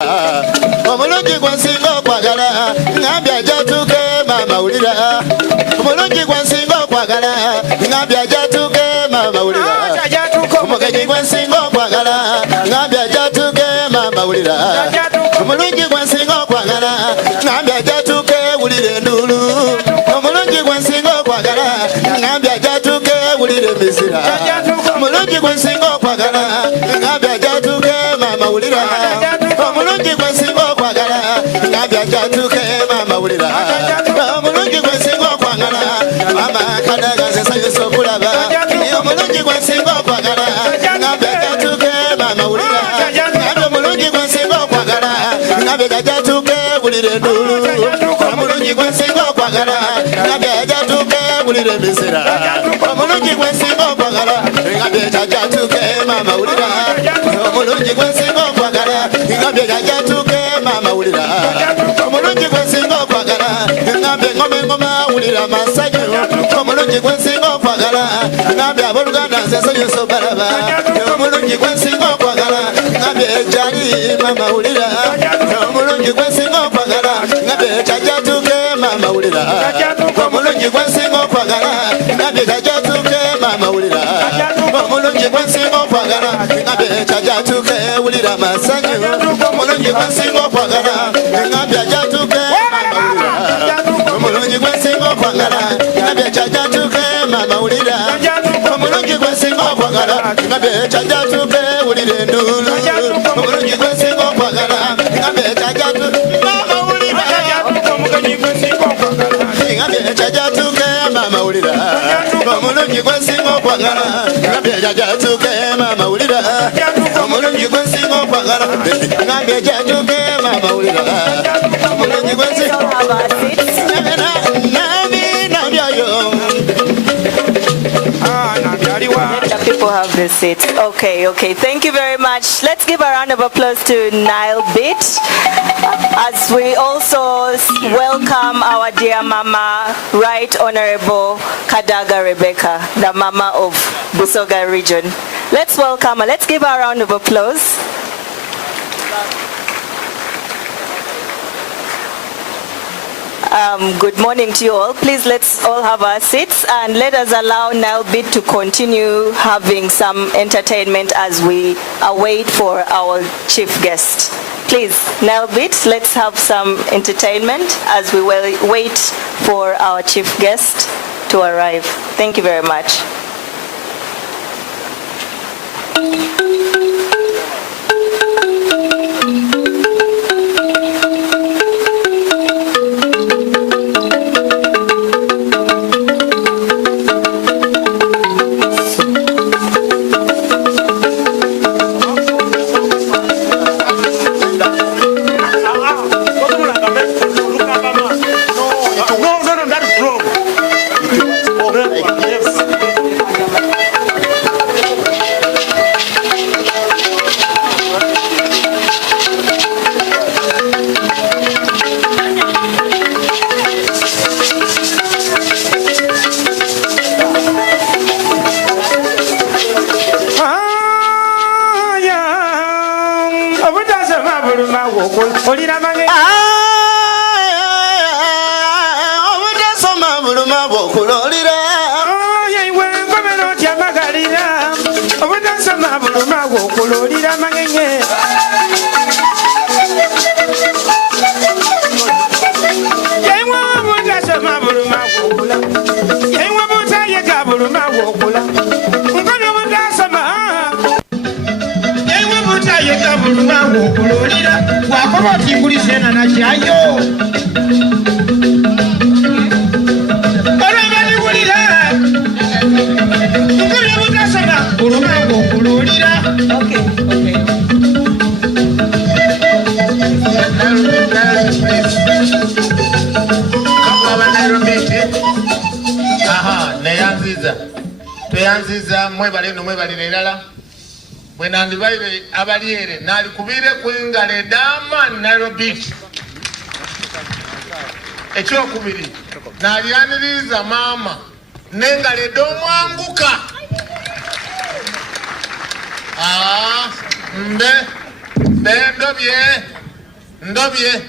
Omulungi gwansinga okwagala ngambya jatuke mama ulira. Omulungi gwansinga okwagala ngambya jatuke mama ulira. Omugenyi gwansinga okwagala ngambya jatuke mama ulira. Omulungi gwansinga okwagala ngambya jatuke ulire ndulu. Omulungi gwansinga okwagala ngambya jatuke ulire misira. Omulungi gwansinga okwagala ngambya jatuke mama ulira. Omulungi gwansinga okwagala ngambya jatuke mama ulira. Omulungi gwansinga okwagala mama kadagaze sayusa okulaba. Omulungi gwansinga okwagala ngambya jatuke mama ulira. Omulungi gwansinga okwagala ngambya jatuke ulire ndulu. Omulungi gwansinga okwagala ngambya jatuke ulire misira. Omulungi gwansinga okwagala ngambya jatuke mama ulira. Omulungi gwansinga okwagala ngambya jatuke mama ulira. Omulungi gwansinga okwagala ngambya ngome ngoma ulira masanyu. Omulungi gwansinga okwagala ngambya aboluganda nze sayusa obalaba. Omulungi gwansinga okwagala ngambya ejali mama ulira. Omulungi gwansinga okwagala ngambya jatuke mama ulira. Omulungi gwansinga okwagala ngambya jatuke mama ulira. Omulungi gwansinga okwagala ngambya jatuke ulira masanyu. Omulungi gwansinga okwagala ngambya jatuke mama ulira. Omulungi gwansinga okwagala ngambya jatuke mama ulira. Omulungi gwansinga okwagala ngambya jatuke ulire ndulu. Omulungi gwansinga okwagala ngambya jatuke mama ulira. Ngambya jatuke mama ulira. Omulungi gwansinga okwagala ngambya jatuke mama ulira. Omulungi gwansinga okwagala ngambya jatuke mama ulira. Omulungi gwansinga people have their seats. Okay. Thank you very much. Let's give a round of applause to Nile Beat as we also welcome our dear Mama, Right Honorable Kadaga Rebecca, the Mama of Busoga region. Let's welcome her. Let's give her a round of applause. Good morning to you all. Please let's all have our seats and let us allow Nile Beat to continue having some entertainment as we await for our chief guest. Please, Nile Beat, let's have some entertainment as we wait for our chief guest to arrive. Thank you very much. Tweyanziza mwebalire erala bwe nandibaire abaliere nali kubire kwingala edama Nairobi. Ekyokubiri nalyaniriza mama n'engalo edomwanguka. Bendobye ndobye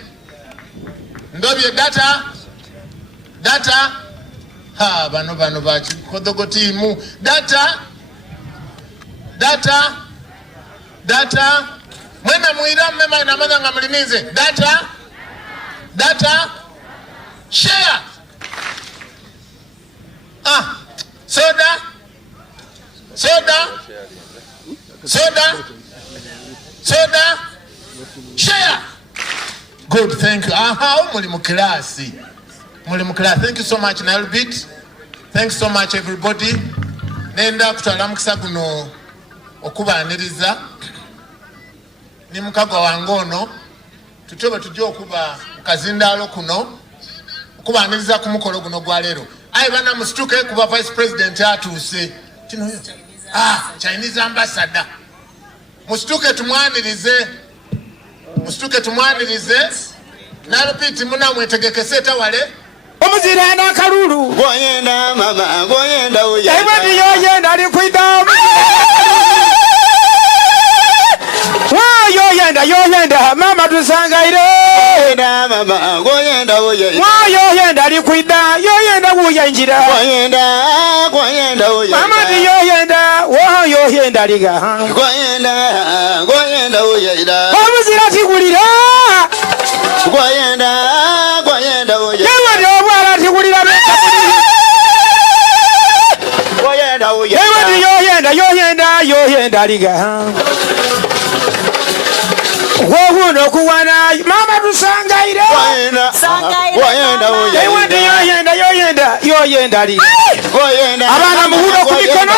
data ha bano bachi kodogo timu data mwena muira mmema namanya nga mulimize data share soda share. Good, thank you. Muli mu class. Thank you so much, Nalbit. Thanks so much, everybody. Nenda kutwala mukisa guno okubaniriza ni mukagwa wangono tutobe tujja okuba kazindaalo kuno okubaniriza ku mukolo guno gwa leero. Ayi bana musituke kuba vice president atuuse kino Chinese ambassador musituke tumwanirize Nalbit muna mwetegekese tawale omuzira na kalulu goyenda mama goyenda uya ebadi yoyenda likwida yoyenda mama tusangaire goyenda mama goyenda uya yoyenda likwida yoyenda uyanjira goyenda uya mama yoyenda liga goyenda uya omuzira tigulira goyenda uya yoyenda liga woguno kuwana mama tusangaire yoyenda liga abana muhudo kumikono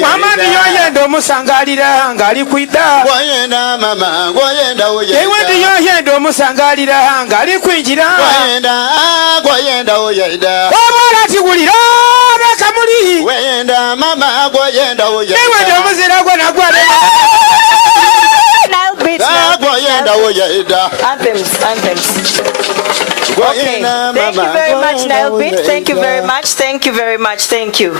mama yoyenda omusangalira ngali kwida yoyenda omusangalira ngali kwinjira obola tigulira Kamuli wenda mama goyenda uya omuzira gwo nagwale goyenda uya Anthems. Okay. Thank you very much, Nilebit. Thank you very much. Thank you.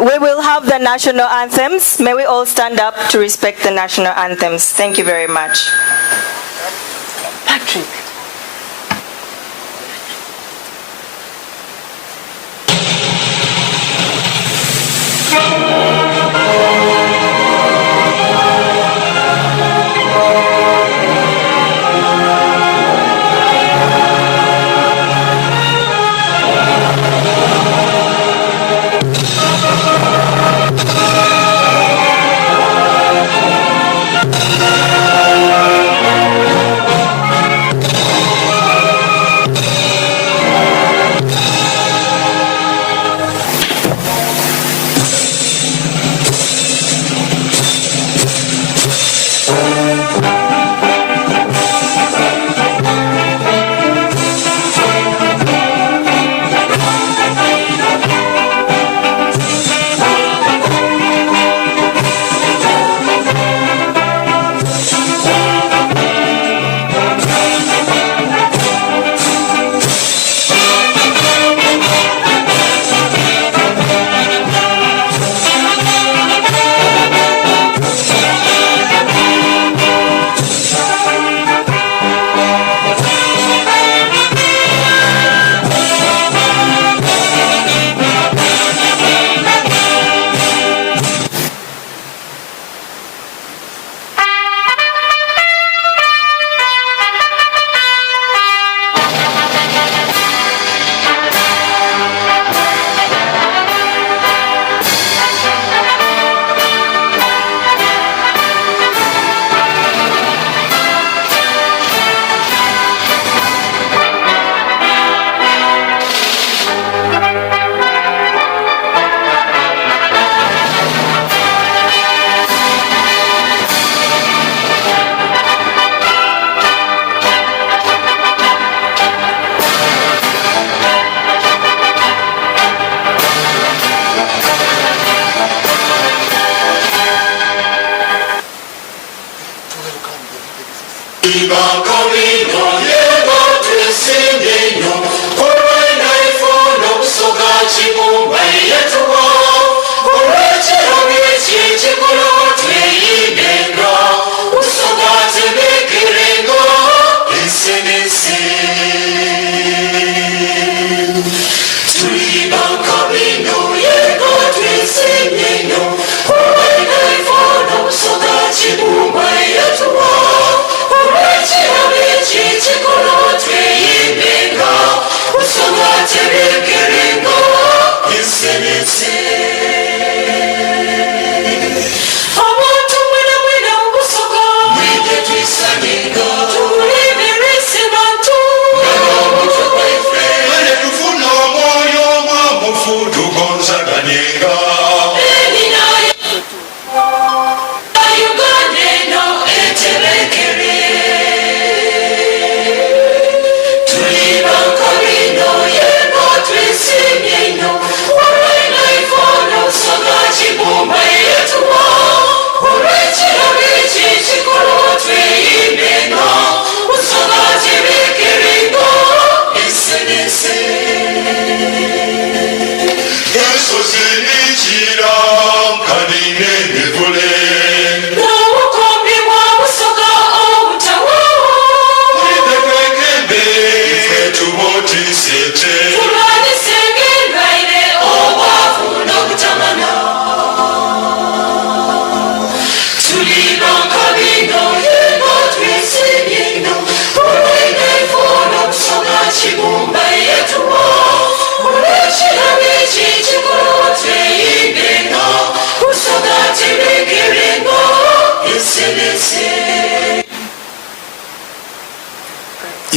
We will have the national anthems. May we all stand up to respect the national anthems. Thank you very much. Patrick.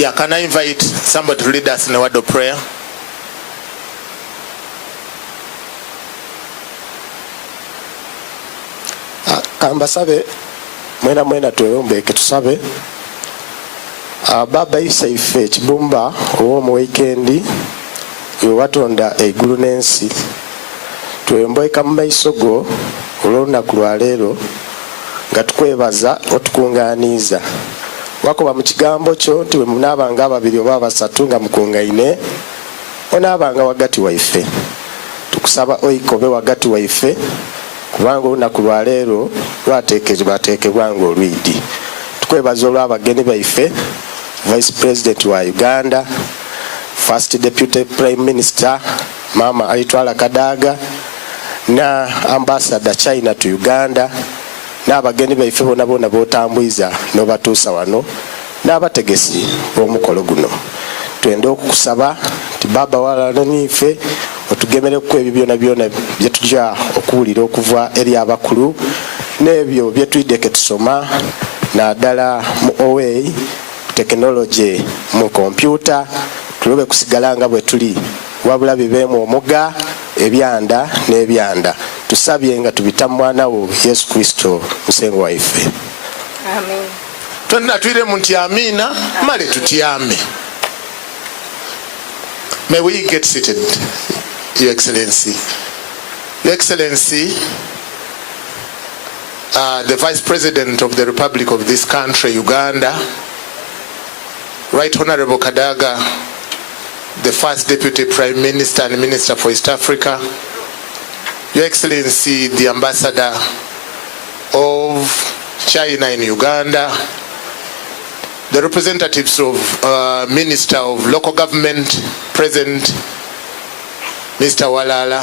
Yeah, can I invite somebody to lead us in a word of prayer? Kambasabe mwena tweyombeke tusabe. Baba isaife kibumba owomu weekend yowatonda eigulu n'ensi tweyomboeka mu maiso go olw'olunaku lwa leero nga tukwebaza otukungaaniiza wakoba mu kigambo kyo nti bwe munaabanga ababiri oba abasatu nga mukungaine onaabanga wagati waife. Tukusaba oikobe wagati waife kubanga olunaku lwa leero lwateekebwanga olwidi. Tukwebaza olw'abagenyi baife Vice President wa Uganda, First Deputy Prime Minister Mama Alitwala Kadaga na Ambassador China to Uganda n'abagenyi baife bonna b'otambuiza n'obatuusa wano n'abategesi b'omukolo guno. Twenda okukusaba nti Baba walananiife otugemereko ebyo byonna bye tujja okuwulira okuva eri abakulu n'ebyo bye tuidde tusoma naddala mu Huawei technology mu computer tulobe kusigala nga bwe tuli wabula bibeemu omuga ebyanda n'ebyanda. Tusabye nga tubita mwana wo Yesu Kristo musengo waife. Amen. Twenda tuire munti amina male tutyame. May we get seated, Your Excellency. Your Excellency, the Vice President of the Republic of this country, Uganda, Right Honorable Kadaga, the First Deputy Prime Minister and Minister for East Africa, Your Excellency, the Ambassador of China in Uganda, the representatives of Minister of Local Government, President Mr. Walala,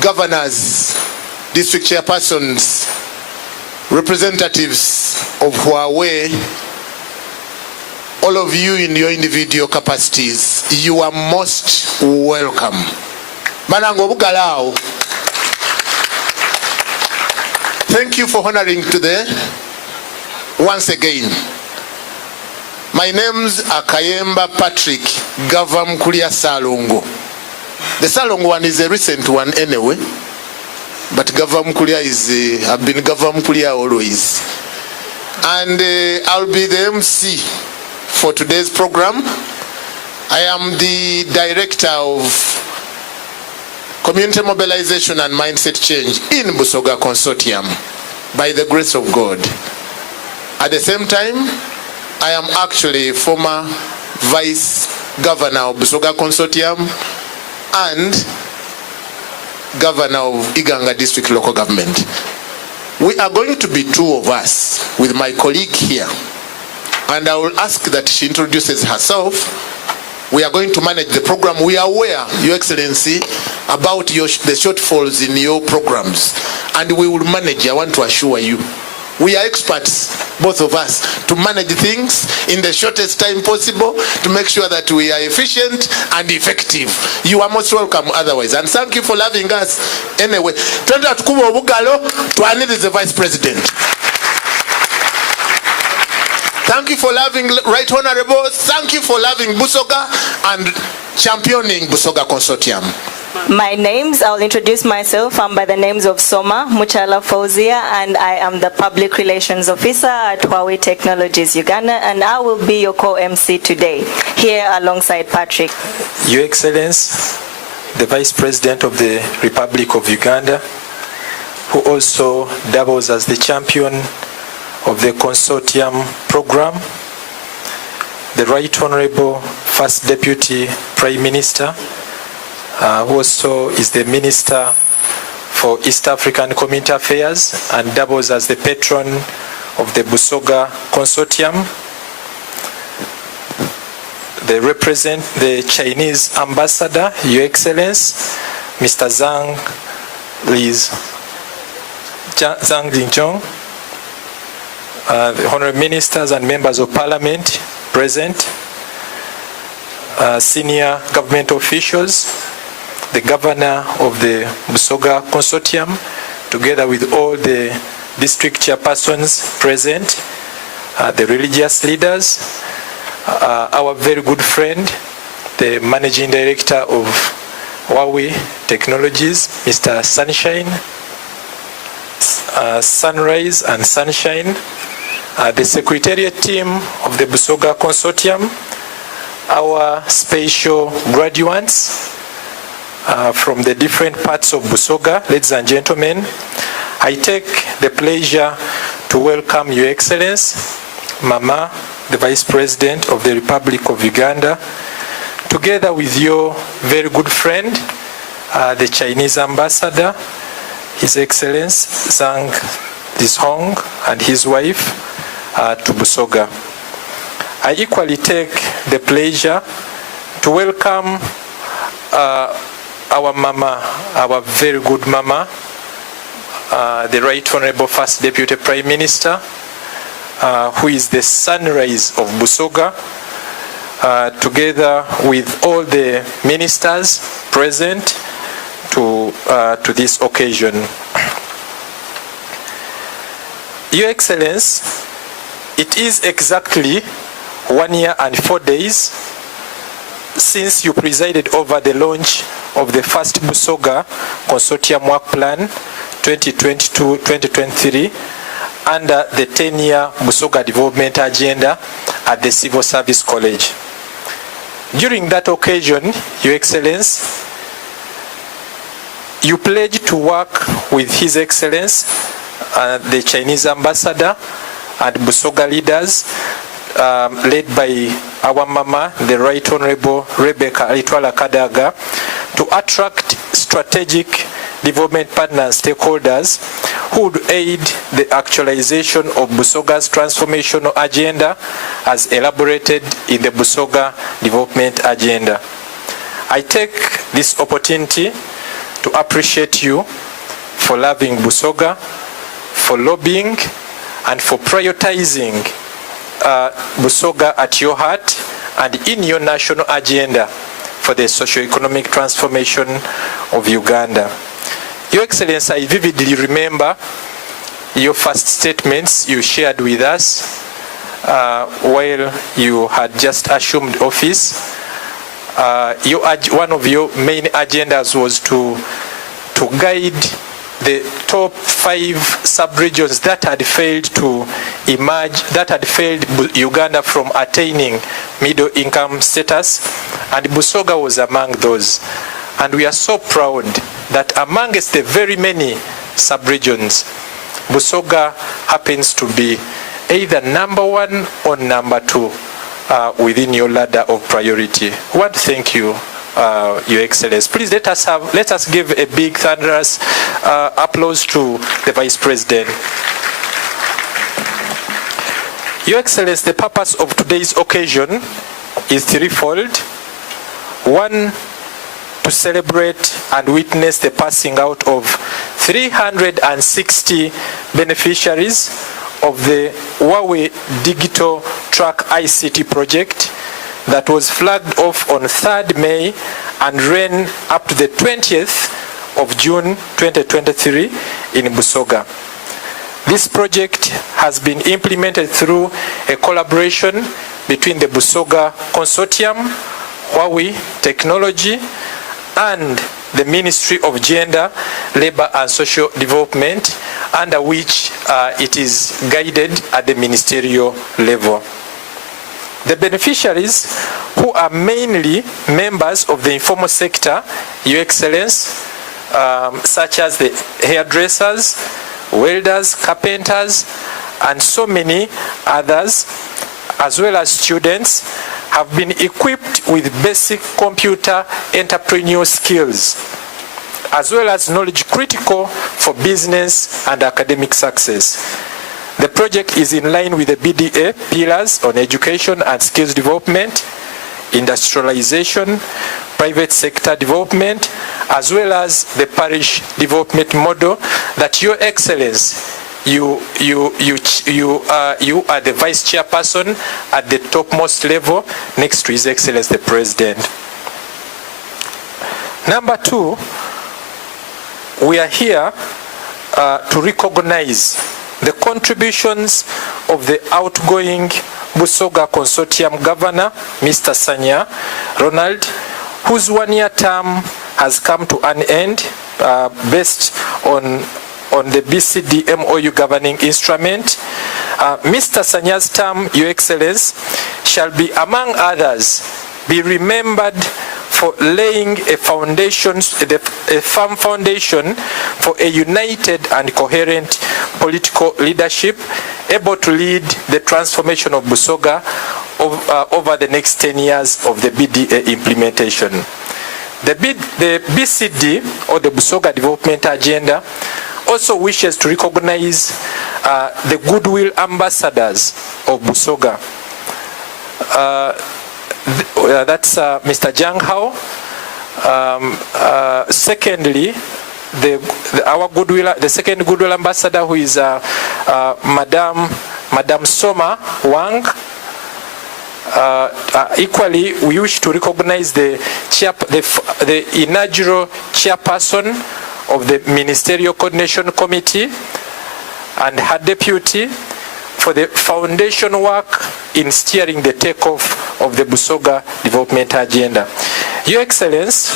governors, district chairpersons, representatives of Huawei, all of you in your individual capacities, you are most welcome. Manango bugalao. Thank you for honoring today. Once again, my name's Akayemba Patrick Gavam Kulia Salongo. The Salongo one is a recent one anyway, but Gavam Kulia is, I've been Gavam Kulia always. And I'll be the MC for today's program. I am the Director of Community Mobilization and Mindset Change in Busoga Consortium, by the grace of God. At the same time, I am actually former Vice Governor of Busoga Consortium and Governor of Iganga District Local Government. We are going to be two of us with my colleague here, and I will ask that she introduces herself. We are going to manage the program. We are aware, Your Excellency, about the shortfalls in your programs, and we will manage. I want to assure you. We are experts, both of us, to manage things in the shortest time possible to make sure that we are efficient and effective. You are most welcome otherwise. And thank you for loving us. Anyway, Tanda Tukubo Bugalo, Tuanid is the Vice President. Thank you for loving Right Honorable. Thank you for loving Busoga and championing Busoga Consortium. I'll introduce myself. I'm by the names of Soma Muchala Fauzia, and I am the Public Relations Officer at Huawei Technologies Uganda, and I will be your co-MC today, here alongside Patrick. Your Excellency, the Vice President of the Republic of Uganda, who also doubles as the champion of the Consortium program, the Right Honorable First Deputy Prime Minister, who also is the Minister for East African Community Affairs and doubles as the patron of the Busoga Consortium. They represent the Chinese Ambassador, Your Excellency, Mr. Zhang Linzhong, the Honorable Ministers and Members of Parliament present, senior government officials, the Governor of the Busoga Consortium, together with all the district chairpersons present, the religious leaders, our very good friend, the Managing Director of Huawei Technologies, Mr. Sunshine, Sunrise and Sunshine, the Secretariat team of the Busoga Consortium, our special graduates from the different parts of Busoga, ladies and gentlemen, I take the pleasure to welcome Your Excellence, Mama, the Vice President of the Republic of Uganda, together with your very good friend, the Chinese Ambassador, His Excellency Zhang Zhong and his wife to Busoga. I equally take the pleasure to welcome our Mama, our very good Mama, the Right Honorable First Deputy Prime Minister, who is the sunrise of Busoga, together with all the ministers present to this occasion. Your Excellency, it is exactly 1 year and 4 days since you presided over the launch of the first Busoga Consortium Work Plan 2022-2023 under the 10-year Busoga Development Agenda at the Civil Service College. During that occasion, Your Excellency, you pledged to work with His Excellency, the Chinese Ambassador, and Busoga leaders, led by our Mama, the Right Honorable Rebecca Litwala Kadaga, to attract strategic development partner stakeholders who would aid the actualization of Busoga's transformational agenda as elaborated in the Busoga Development Agenda. I take this opportunity to appreciate you for loving Busoga, for lobbying, and for prioritizing Busoga at your heart and in your national agenda for the socio-economic transformation of Uganda. Your Excellency, I vividly remember your first statements you shared with us while you had just assumed office. One of your main agendas was to guide the top 5 sub-regions that had failed to emerge, that had failed Uganda from attaining middle income status, and Busoga was among those. And we are so proud that amongst the very many sub-regions, Busoga happens to be either number 1 or number 2 within your ladder of priority. I want to thank you, Your Excellency. Please let us give a big thunderous applause to the Vice President. Your Excellency, the purpose of today's occasion is threefold. 1, to celebrate and witness the passing out of 360 beneficiaries of the Huawei Digi-Truck ICT project that was flagged off on 3rd May and ran up to the 20th of June 2023 in Busoga. This project has been implemented through a collaboration between the Busoga Consortium, Huawei Technology, and the Ministry of Gender, Labour and Social Development, under which it is guided at the ministerial level. The beneficiaries, who are mainly members of the informal sector, Your Excellency, such as the hairdressers, welders, carpenters, and so many others, as well as students, have been equipped with basic computer entrepreneurial skills, as well as knowledge critical for business and academic success. The project is in line with the BDA pillars on education and skills development, industrialization, private sector development, as well as the parish development model that Your Excellency, you are the vice chairperson at the topmost level next to His Excellency the President. Number 2, we are here to recognize the contributions of the outgoing Busoga Consortium Governor, Mr. Sanya Ronald, whose one-year term has come to an end based on the BCD MOU governing instrument. Mr. Sanya's term, Your Excellence, shall be, among others, be remembered for laying a firm foundation for a united and coherent political leadership able to lead the transformation of Busoga over the next 10 years of the BDA implementation. The BCD, or the Busoga Development Agenda, also wishes to recognize the goodwill ambassadors of Busoga. That's Mr. Jiang Hao. Secondly, the second goodwill ambassador, who is Madam Soma Wang. Equally, we wish to recognize the inaugural chairperson of the Ministerial Coordination Committee and her deputy for the foundation work in steering the takeoff of the Busoga Development Agenda. Your Excellency,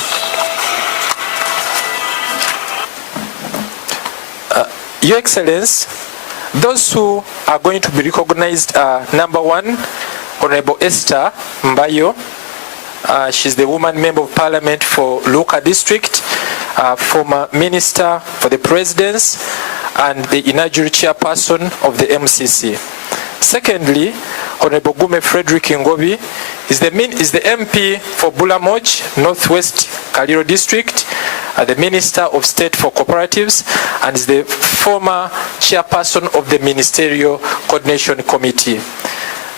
those who are going to be recognized are: number one, Honorable Esther Mbayo. She's the woman member of parliament for Luka District, former minister for the presidency, and the inaugural chairperson of the MCC. Secondly, Honorable Gume Frederick Ngobi is the MP for Bulamoj, Northwest Kaliro District, the Minister of State for Cooperatives, and is the former chairperson of the Ministerial Coordination Committee.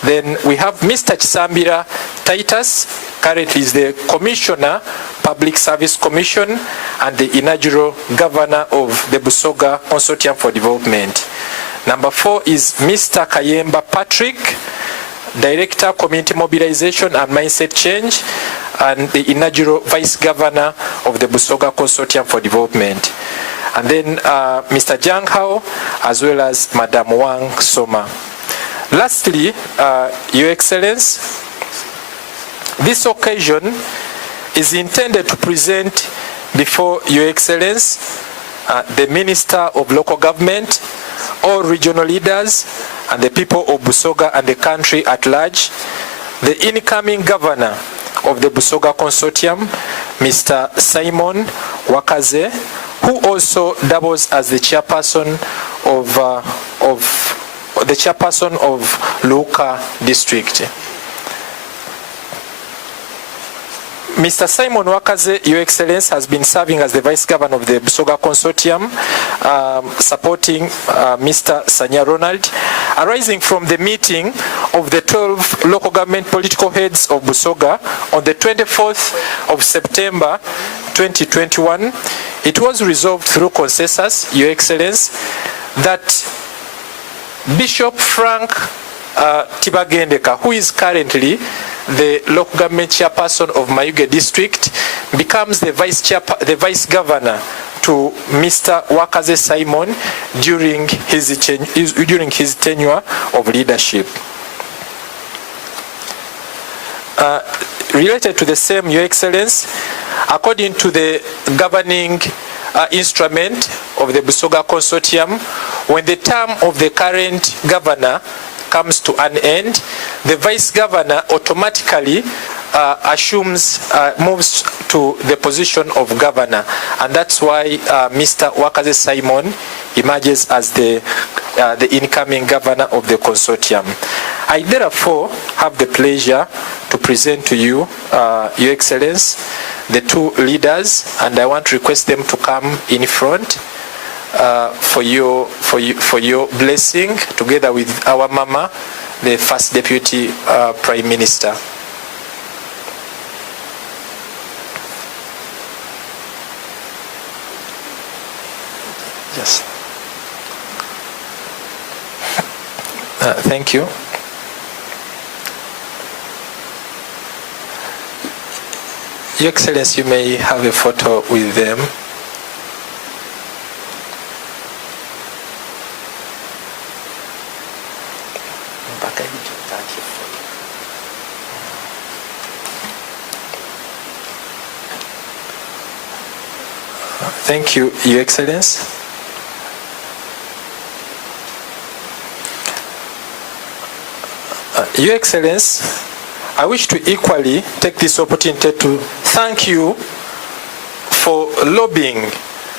Then we have Mr. Chisambira Titus, currently is the Commissioner, Public Service Commission, and the inaugural Governor of the Busoga Consortium for Development. Number 4 is Mr. Kayemba Patrick, Director, Community Mobilization and Mindset Change, and the inaugural Vice Governor of the Busoga Consortium for Development. And then Mr. Jiang Hao, as well as Madam Wang Soma. Lastly, Your Excellency, this occasion is intended to present before Your Excellency the Minister of Local Government, all regional leaders, and the people of Busoga and the country at large, the incoming Governor of the Busoga Consortium, Mr. Simon Wakaze, who also doubles as the chairperson of Luka District. Mr. Simon Wakaze, Your Excellency, has been serving as the Vice Governor of the Busoga Consortium, supporting Mr. Sanya Ronald, arising from the meeting of the 12 local government political heads of Busoga on the 24th of September 2021. It was resolved through consensus, Your Excellency, that Bishop Frank Tibagendeka, who is currently the local government chairperson of Mayuge District, becomes the vice governor to Mr. Wakaze Simon during his tenure of leadership. Related to the same, Your Excellency, according to the governing instrument of the Busoga Consortium, when the term of the current governor comes to an end, the vice governor automatically moves to the position of governor, and that's why Mr. Wakaze Simon emerges as the incoming governor of the consortium. I therefore have the pleasure to present to you, Your Excellency, the two leaders, and I want to request them to come in front for your blessing, together with our Mama, the First Deputy Prime Minister. Yes. Thank you. Your Excellency, you may have a photo with them. Mpaka hicho Thank you, Your Excellency. Your Excellency, I wish to equally take this opportunity to thank you for lobbying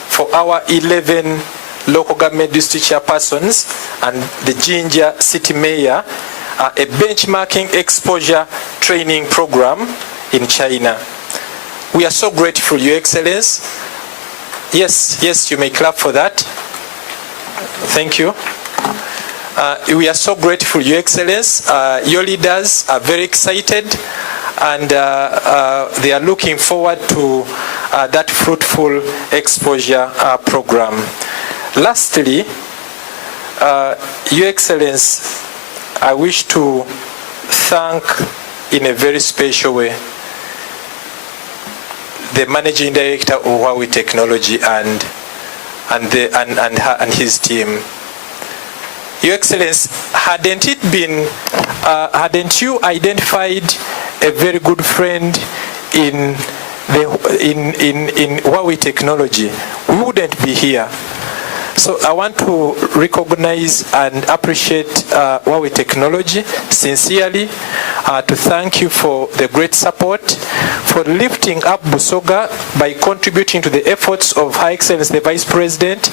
for our 11 local government district chairpersons and the Jinja City Mayor a benchmarking exposure training program in China. We are so grateful, Your Excellency. Yes, you may clap for that. Thank you. We are so grateful, Your Excellency. Your leaders are very excited and they are looking forward to that fruitful exposure program. Lastly, Your Excellency, I wish to thank in a very special way the Managing Director of Huawei Technology and his team. Your Excellency, hadn't you identified a very good friend in Huawei Technology, we wouldn't be here. So I want to recognize and appreciate Huawei Technology sincerely, to thank you for the great support, for lifting up Busoga by contributing to the efforts of Her Excellency the Vice President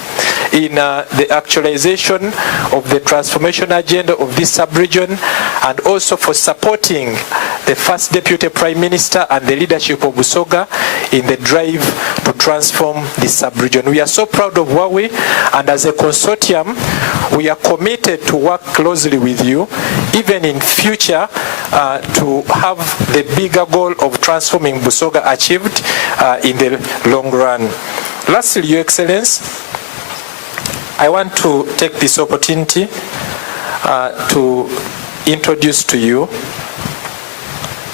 in the actualization of the transformation agenda of this sub-region, and also for supporting the First Deputy Prime Minister and the leadership of Busoga in the drive to transform this sub-region. We are so proud of Huawei, and as a consortium, we are committed to work closely with you, even in future, to have the bigger goal of transforming Busoga achieved in the long run. Lastly, Your Excellency, I want to take this opportunity to introduce to you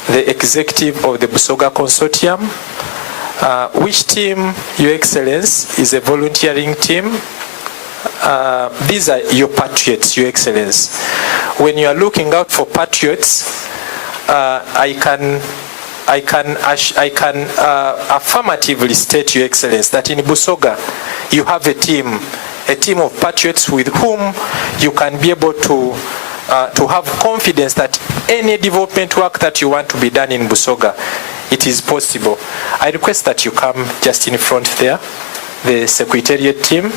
the executive of the Busoga Consortium, which team, Your Excellency, is a volunteering team. These are your patriots, Your Excellency. When you are looking out for patriots, I can affirmatively state, Your Excellency, that in Busoga you have a team of patriots with whom you can be able to have confidence that any development work that you want to be done in Busoga, it is possible. I request that you come just in front there, the Secretariat team.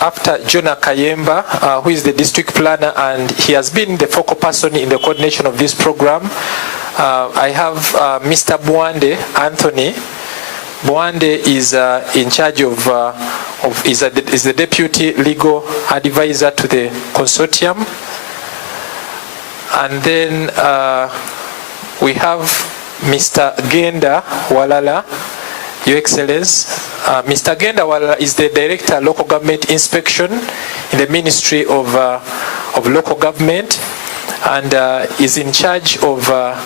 After Jonah Kayemba, who is the district planner, and he has been the focal person in the coordination of this program, I have Mr. Buande Anthony. Buande is in charge is the deputy legal advisor to the consortium. And then we have Mr. Genda Walala, Your Excellency. Mr. Genda Walala is the Director of Local Government Inspection in the Ministry of Local Government, and is in charge of the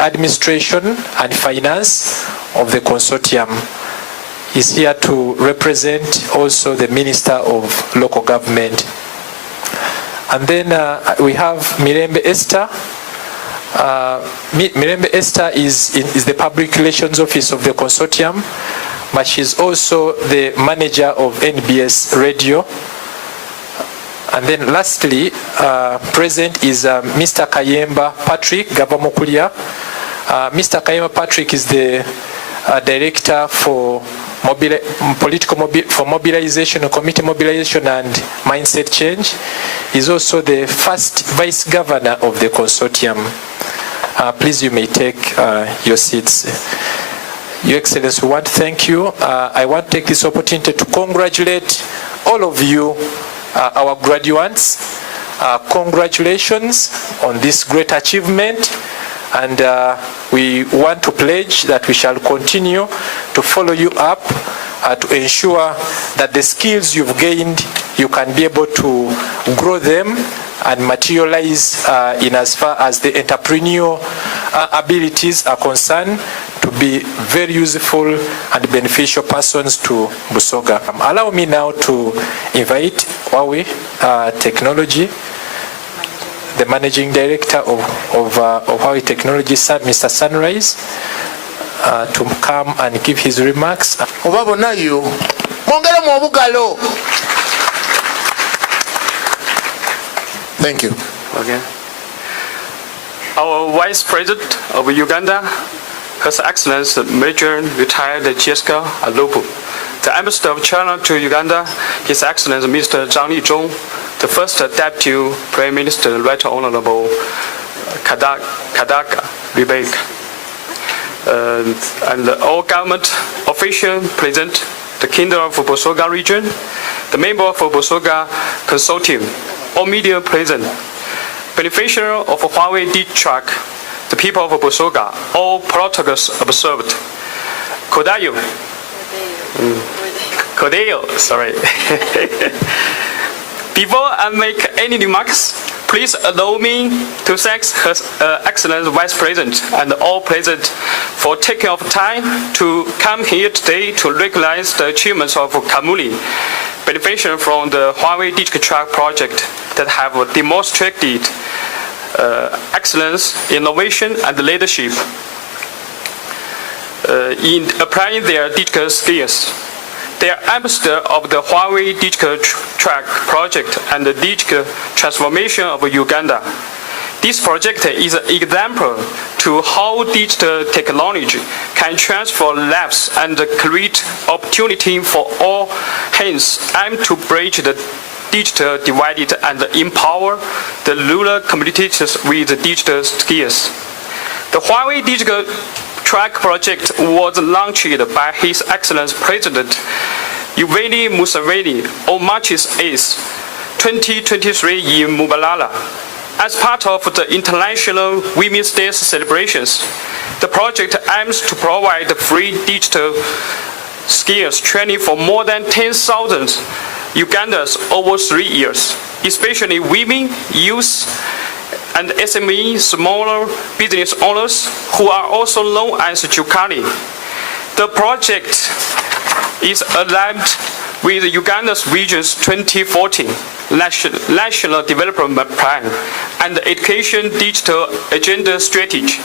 administration and finance of the consortium. He's here to represent also the Minister of Local Government. And then we have Mirembe Esther. Mirembe Esther is the Public Relations Office of the consortium, but she's also the manager of NBS Radio. And then lastly, present is Mr. Kayemba Patrick Gavamokulia. Mr. Kayemba Patrick is the Director for mobilization, committee mobilization and mindset change. He's also the first Vice Governor of the consortium. Please, you may take your seats. Your Excellency, we want to thank you. I want to take this opportunity to congratulate all of you, our graduates. Congratulations on this great achievement, and we want to pledge that we shall continue to follow you up to ensure that the skills you've gained, you can be able to grow them and materialize in as far as the entrepreneurial abilities are concerned, to be very useful and beneficial persons to Busoga. Allow me now to invite Huawei Technology, the Managing Director of Huawei Technology, Mr. Sunrise, to come and give his remarks. Oba bonayo mwongere mu obugalo. Thank you. Okay. Our Vice President of Uganda, His Excellency Major Retired Jessica Alopo, the Ambassador of China to Uganda, His Excellency Mr. Zhang Lizhong, the First Deputy Prime Minister, Right Honorable Kadaka Rebecca, and all government officials present, the Kingdom of Busoga region, the member of Busoga Consortium, all media present, beneficiary of Huawei Digi-Truck, the people of Busoga, all protocols observed. Kodayo, sorry. Before I make any remarks, please allow me to thank Her Excellency Vice President and all present for taking of time to come here today to recognize the achievements of Kamuli, beneficiary from the Huawei Digi-Truck project that have demonstrated excellence, innovation, and leadership in applying their digital skills. They are ambassador of the Huawei Digi-Truck project and the digital transformation of Uganda. This project is an example to how digital technology can transform lives and create opportunity for all, hence aimed to bridge the digital divide and empower the rural communities with digital skills. The Huawei Digi-Truck project was launched by His Excellency President Yoweri Museveni on March 8, 2023 in Mbalala. As part of the International Women's Day celebrations, the project aims to provide free digital skills training for more than 10,000 Ugandans over 3 years, especially women, youth, and SME, smaller business owners, who are also known as Jukari. The project is aligned with Uganda's Region's 2014 National Development Plan and the Education Digital Agenda Strategy.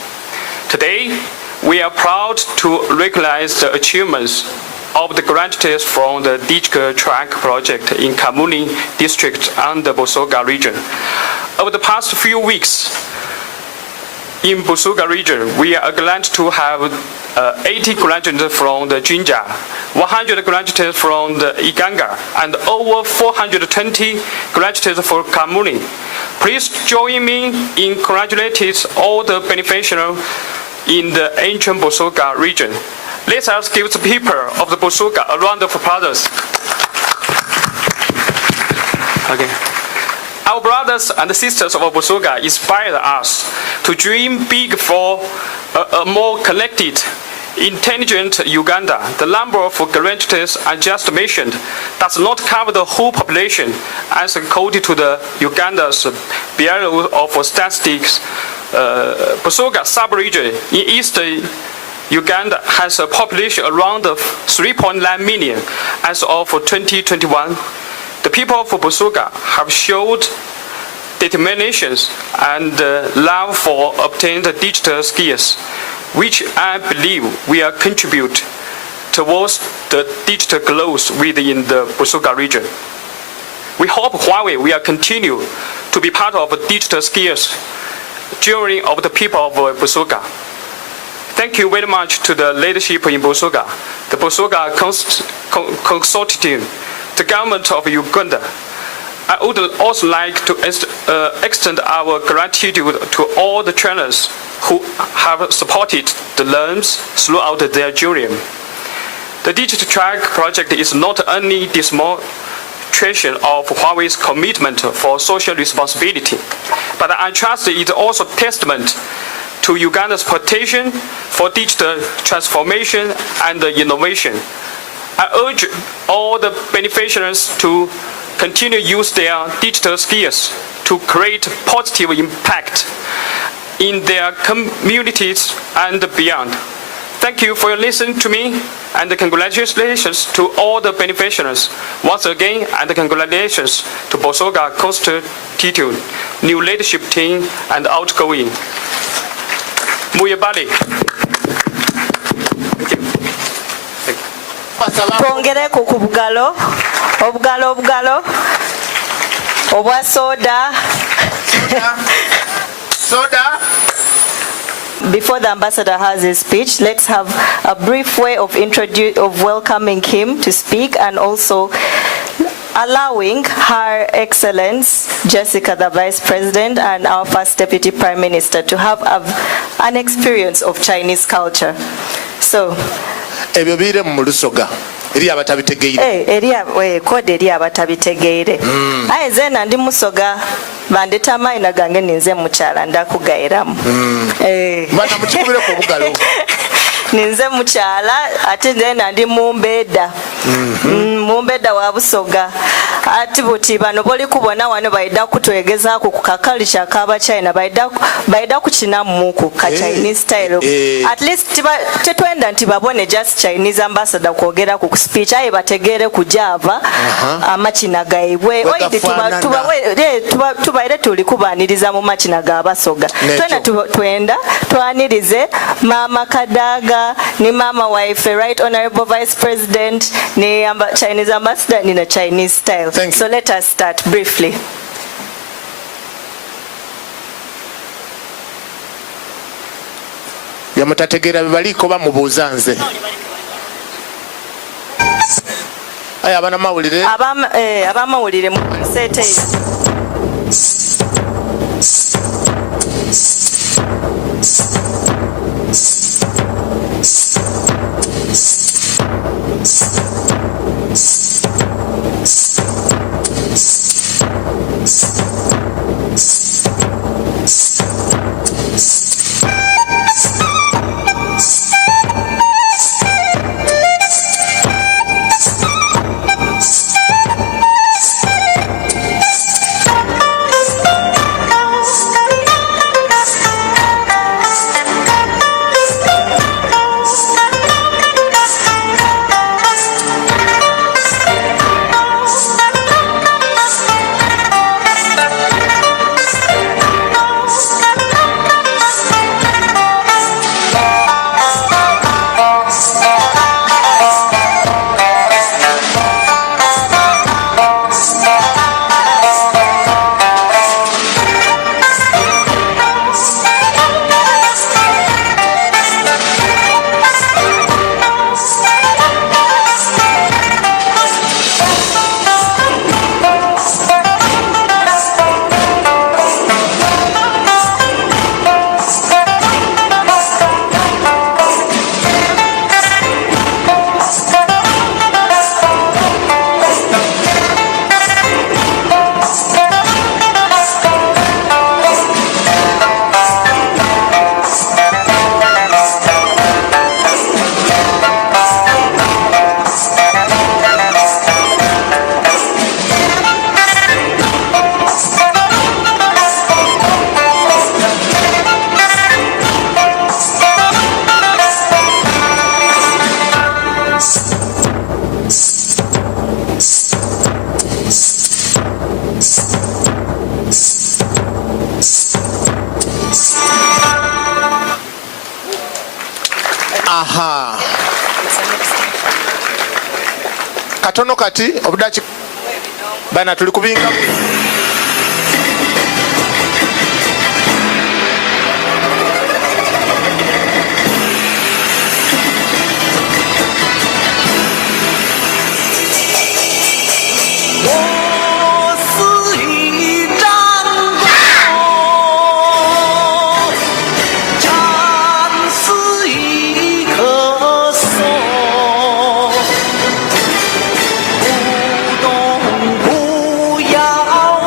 Today, we are proud to recognize the achievements of the grantees from the Digi-Truck project in Kamuli district and the Busoga region. Over the past few weeks, in Busoga region, we are glad to have 80 graduates from the Jinja, 100 graduates from the Iganga, and over 420 graduates for Kamuli. Please join me in congratulating all the beneficiaries in the ancient Busoga region. Let us give the people of the Busoga a round of applause. Okay. Our brothers and sisters of Busoga inspired us to dream big for a more connected, intelligent Uganda. The number of graduates I just mentioned does not cover the whole population, as according to the Uganda's Bureau of Statistics. Busoga sub-region in eastern Uganda has a population around 3.9 million as of 2021. The people of Busoga have showed determination and love for obtaining digital skills, which I believe will contribute towards the digital growth within the Busoga region. We hope Huawei will continue to be part of digital skills journey of the people of Busoga. Thank you very much to the leadership in Busoga, the Busoga Consortium, the government of Uganda. I would also like to extend our gratitude to all the trainers who have supported the learners throughout their journey. The Digi-Truck project is not only demonstration of Huawei's commitment for social responsibility, but I trust it is also testament to Uganda's potential for digital transformation and innovation. I urge all the beneficiaries to continue to use their digital skills to create positive impact in their communities and beyond. Thank you for listening to me, and congratulations to all the beneficiaries once again, and congratulations to Busoga Consortium, new leadership team, and outgoing. Muyabali. twongere ku bugalo obwa soda. Before the ambassador has his speech, let's have a brief way of welcoming him to speak, and also allowing Her Excellence Jessica, the Vice President, and our First Deputy Prime Minister to have an experience of Chinese culture. So, ebyo bire mu Busoga eri abatabitegeire kode eri abatabitegeire aye zena ndi Musoga bandeta amaina gange ninze mukyala ndakugayiramu bana mukikubire ku bugalo ninze mukyala ate zena ndi mumbeda mumbeda wa Busoga ati buti bano boli kubona wano baida kutwegezaako ku kakalisha kaba China baida kuchina muku ka Chinese style at least tetwenda nti babone just Chinese ambassador kwogera ku speech aye bategere ku Java amachina gaibwe oidi tubaire tuli kubaniriza mu machina ga Basoga twenda twanirize mama Kadaga ni mama wife right honorable vice president ni Chinese ambassador ni na Chinese style. So let us start briefly. Yamutategera bibaliko bamubuuza nze aya abana mawulire abamawulire mu sete katono kati obudachi bana tuli kubinga Booyah!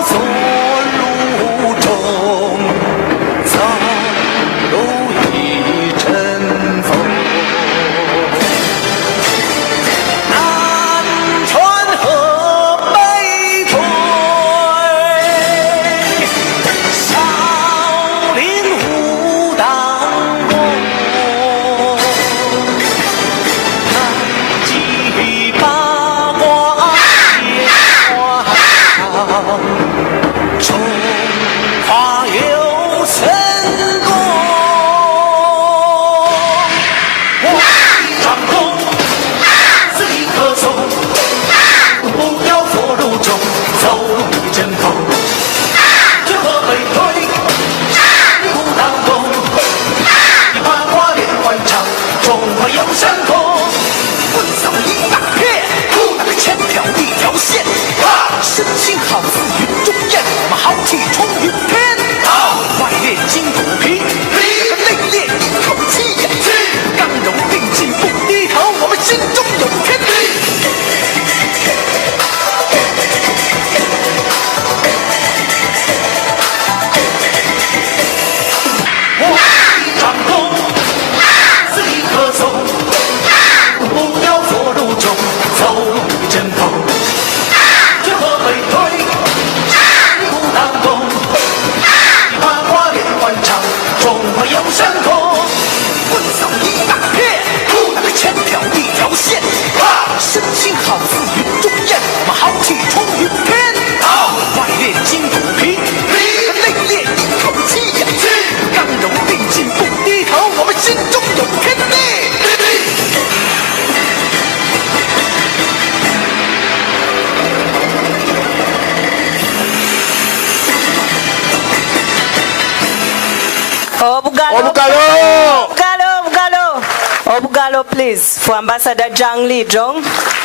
Obugalo, please, for Ambassador Zhang Lidong,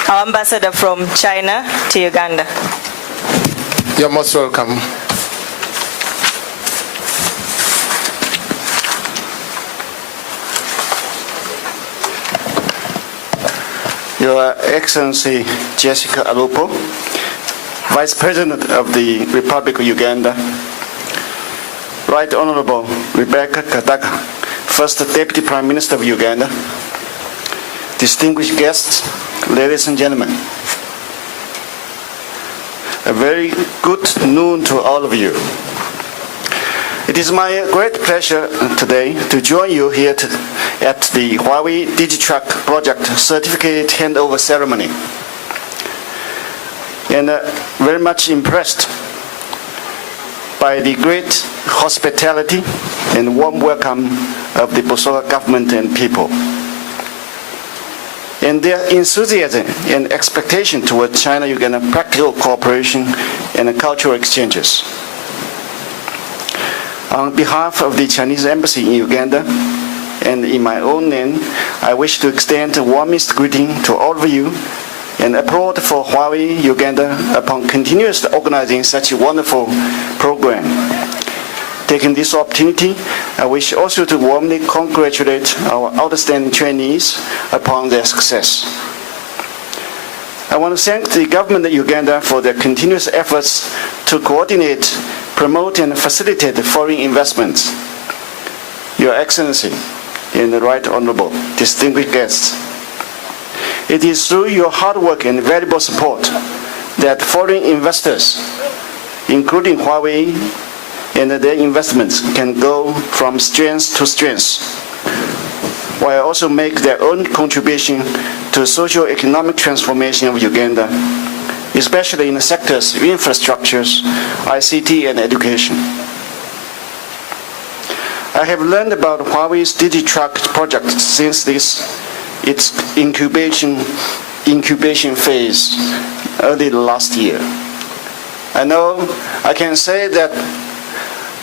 our ambassador from China to Uganda. You're most welcome. Your Excellency Jessica Alupo, Vice President of the Republic of Uganda, Right Honorable Rebecca Kadaga, First Deputy Prime Minister of Uganda, distinguished guests, ladies and gentlemen, a very good noon to all of you. It is my great pleasure today to join you here at the Huawei Digi-Truck project certificate handover ceremony, and very much impressed by the great hospitality and warm welcome of the Busoga government and people, and their enthusiasm and expectation toward China-Uganda practical cooperation and cultural exchanges. On behalf of the Chinese Embassy in Uganda and in my own name, I wish to extend the warmest greeting to all of you and applaud for Huawei Uganda upon continuously organizing such a wonderful program. Taking this opportunity, I wish also to warmly congratulate our outstanding trainees upon their success. I want to thank the government of Uganda for their continuous efforts to coordinate, promote, and facilitate foreign investments. Your Excellency and the Right Honorable distinguished guests, it is through your hard work and valuable support that foreign investors, including Huawei, and their investments can go from strength to strength, while also make their own contribution to socio-economic transformation of Uganda, especially in the sectors of infrastructures, ICT, and education. I have learned about Huawei's Digi-Truck project since its incubation phase early last year. I can say that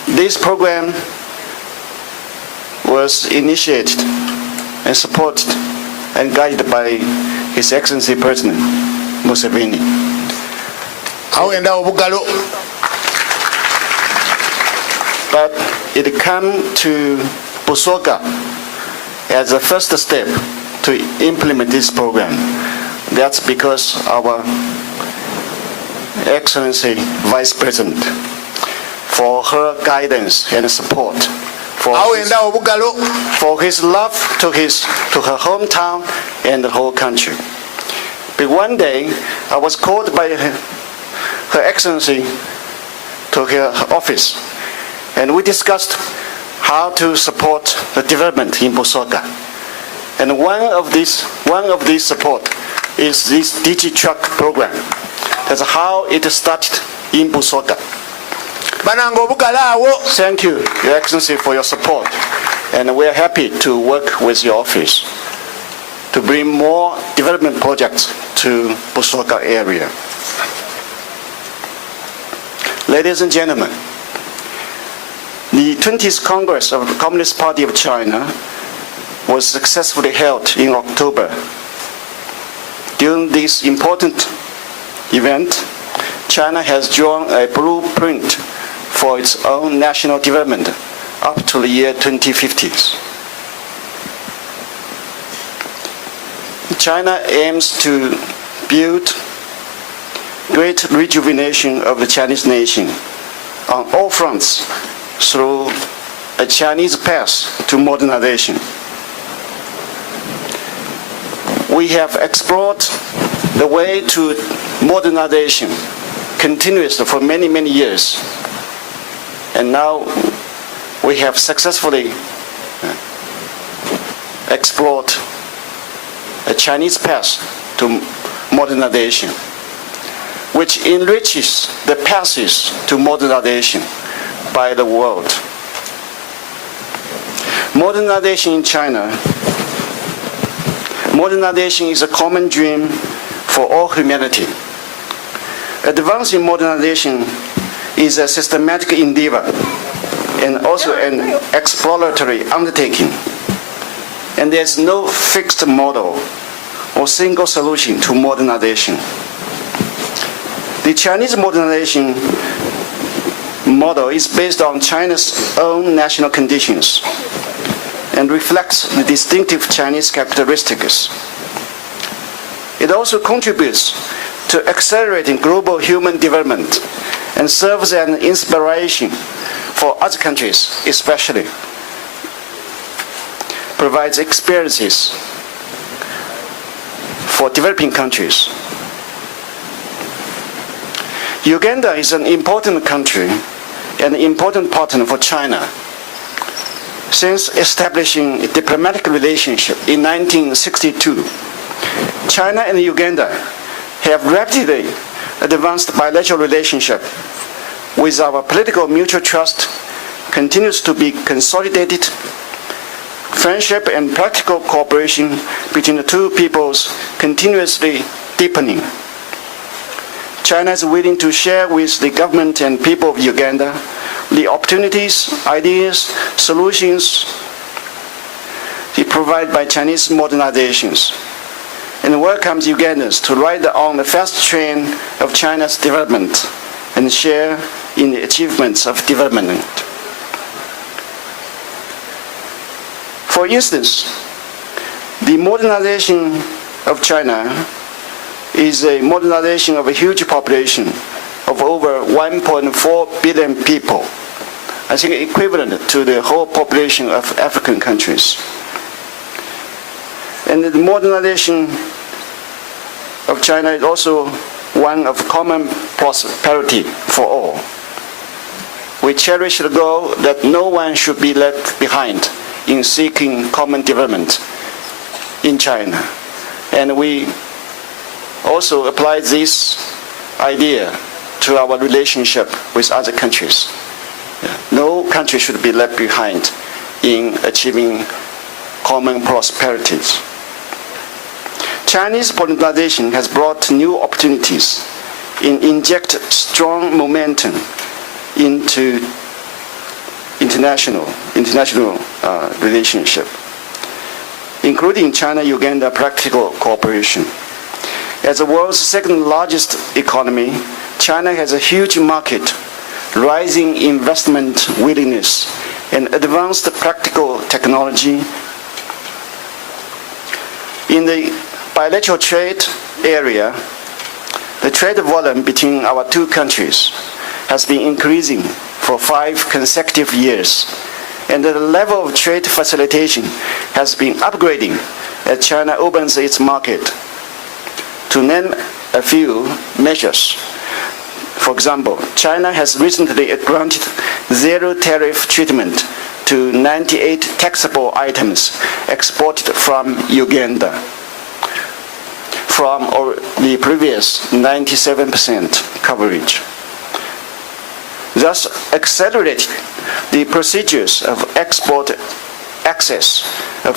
this program was initiated and supported and guided by His Excellency President Museveni. But it came to Busoga as a first step to implement this program. That's because our Excellency Vice President, for her guidance and support, for his love to her hometown and the whole country. But one day, I was called by Her Excellency to her office, and we discussed how to support the development in Busoga. And one of these support is this Digi-Truck program. That's how it started in Busoga. Thank you, Your Excellency, for your support, and we are happy to work with your office to bring more development projects to Busoga area. Ladies and gentlemen, the 20th Congress of the Communist Party of China was successfully held in October. During this important event, China has drawn a blueprint for its own national development up to the year 2050. China aims to build great rejuvenation of the Chinese nation on all fronts through a Chinese path to modernization. We have explored the way to modernization continuously for many, many years. And now we have successfully explored a Chinese path to modernization, which enriches the paths to modernization by the world. Modernization in China, modernization is a common dream for all humanity. Advancing modernization is a systematic endeavor and also an exploratory undertaking. And there's no fixed model or single solution to modernization. The Chinese modernization model is based on China's own national conditions and reflects the distinctive Chinese characteristics. It also contributes to accelerating global human development and serves as an inspiration for other countries, especially. Provides experiences for developing countries. Uganda is an important country and an important partner for China. Since establishing a diplomatic relationship in 1962, China and Uganda have rapidly advanced bilateral relationship, with our political mutual trust continues to be consolidated. Friendship and practical cooperation between the two peoples continuously deepening. China is willing to share with the government and people of Uganda the opportunities, ideas, solutions provided by Chinese modernizations, and welcomes Ugandans to ride on the fast train of China's development and share in the achievements of development. For instance, the modernization of China is a modernization of a huge population of over 1.4 billion people, I think equivalent to the whole population of African countries. And the modernization of China is also one of common prosperity for all. We cherish the goal that no one should be left behind in seeking common development in China. And we also apply this idea to our relationship with other countries. No country should be left behind in achieving common prosperities. Chinese modernization has brought new opportunities and inject strong momentum into international relationship, including China-Uganda practical cooperation. As the world's second largest economy, China has a huge market, rising investment willingness, and advanced practical technology. In the bilateral trade area, the trade volume between our two countries has been increasing for 5 consecutive years, and the level of trade facilitation has been upgrading as China opens its market. To name a few measures, for example, China has recently granted zero tariff treatment to 98 taxable items exported from Uganda, from the previous 97% coverage, thus accelerating the procedures of export access of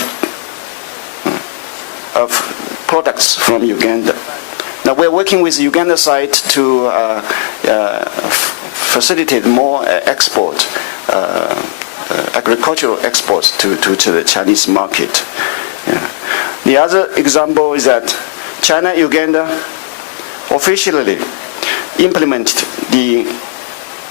products from Uganda. Now we're working with the Uganda side to facilitate more agricultural exports to the Chinese market. Yeah. The other example is that China-Uganda officially implemented the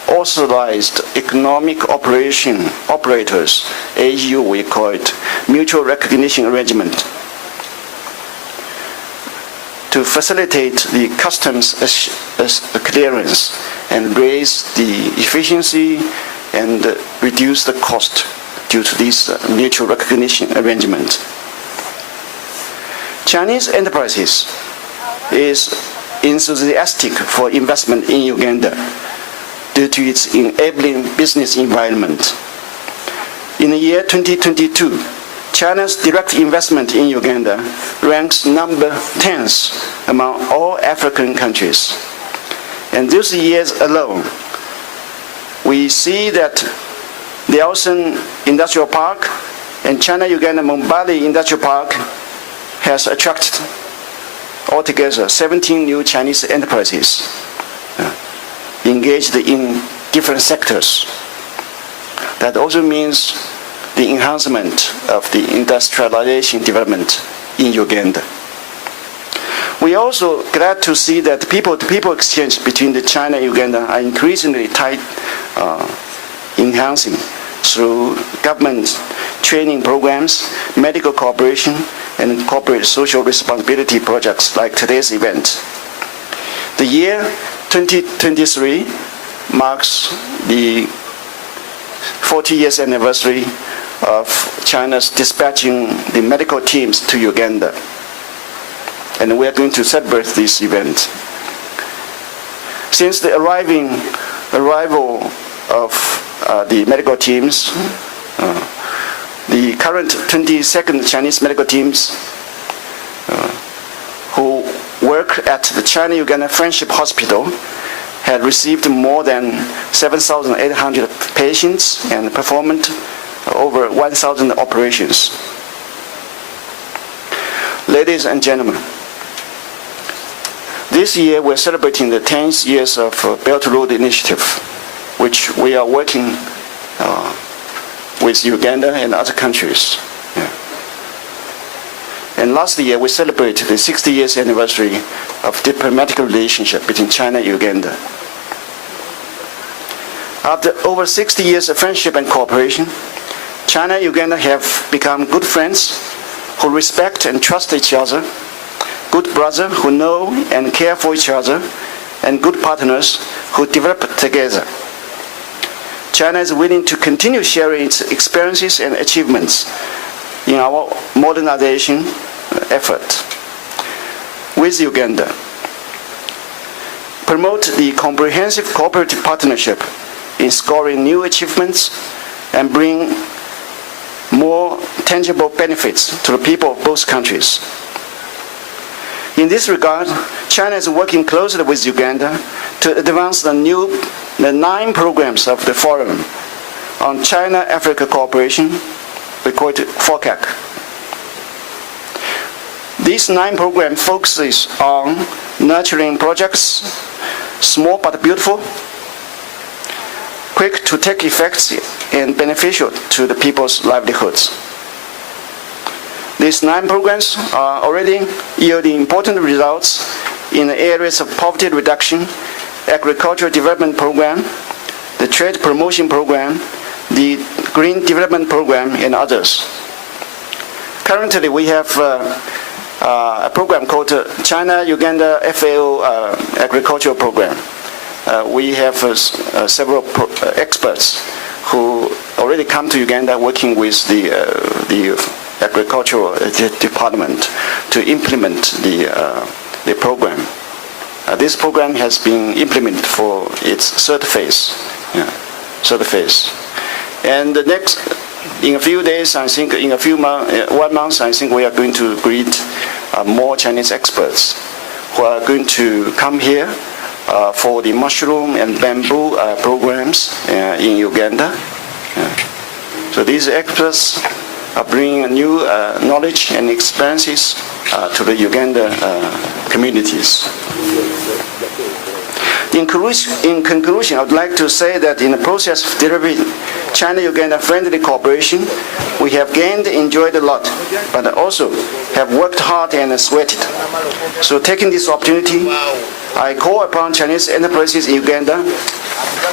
authorized economic operators, AU we call it, mutual recognition arrangement, to facilitate the customs clearance and raise the efficiency and reduce the cost due to this mutual recognition arrangement. Chinese enterprises is enthusiastic for investment in Uganda due to its enabling business environment. In the year 2022, China's direct investment in Uganda ranks number 10th among all African countries. And this years alone, we see that the Elson Industrial Park and China-Uganda Mombali Industrial Park has attracted altogether 17 new Chinese enterprises engaged in different sectors. That also means the enhancement of the industrialization development in Uganda. We are also glad to see that people-to-people exchange between the China and Uganda are increasingly tight, enhancing through government training programs, medical cooperation, and corporate social responsibility projects like today's event. The year 2023 marks the 40 years anniversary of China's dispatching the medical teams to Uganda. And we are going to celebrate this event. Since the arrival of the medical teams, the current 22nd Chinese medical teams who work at the China-Uganda Friendship Hospital had received more than 7,800 patients and performed over 1,000 operations. Ladies and gentlemen, this year we're celebrating the 10th years of Belt Road Initiative, which we are working with Uganda and other countries. Yeah. And last year we celebrated the 60 years anniversary of diplomatic relationship between China and Uganda. After over 60 years of friendship and cooperation, China and Uganda have become good friends who respect and trust each other, good brothers who know and care for each other, and good partners who develop together. China is willing to continue sharing its experiences and achievements in our modernization effort with Uganda. Promote the comprehensive cooperative partnership in scoring new achievements and bring more tangible benefits to the people of both countries. In this regard, China is working closely with Uganda to advance the 9 programs of the Forum on China-Africa Cooperation, we call it FOCAC. These 9 programs focuses on nurturing projects, small but beautiful, quick to take effects, and beneficial to the people's livelihoods. These 9 programs are already yielding important results in the areas of poverty reduction, agricultural development program, the trade promotion program, the green development program, and others. Currently, we have a program called China-Uganda FAO Agricultural Program. We have several experts who already come to Uganda working with the agricultural department to implement the program. This program has been implemented for its third phase. And the next, in a few days, I think, in 1 month, I think we are going to greet more Chinese experts who are going to come here for the mushroom and bamboo programs in Uganda. So these experts are bringing new knowledge and experiences to the Uganda communities. In conclusion, I would like to say that in the process of delivering China-Uganda friendly cooperation, we have gained and enjoyed a lot, but also have worked hard and sweated. So taking this opportunity, I call upon Chinese enterprises in Uganda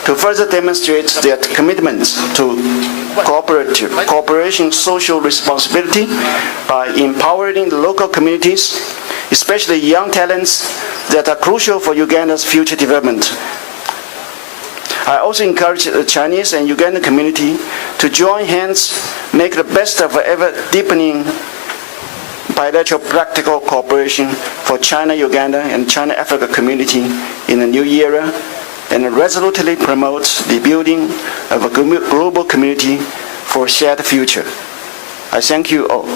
to further demonstrate their commitment to cooperation social responsibility by empowering the local communities, especially young talents that are crucial for Uganda's future development. I also encourage the Chinese and Ugandan community to join hands, make the best of ever deepening bilateral practical cooperation for China-Uganda and China-Africa community in the new era, and resolutely promote the building of a global community for a shared future. I thank you all.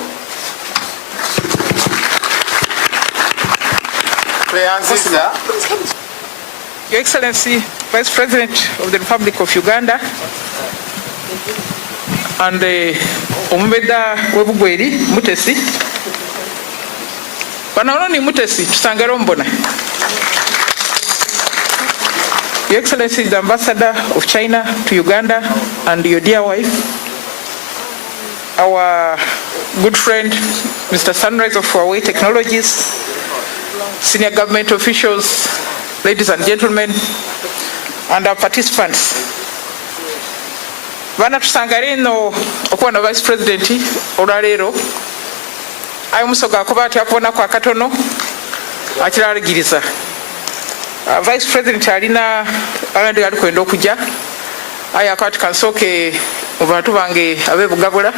Your Excellency, Vice President of the Republic of Uganda, and Omubeda Webugweri Mutesi, Bananoni Mutesi, Tusangarombona. Your Excellency, the Ambassador of China to Uganda, and your dear wife, our good friend, Mr. Sunrise of Huawei Technologies, senior government officials, ladies and gentlemen, and our participants. Bana tusangale ino okuwa na Vice President olwaleero ayi Busoga akuba ati akuona kwa katono akiraligiriza. Vice President alina abandi ali kwenda okujja ayi akati kansooke mu bantu bange ab'ebugabula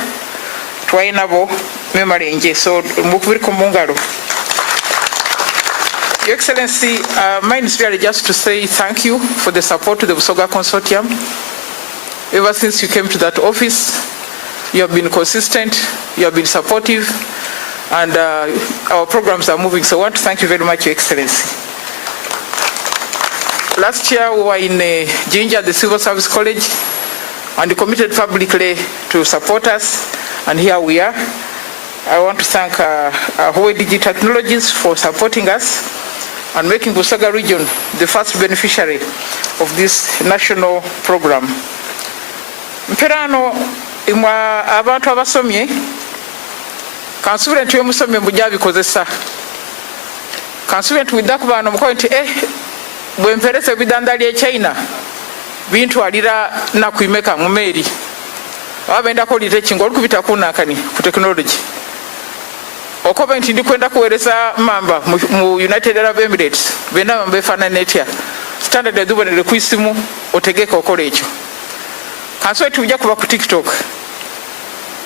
twaye nabo memalenje so mukubiriko mu ngalo. Your Excellency, mine is really just to say thank you for the support to the Busoga Consortium. Ever since you came to that office, you have been consistent, you have been supportive, and our programs are moving. So I want to thank you very much, Your Excellency. Last year we were in Jinja, the Civil Service College, and you committed publicly to support us, and here we are. I want to thank Huawei Digi-Truck for supporting us and making Busoga region the first beneficiary of this national program. Mperano imwa abantu abasomye kansubire nti omusomye mujabikozesa kansubire nti widda kubano mukoye nti bwe mperese bidandali e China bintu alira na kuimeka mu meri abenda ko lite kingo olukubita kunakani ku technology okobe nti ndi kwenda kuwereza mamba mu United Arab Emirates benda mbefana netia standard yadubonere ku isimu otegeka okola ekyo kanswe tujja kuba ku TikTok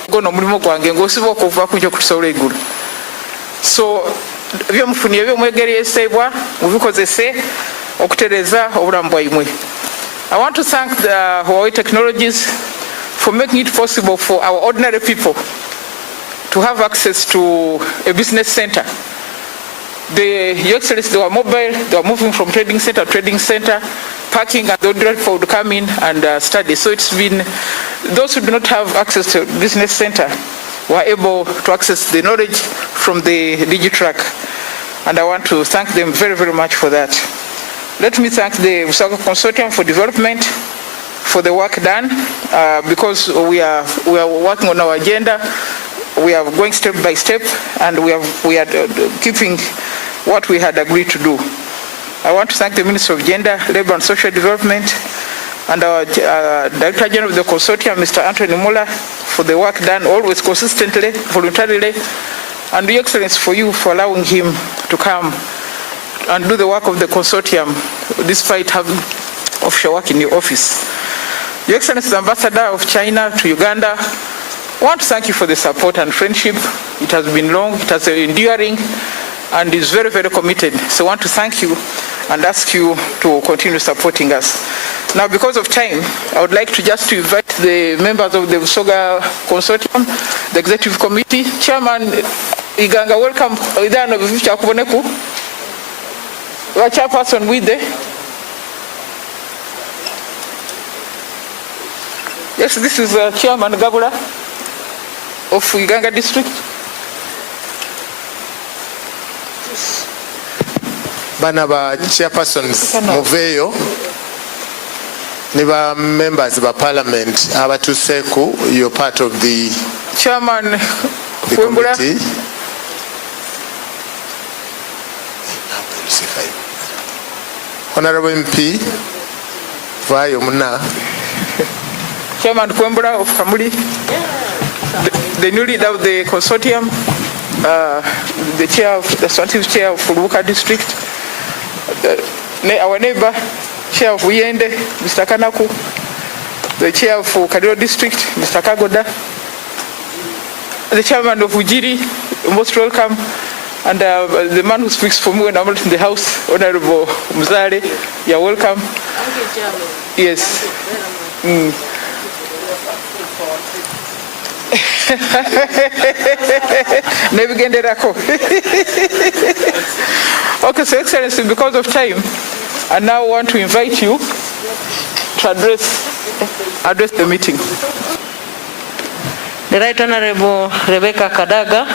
gono mulimo gwange ngosiba okuva kunjo kusobola iguru so byo mufuniye byo mwegereyesebwa mubikozese okutereza obulamu bwaimwe. I want to thank the Huawei Technologies for making it possible for our ordinary people to have access to a business center. Your Excellency, they were mobile, they were moving from trading center to trading center, parking, and the ordinary people would come in and study. So it's been, those who do not have access to business center were able to access the knowledge from the Digi-Truck. And I want to thank them very, very much for that. Let me thank the Busoga Consortium for development, for the work done, because we are working on our agenda. We are going step by step, and we are keeping what we had agreed to do. I want to thank the Minister of Gender, Labour and Social Development, and our Director General of the Consortium, Mr. Anthony Muller, for the work done always consistently, voluntarily, and Your Excellency for you for allowing him to come and do the work of the Consortium despite having offshore work in your office. Your Excellency, the Ambassador of China to Uganda, I want to thank you for the support and friendship. It has been long, it has been enduring, and is very, very committed. So I want to thank you and ask you to continue supporting us. Now, because of time, I would like to just invite the members of the Busoga Consortium, the Executive Committee. Chairman Iganga, welcome. Our chairperson with the. Yes, this is Chairman Gabula of Iganga District. Bana ba chairpersons muveyo niba members of parliament abatuseku, you're part of the Chairman committee. Honorable MP Vayo Muna, Chairman Kwembura of Kamuli, the new leader of the consortium, the substantive chair of Busoga District, our neighbor, chair of Uyende, Mr. Kanaku, the chair of Kadiro District, Mr. Kagoda, the chairman of Ujiri, most welcome, and the man who speaks for me when I'm not in the house, Honorable Mzare, you're welcome. Yes. Okay, so Excellency, because of time, I now want to invite you to address the meeting. The Right Honorable Rebecca Kadaga,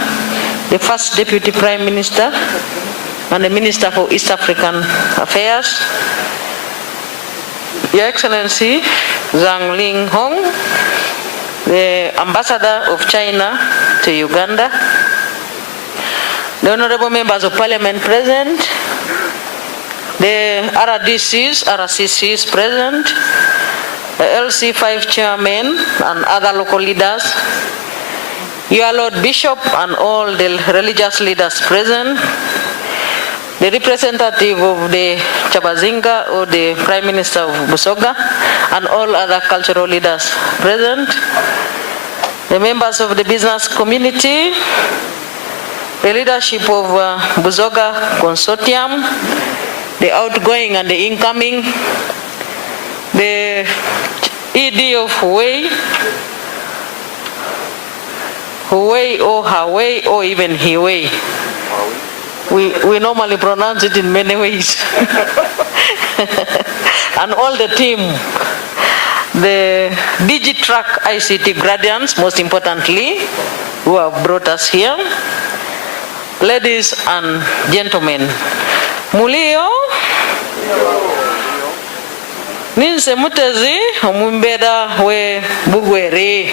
the First Deputy Prime Minister and the Minister for East African Affairs. Your Excellency, Zhang Ling Hong, the Ambassador of China to Uganda, the Honorable Members of Parliament present, the RDCs, RCCs present, the LC5 chairmen and other local leaders, your Lord Bishop and all the religious leaders present, the representative of the Chabazinga or the Prime Minister of Busoga and all other cultural leaders present, the members of the business community, the leadership of Busoga Consortium, the outgoing and the incoming, the ED of Huawei or Huawei or even Huawei. We normally pronounce it in many ways. And all the team, the Digi-Truck ICT graduates, most importantly, who have brought us here, ladies and gentlemen, Mulio, Ninse Mutezi, Omumbeda we Bugweri.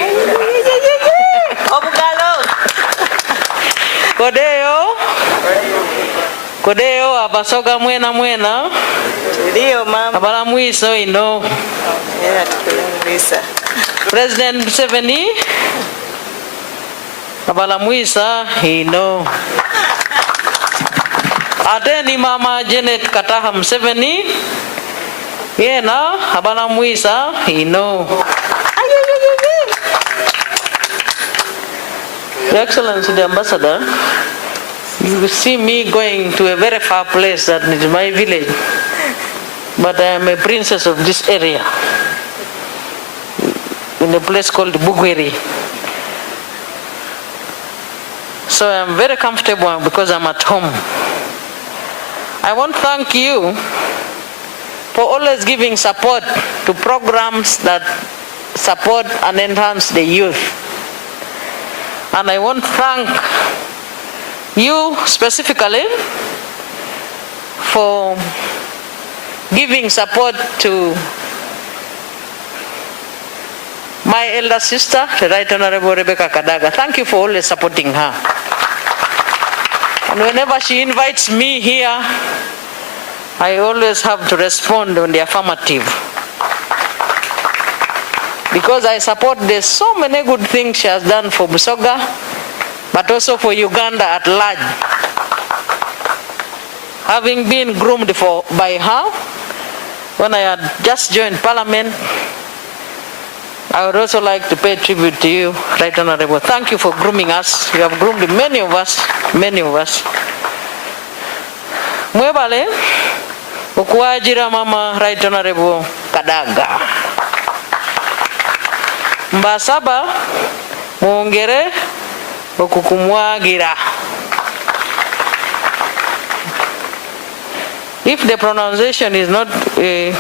Kodeo abasoga mwena mwena. Ndio mama. Abala mwiso ino. President Museveni. Abala mwisa ino. Ateni mama Janet Kataha Museveni. Yena abala mwisa ino. Your Excellency the Ambassador, you will see me going to a very far place that is my village, but I am a princess of this area, in a place called Bugweri. So I am very comfortable because I'm at home. I want to thank you for always giving support to programs that support and enhance the youth. And I want to thank you specifically for giving support to my elder sister, the Right Honorable Rebecca Kadaga. Thank you for always supporting her. And whenever she invites me here, I always have to respond on the affirmative. Because I support there's so many good things she has done for Busoga, but also for Uganda at large. Having been groomed by her, when I had just joined Parliament, I would also like to pay tribute to you, Right Honorable. Thank you for grooming us. You have groomed many of us. Mwebale, ukuajira mama Right Honorable Kadaga. Mbasaba, muongere, okukumwagira. If the pronunciation is not the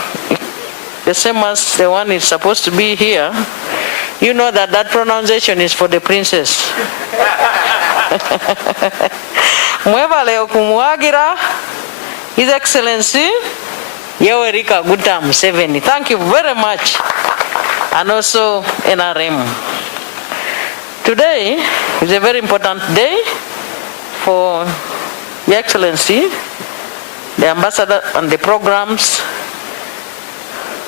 same as the one is supposed to be here, you know that that pronunciation is for the princess. Mwebale okumwagira, His Excellency, Yoweri Kaguta Museveni. Thank you very much. And also NRM. Today is a very important day for Your Excellency, the Ambassador and the programs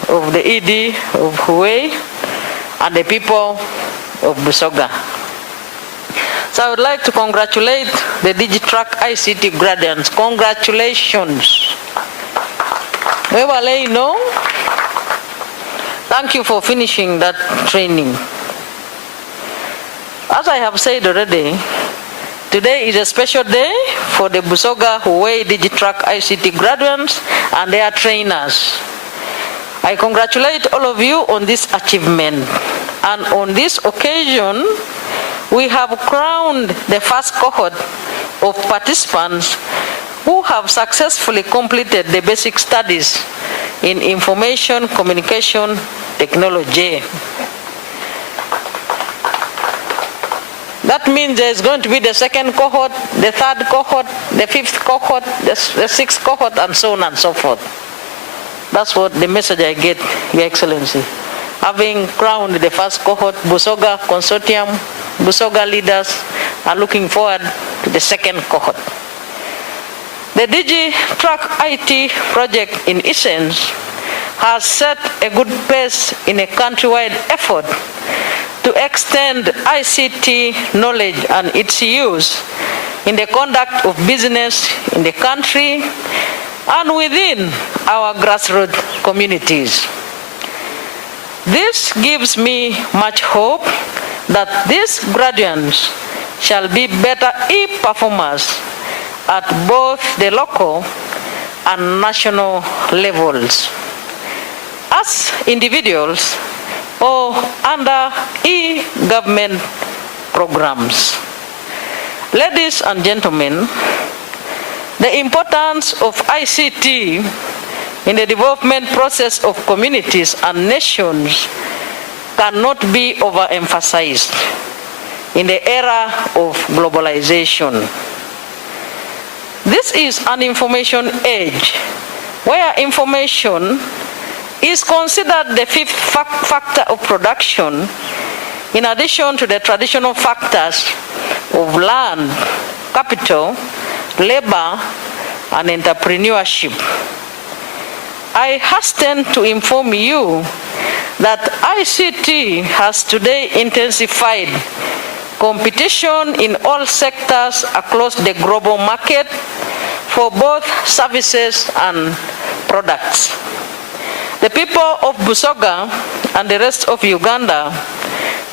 of the ED of Huawei and the people of Busoga. So I would like to congratulate the Digi-Truck ICT graduates. Congratulations. Mwebale ino. Thank you for finishing that training. As I have said already, today is a special day for the Busoga Huawei Digi-Truck ICT graduates and their trainers. I congratulate all of you on this achievement. And on this occasion, we have crowned the first cohort of participants who have successfully completed the basic studies in information communication technology. That means there's going to be the second cohort, the third cohort, the fifth cohort, the sixth cohort, and so on and so forth. That's what the message I get, Your Excellency. having crowned the first cohort, Busoga Consortium, Busoga leaders are looking forward to the second cohort. The Digi-Truck IT project, in essence, has set a good pace in a countrywide effort to extend ICT knowledge and its use in the conduct of business in the country and within our grassroots communities. This gives me much hope that these graduates shall be better e-performers at both the local and national levels. As individuals or under e-government programs. Ladies and gentlemen, the importance of ICT in the development process of communities and nations cannot be overemphasized in the era of globalization. This is an information age where information is considered the fifth factor of production, in addition to the traditional factors of land, capital, labor, and entrepreneurship. I hasten to inform you that ICT has today intensified competition in all sectors across the global market for both services and products. The people of Busoga and the rest of Uganda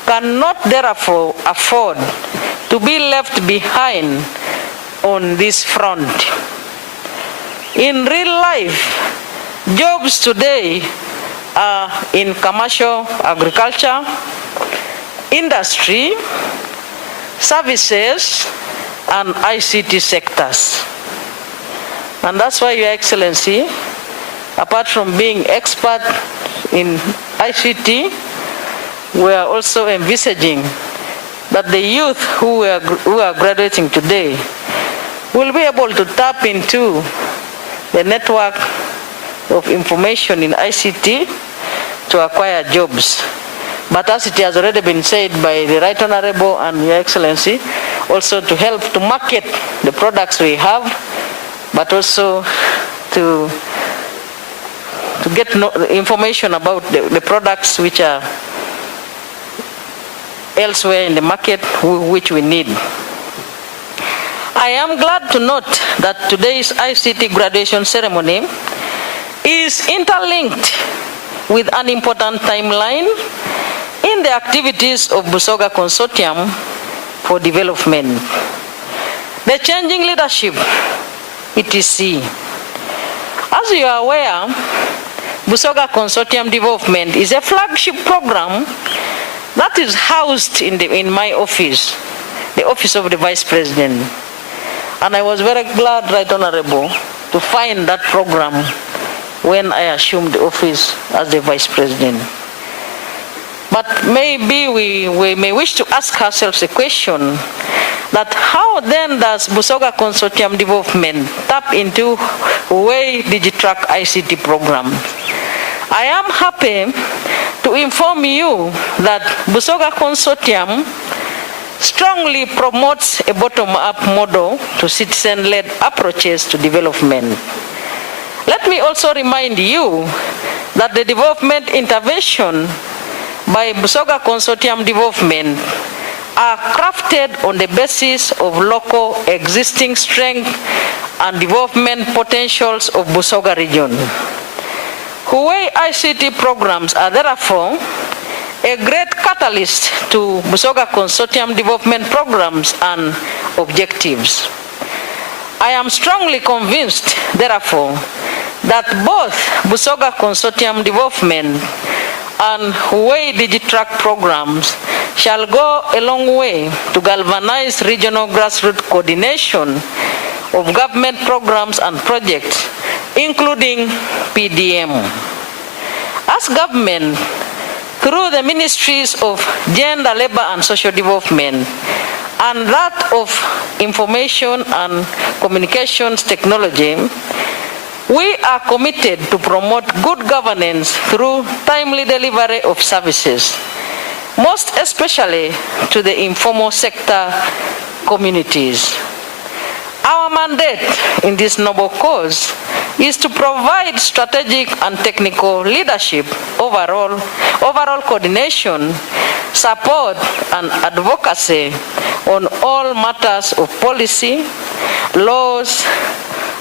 cannot therefore afford to be left behind on this front. In real life, jobs today are in commercial agriculture, industry, services, and ICT sectors. And that's why, Your Excellency, apart from being expert in ICT, we are also envisaging that the youth who are graduating today will be able to tap into the network of information in ICT to acquire jobs. But as it has already been said by the Right Honorable and Your Excellency, also to help to market the products we have, but also to get information about the products which are elsewhere in the market which we need. I am glad to note that today's ICT graduation ceremony is interlinked with an important timeline in the activities of Busoga Consortium for development. The changing leadership, etc. As you are aware, Busoga Consortium Development is a flagship program that is housed in my office, the Office of the Vice President. And I was very glad, Right Honorable, to find that program when I assumed the office as the Vice President. But maybe we may wish to ask ourselves a question, that how then does Busoga Consortium Development tap into Huawei Digi-Truck ICT program? I am happy to inform you that Busoga Consortium strongly promotes a bottom-up model to citizen-led approaches to development. Let me also remind you that the development intervention by Busoga Consortium Development are crafted on the basis of local existing strength and development potentials of Busoga region. Huawei ICT programs are therefore a great catalyst to Busoga Consortium development programs and objectives. I am strongly convinced, therefore, that both Busoga Consortium development and Huawei Digi-Truck programs shall go a long way to galvanize regional grassroots coordination of government programs and projects, including PDM. As government, through the Ministries of Gender, Labor and Social Development and that of Information and Communications Technology, We are committed to promote good governance through timely delivery of services, most especially to the informal sector communities. Our mandate in this noble cause is to provide strategic and technical leadership, overall coordination, support, and advocacy on all matters of policy, laws,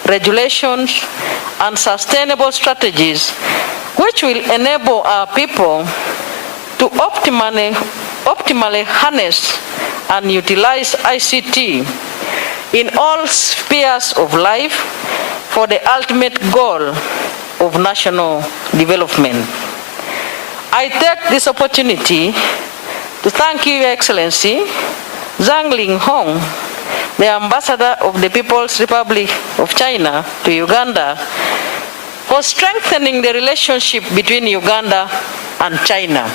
regulations, and sustainable strategies, which will enable our people to optimally harness and utilize ICT in all spheres of life for the ultimate goal of national development. I take this opportunity to thank you, Your Excellency, Zhang Linghong, the Ambassador of the People's Republic of China to Uganda, for strengthening the relationship between Uganda and China.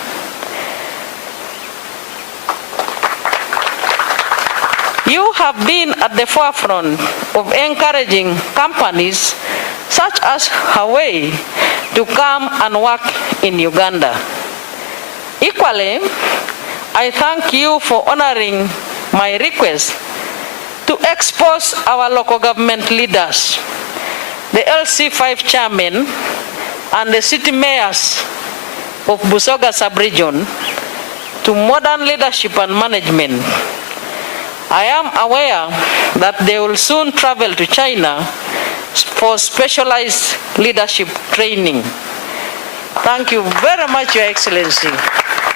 You have been at the forefront of encouraging companies such as Huawei to come and work in Uganda. Equally, I thank you for honoring my request to expose our local government leaders, the LC5 chairman and the city mayors of Busoga sub-region to modern leadership and management. I am aware that they will soon travel to China for specialized leadership training. Thank you very much, Your Excellency.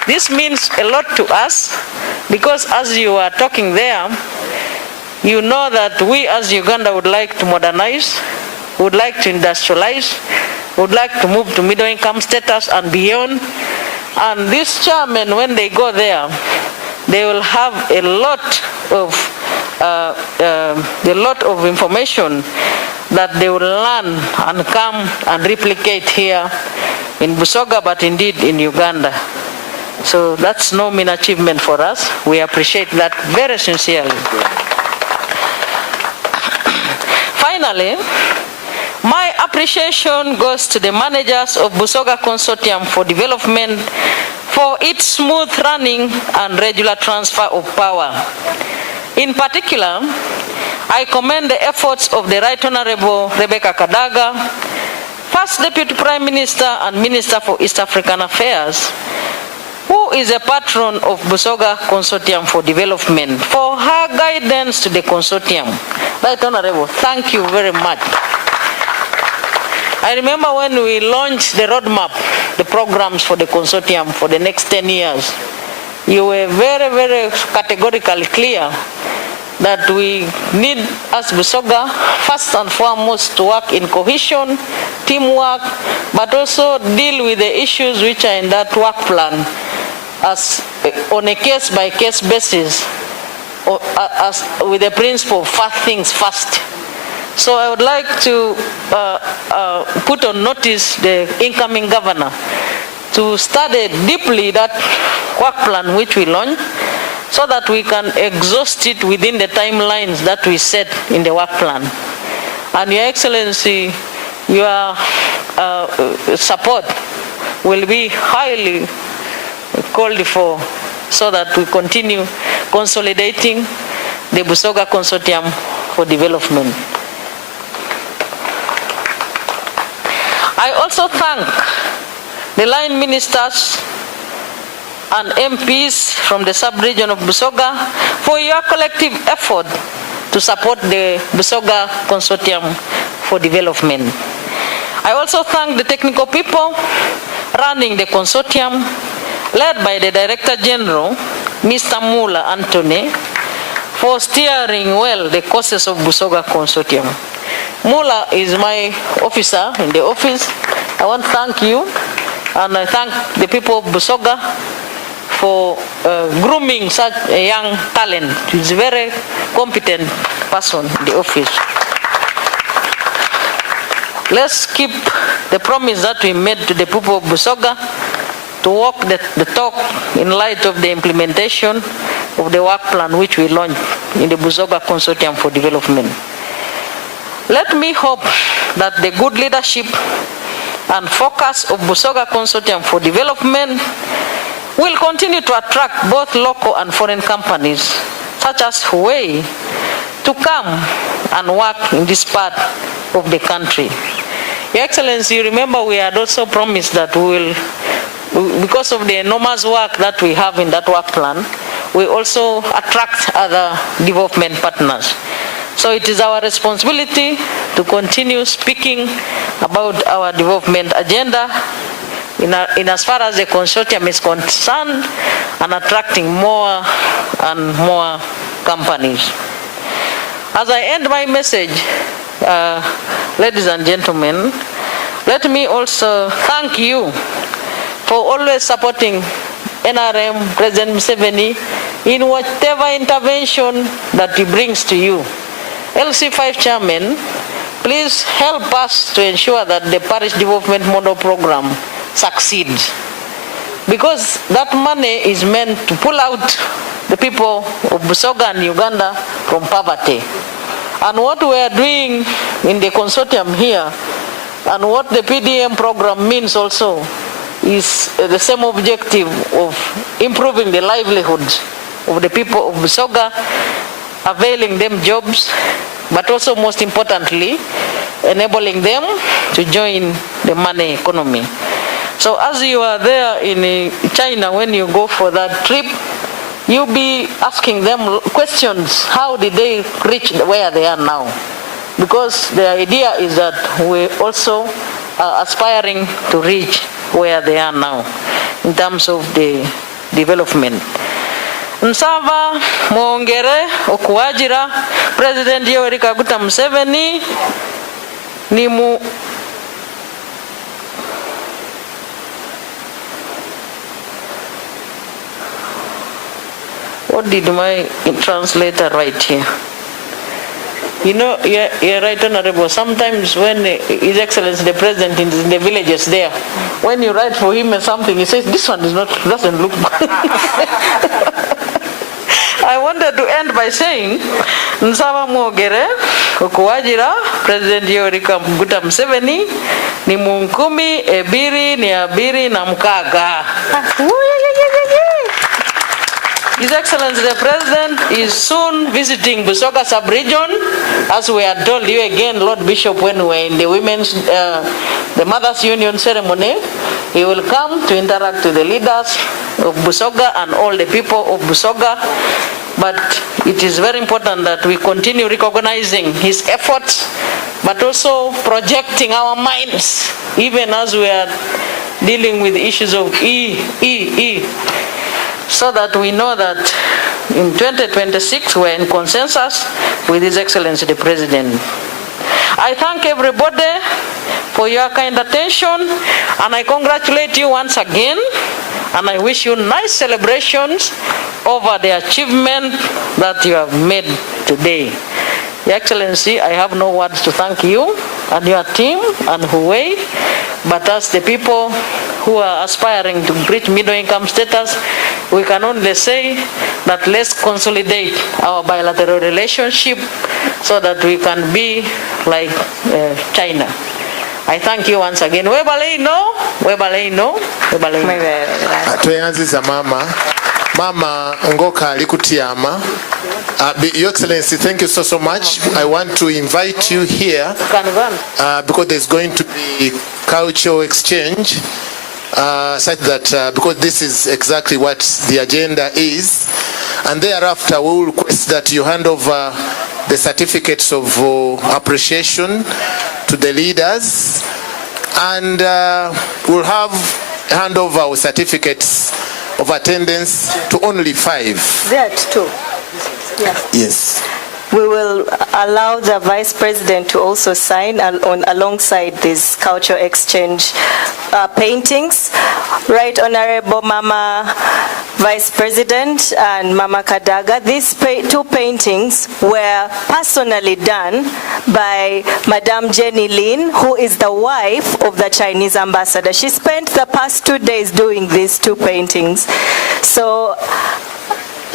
This means a lot to us because as you are talking there, you know that we as Uganda would like to modernize, would like to industrialize, would like to move to middle income status and beyond. And this chairman, when they go there, they will have a lot of information that they will learn and come and replicate here in Busoga, but indeed in Uganda. So that's no mean achievement for us. We appreciate that very sincerely. Finally, my appreciation goes to the managers of Busoga Consortium for Development for its smooth running and regular transfer of power. In particular, I commend the efforts of the Right Honorable Rebecca Kadaga, First Deputy Prime Minister and Minister for East African Affairs, who is a patron of Busoga Consortium for Development, for her guidance to the consortium. Right Honorable, thank you very much. I remember when we launched the roadmap, the programs for the consortium for the next 10 years, you were very, very categorically clear that we need, as Busoga, first and foremost to work in cohesion, teamwork, but also deal with the issues which are in that work plan as on a case-by-case basis, or as with the principle of first things first. So I would like to put on notice the incoming governor to study deeply that work plan which we launched, so that we can exhaust it within the timelines that we set in the work plan. And Your Excellency, your support will be highly called for, so that we continue consolidating the Busoga Consortium for Development. I also thank the line ministers and MPs from the sub-region of Busoga for your collective effort to support the Busoga Consortium for Development. I also thank the technical people running the consortium, led by the Director General, Mr. Mula Anthony, for steering well the courses of Busoga Consortium. Mula is my officer in the office. I want to thank you, and I thank the people of Busoga for grooming such a young talent. He's a very competent person in the office. Let's keep the promise that we made to the people of Busoga to walk the talk in light of the implementation of the work plan which we launched in the Busoga Consortium for Development. Let me hope that the good leadership and focus of Busoga Consortium for Development will continue to attract both local and foreign companies, such as Huawei, to come and work in this part of the country. Your Excellency, remember we had also promised that we will, because of the enormous work that we have in that work plan, we also attract other development partners. So it is our responsibility to continue speaking about our development agenda in as far as the consortium is concerned and attracting more and more companies. As I end my message, ladies and gentlemen, let me also thank you for always supporting NRM, President Museveni, in whatever intervention that he brings to you. LC5 Chairman, please help us to ensure that the Parish Development Model Program succeeds. Because that money is meant to pull out the people of Busoga and Uganda from poverty. And what we are doing in the consortium here, and what the PDM program means also, is the same objective of improving the livelihoods of the people of Busoga, availing them jobs, but also most importantly, enabling them to join the money economy. So as you are there in China, when you go for that trip, you'll be asking them questions. How did they reach where they are now? Because the idea is that we also are aspiring to reach where they are now in terms of the development. Nsava mwongere okuwajira President Yoweri Kaguta Museveni ni mu What did my translator write here? You know, you're right, Honorable. Sometimes when His Excellency the President is in the villages there, when you write for him something, he says, this one doesn't look good. I wanted to end by saying, Nsaba mwogere okuwajira President Yoweri Kaguta Museveni ni munkumi ebiri ni abiri na mukaga. His Excellency the President is soon visiting Busoga sub-region, as we had told you again, Lord Bishop, when we were in the the Mothers Union ceremony. He will come to interact with the leaders of Busoga and all the people of Busoga. But it is very important that we continue recognizing his efforts, but also projecting our minds, even as we are dealing with issues of so that we know that in 2026 we're in consensus with His Excellency the President. I thank everybody for your kind attention, and I congratulate you once again, and I wish you nice celebrations over the achievement that you have made today. Your Excellency, I have no words to thank you and your team and Huawei, but as the people who are aspiring to reach middle-income status, we can only say that let's consolidate our bilateral relationship so that we can be like China. I thank you once again. Webale no. Tweyanziza Mama Ngoka Alikutiama. Your Excellency, thank you so much. I want to invite you here because there's going to be cultural exchange. Such that because this is exactly what the agenda is, and thereafter we will request that you hand over the certificates of appreciation to the leaders, and we'll hand over our certificates of attendance to only 5. That's 2. Yes. We will allow the Vice President to also sign alongside these cultural exchange paintings. Right, Honorable Mama Vice President and Mama Kadaga, these 2 paintings were personally done by Madame Jenny Lin, who is the wife of the Chinese ambassador. She spent the past 2 days doing these 2 paintings. So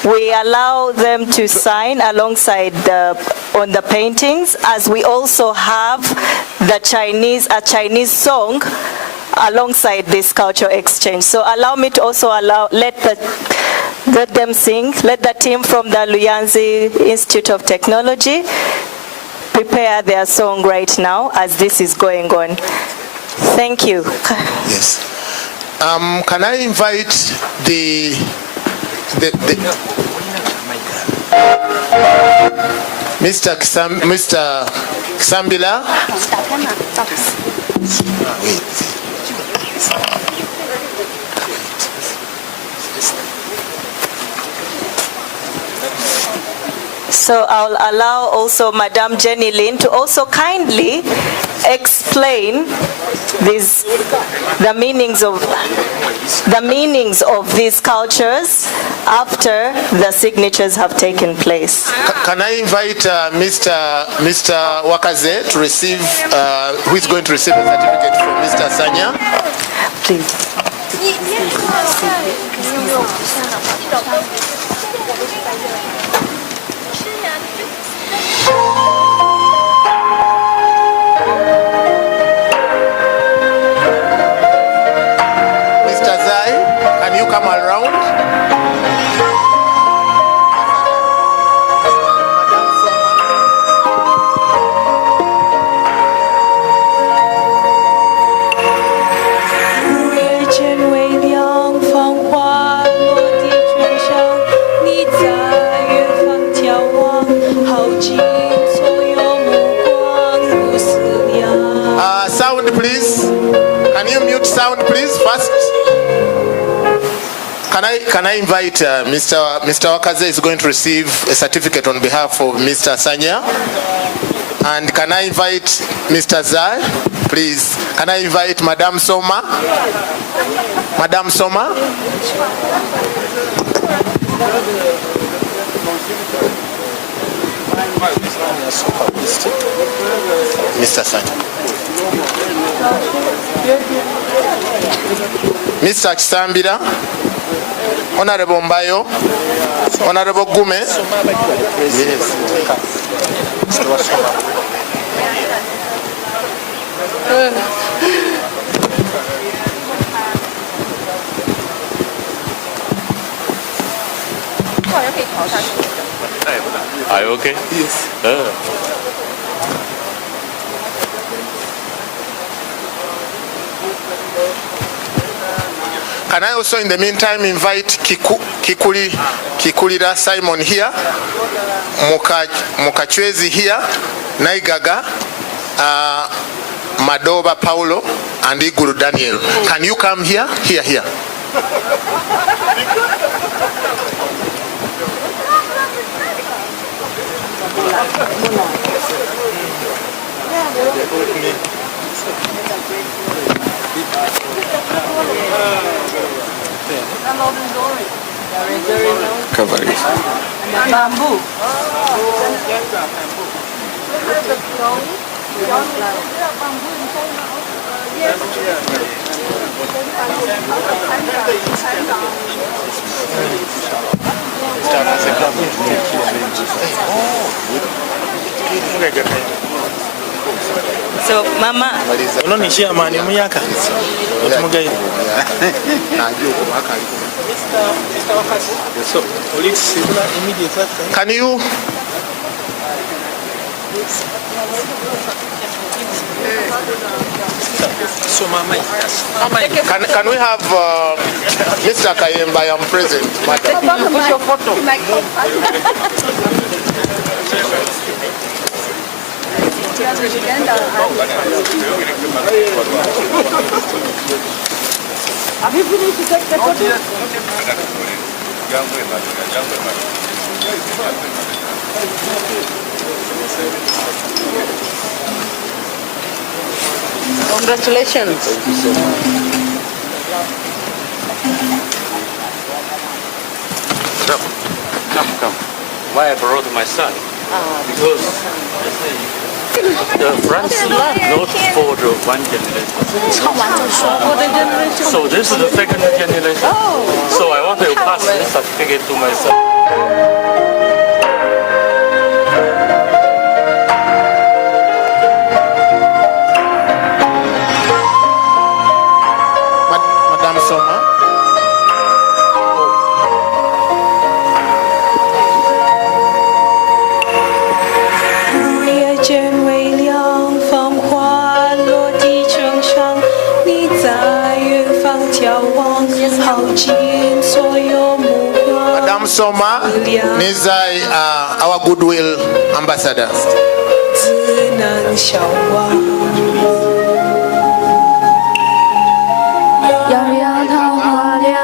we allow them to sign alongside on the paintings, as we also have a Chinese song alongside this cultural exchange. So allow me to also let them sing. Let the team from the Luyanzi Institute of Technology prepare their song right now as this is going on. Thank you. Yes. Can I invite the Mr. Kisambila? So I'll allow also Madame Jenny Lin to also kindly explain the meanings of these cultures after the signatures have taken place. Can I invite Mr. Wakaze to receive, who is going to receive a certificate from Mr. Sanya? Please. Mr. Zai, can you come around? Sound, please. Can you mute sound, please, first? Can I invite Mr. Wakaze is going to receive a certificate on behalf of Mr. Sanya? And can I invite Mr. Zai, please? Can I invite Madame Soma? Madame Soma? Mr. Sanya. Mr. Kisambira, Honorable Mbayo, Honorable Gume. Yes. Are you okay? Yes. Can I also in the meantime invite Kikulira Simon here, Mukachwezi here, Naigaga, Madoba Paulo, and Iguru Daniel. Can you come here? Here. Cover it. Bamboo. So, Mama. Can you? Can we have Mr. Kayemba? I am present, madam. Push your photo. Have you finished to take the photo? Congratulations. Come. Why I brought my son? Because The France, not for the one generation. So this is the second generation. So I want to pass this certificate to my son. Madam Soma. Madam Soma Nizai, our goodwill ambassador.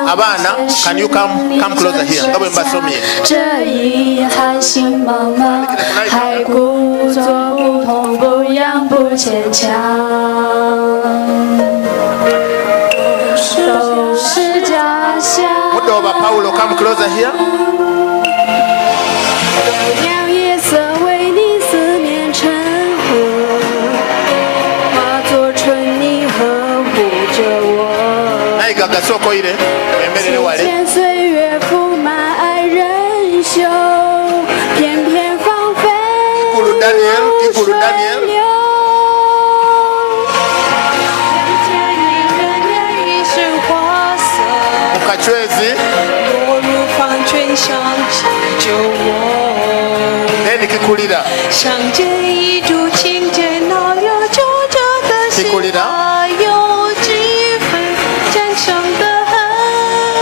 Abana, can you come closer here? Come Mbasomie. Mudoba Paulo, come closer here. Naigaga soko ile, emerere wale. Kikulu Daniel. Mukachwezi. Neni kikulira. Kikulira.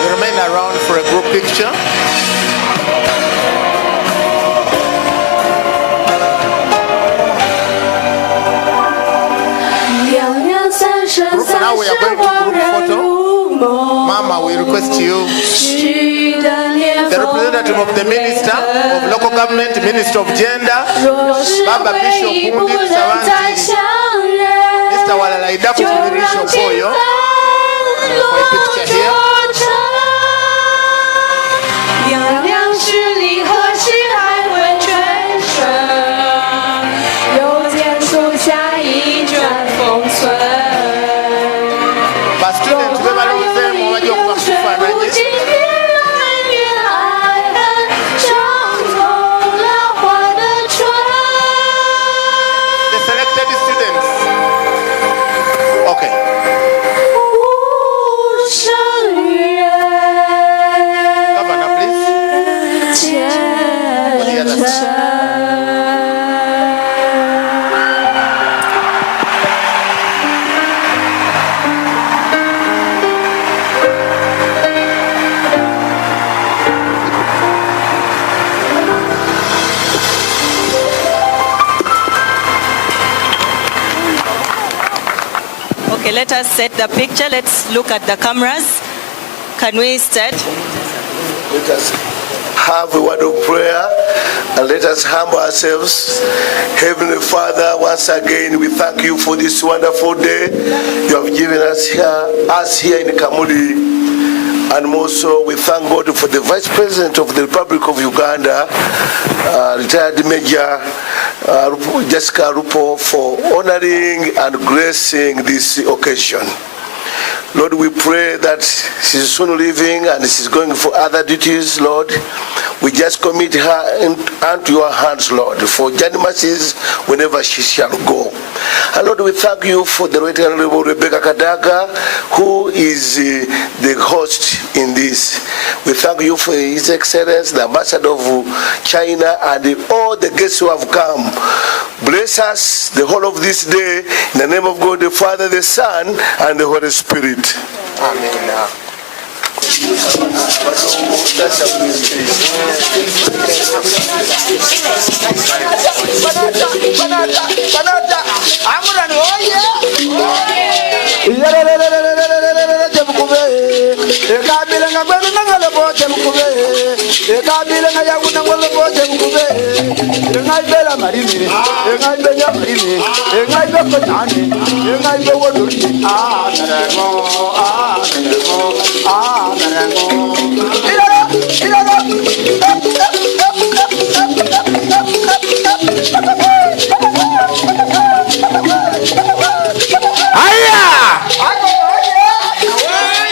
You remain around for a group picture. Now we are going to group photo. Mama, we request you, the representative of the Minister of Local Government, Minister of Gender, Baba Bishop Mundi Savanti, Mr. Walalaida Bishop Boyo, for a picture here. Okay, let us set the picture. Let's look at the cameras. Can we start? Let us have a word of prayer and let us humble ourselves. Heavenly Father, once again, we thank you for this wonderful day you have given us here in Kamuli. And also, we thank God for the Vice President of the Republic of Uganda, retired Major Jessica Rupo, for honoring and gracing this occasion. Lord, we pray that she's soon leaving and she's going for other duties, Lord. We just commit her into your hands, Lord, for journey mercies whenever she shall go. And Lord, we thank you for the Right Honorable Rebecca Kadaga, who is the host in this. We thank you for His Excellency, the Ambassador of China, and all the guests who have come. Bless us the whole of this day, in the name of God, the Father, the Son, and the Holy Spirit. Amen.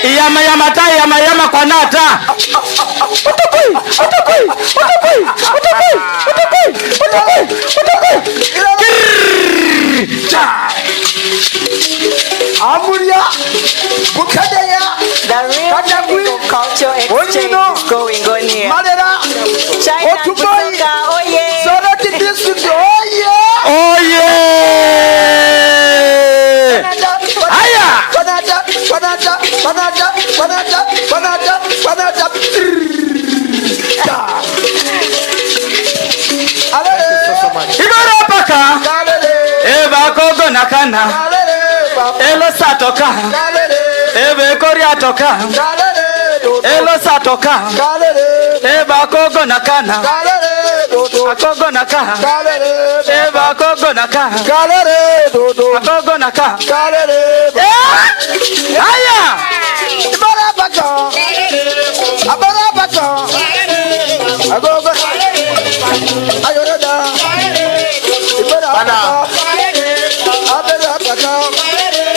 Iyama yama ta yama yama kwa nata. Amuria, Bukadeya, The real cultural exchange is going on here. China and Busoga, oh yeah. Soroti district, oh yeah. Oh yeah. Aya. Igoro paka. Eva kogo nakana. Elo satoka. Ebe koria toka. Elo satoka. Eba kogo nakana. Akogo naka. Eba kogo naka. Akogo naka. Aya.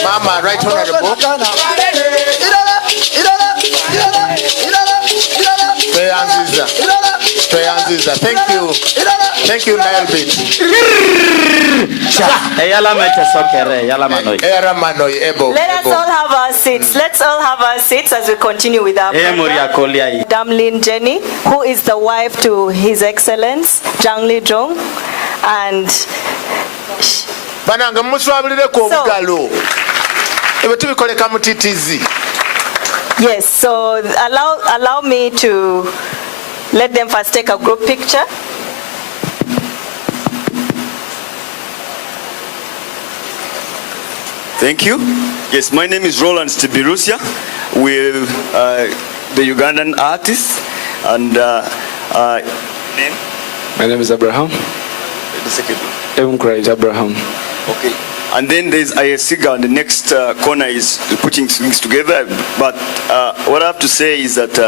Mama, right honorable. Thank you. Thank you, Nailbit. Let us all have our seats. Let's all have our seats as we continue with our program. Damlin Jenny, who is the wife to His Excellence Zhang Lijong, and bananga muswabulire ko obugalo ebe tubikoleka mutitizi. Yes, so allow me to let them first take a group picture. Thank you. Yes, my name is Roland Stibirusia with the Ugandan artist, and name? My name is Abraham. The second one. Evans Abraham. Okay. And then there's Ayesiga on the next corner is putting things together. But what I have to say is that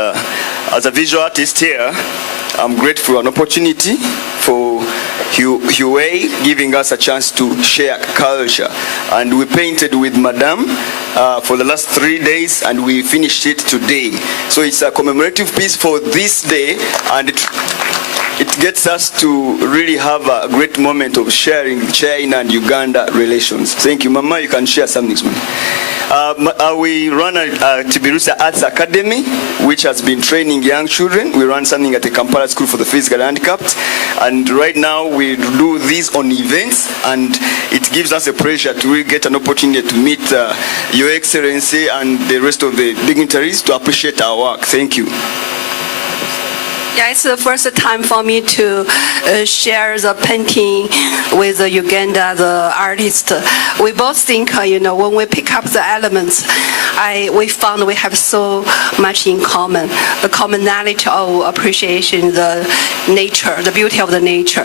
as a visual artist here, I'm grateful for an opportunity for Huawei giving us a chance to share culture. And we painted with Madame for the last 3 days, and we finished it today. So it's a commemorative piece for this day, and it gets us to really have a great moment of sharing China and Uganda relations. Thank you. Mama, you can share something with me. We run a Tibirusa Arts Academy, which has been training young children. We run something at the Kampala School for the Physically Handicapped. And right now we do these on events, and it gives us a pleasure to really get an opportunity to meet Your Excellency and the rest of the dignitaries to appreciate our work. Thank you. Yeah, it's the first time for me to share the painting with Uganda, the artist. We both think, when we pick up the elements, we found we have so much in common. The commonality of appreciation, the nature, the beauty of the nature,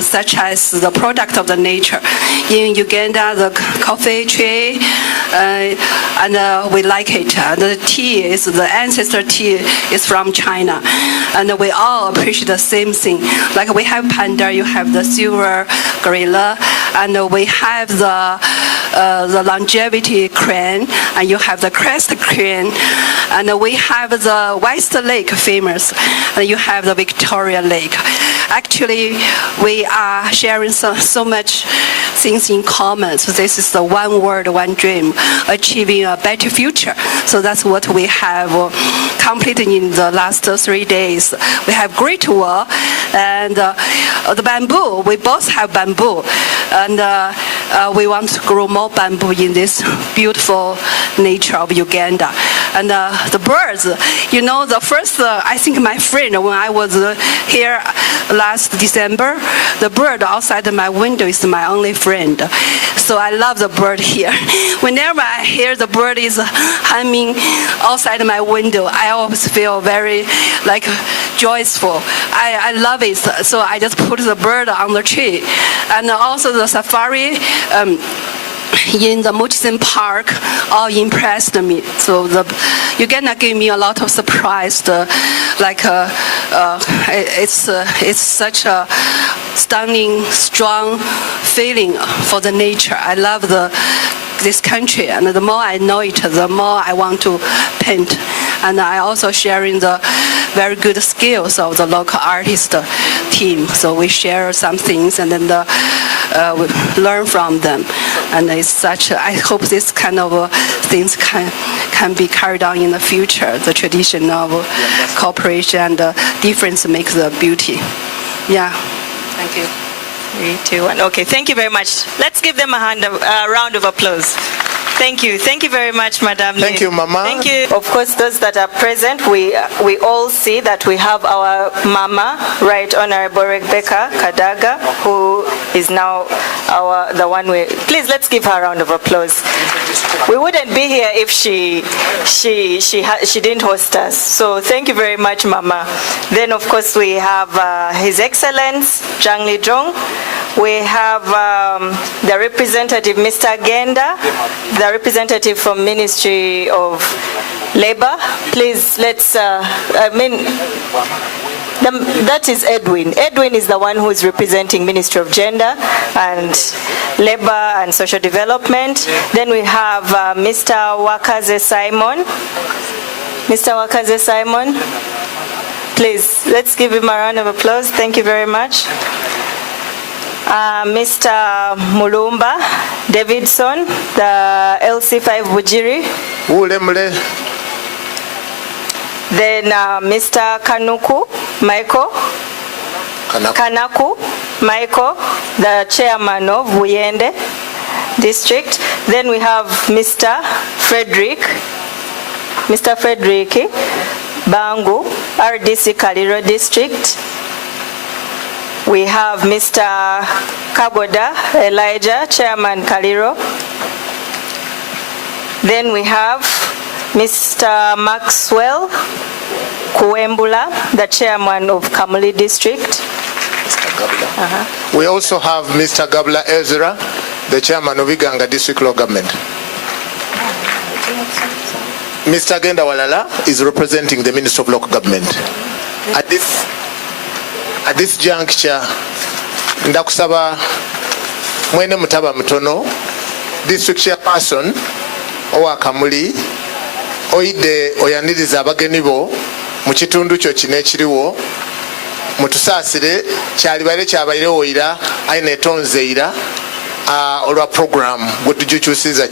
such as the product of the nature. In Uganda, the coffee tree, and we like it. The tea is the ancestor tea is from China. And we all appreciate the same thing. Like we have panda, you have the silver gorilla, and we have the longevity crane, and you have the crest crane, and we have the West Lake famous, and you have the Victoria Lake. Actually, we are sharing so much things in common. So this is the one word, one dream, achieving a better future. So that's what we have completed in the last 3 days. We have great work, and the bamboo, we both have bamboo, and we want to grow more bamboo in this beautiful nature of Uganda. And the birds, the first, I think my friend, when I was here last December, the bird outside my window is my only friend. So I love the bird here. Whenever I hear the bird is humming outside my window, I always feel very joyful. I love it. So I just put the bird on the tree. And also the safari in the Murchison Park all impressed me. So Uganda gave me a lot of surprise. It's such a stunning, strong feeling for the nature. I love the this country. And the more I know it, the more I want to paint. And I also sharing the very good skills of the local artist team. So we share some things and then we learn from them. And it's such, I hope this kind of things can be carried on in the future. The tradition of cooperation and difference makes the beauty. Yeah, thank you. 3, 2, 1. Okay, thank you very much. Let's give them a round of applause. Thank you. Thank you very much, Madam. Thank you, Mama. Thank you. Of course, those that are present, we all see that we have our Mama, Right Honorable Rebecca Kadaga, who is now the one we... Please, let's give her a round of applause. We wouldn't be here if she didn't host us. So thank you very much, Mama. Then, of course, we have His Excellence, Zhang Lijong. We have the representative, Mr. Genda, the representative from Ministry of Labor. Please, let's, that is Edwin. Edwin is the one who is representing Ministry of Gender and Labor and Social Development. Then we have Mr. Wakaze Simon. Mr. Wakaze Simon, please, let's give him a round of applause. Thank you very much. Mr. Mulumba Davidson, the LC5 Bujiri. Then Mr. Kanuku Michael. Kanaku Michael, the chairman of Wuyende District. Then we have Mr. Frederick Bangu, RDC Kaliro District. We have Mr. Kagoda Elijah, Chairman Kaliro. Then we have Mr. Maxwell Kuembula, the Chairman of Kamuli District. We also have Mr. Gabla Ezra, the Chairman of Iganga District Law Government. Mr. Genda Walala is representing the Minister of Local Government. At this juncture, ndakusaba mwene mutaba mutono, District Chairperson owa Kamuli, oide oyaniriza abageni bo mu kitundu kyo kino ekiriwo, mutusaasire kyalibaire kyabaire woyira ayina etonzeira olwa program gwe tugikyusiriza.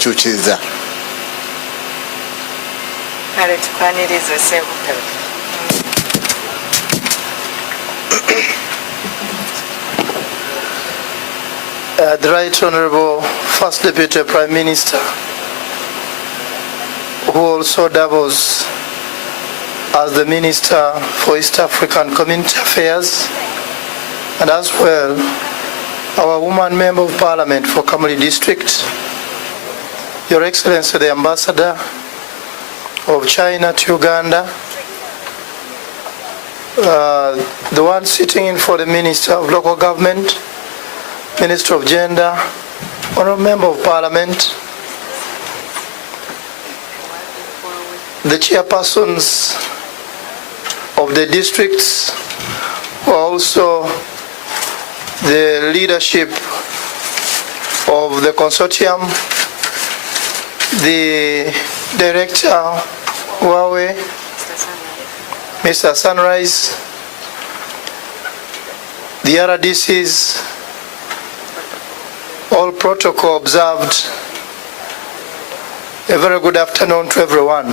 The Right Honorable First Deputy Prime Minister, who also doubles as the Minister for East African Community Affairs, and as well our woman Member of Parliament for Kamuli District, Your Excellency the Ambassador of China to Uganda, the one sitting in for the Minister of Local Government, Minister of Gender, Honourable Member of Parliament, the chairpersons of the districts, who are also the leadership of the Consortium, the Director, Huawei, Mr. Sunrise, the RDCs, all protocol observed. A very good afternoon to everyone.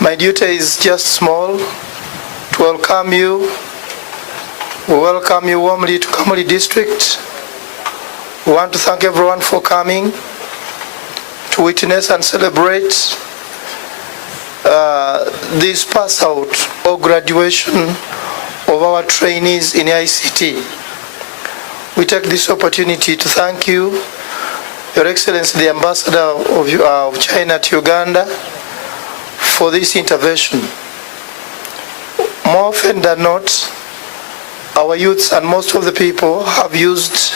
My duty is just small, to welcome you. We welcome you warmly to Kamuli District. We want to thank everyone for coming to witness and celebrate this pass out or graduation of our trainees in ICT. We take this opportunity to thank you, Your Excellency the Ambassador of China to Uganda, for this intervention. More often than not, our youths and most of the people have used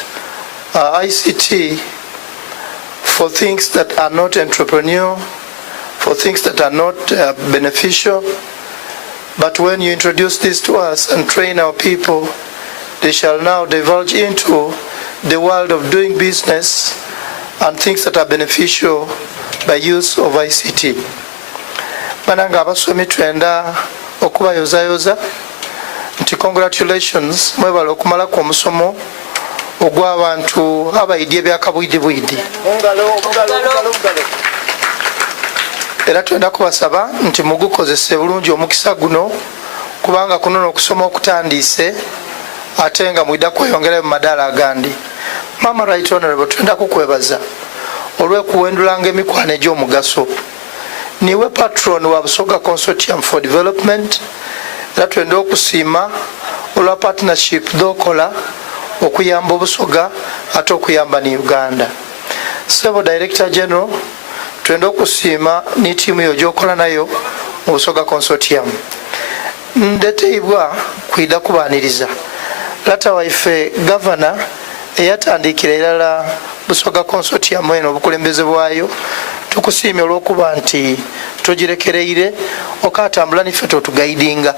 ICT for things that are not entrepreneurial, for things that are not beneficial. But when you introduce this to us and train our people, they shall now divulge into the world of doing business and things that are beneficial by use of ICT. Bananga abasomi twenda okubayozayoza nti congratulations mwebale okumala ku omusomo ogw'abantu abayidya ebyakabwidibwidi. Era twenda kubasaba nti mugukozese bulungi omukisa guno kubanga kuno okusoma okutandiise ate nga mwidda kweyongerayo mu madaala agandi. Mama Right Honorable, twenda kukwebaza olw'ekuwendulanga emikwano egy'omugaso. Niwe patron wa Busoga Consortium for Development, era twenda okusiima olwa partnership dhokola okuyamba Obusoga ate okuyamba ne Uganda. Sebo Director General, twenda okusiima ne tiimu yo gy'okola nayo mu Busoga Consortium. Ndeteibwa kwida kubaaniriza lata waife Governor eyatandikira erala Busoga Consortium eno obukulembeze bwayo, tukusiimye olw'okuba nti togirekereire okatambula niffe totugaidinga.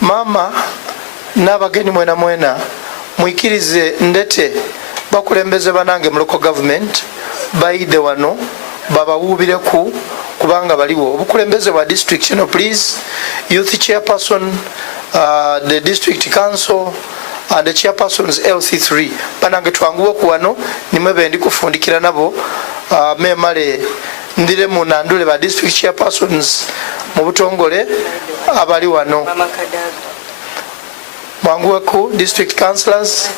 Mama n'abagenyi mwena mwena mwikirize ndete bakulembeze banange mu local government bayide wano babawuubireku kubanga baliwo obukulembeze bwa district eno. Please, youth chairperson, the district council and the chairpersons LC3 banange twanguwe ku wano nimwe bendi kufundikira nabo memale ndire mu nandule ba district chairpersons mu butongole abali wano mwanguwe ku district councillors.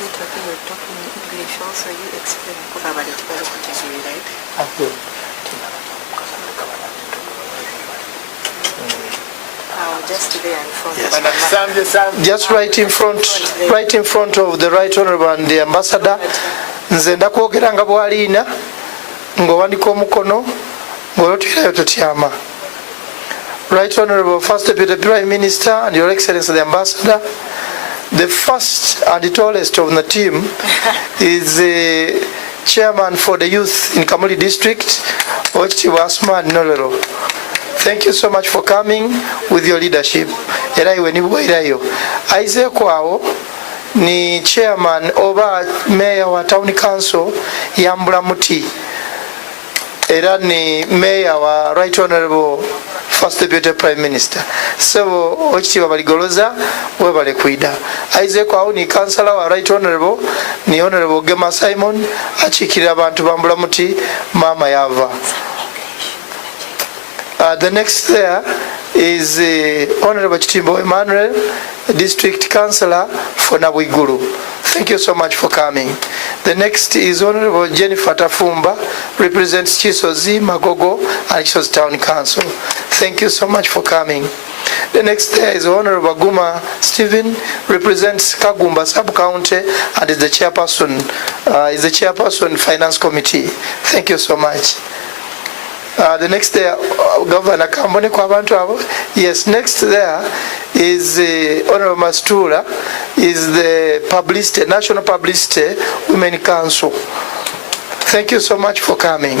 Just right in front of the Right Honorable and the Ambassador. Nze ndakwogera nga bwaliina ng'owandika omukono ng'olotwirayo totyama. Right Honorable First Deputy Prime Minister and Your Excellency the Ambassador, the first and the tallest of the team is the Chairman for the Youth in Kamuli District, Ochiwa Asman Noloro. Thank you so much for coming with your leadership. Era iwe nibuwairayo. Aize kwao ni chairman oba mayor wa town council ya Mbulamuti. Era ni mayor wa Right Honorable First Deputy Prime Minister. So ochitiwa baligoloza webale kwida. Aize kwao ni councillor wa Right Honorable ni Honorable Gema Simon achikira abantu ba Mbulamuti mama yava. The next there is Honorable Chitimbo Emmanuel, District Councillor for Nabwiguru. Thank you so much for coming. The next is Honorable Jennifer Tafumba, represents Chisozi, Magogo, and Chisozi Town Council. Thank you so much for coming. The next there is Honorable Guma Stephen, represents Kagumba Sub-County and is the chairperson Finance Committee. Thank you so much. The next there, Governor Kambone Kwabantu. Yes, next there is Honorable Mastura, is the publicity, National Publicity Women Council. Thank you so much for coming.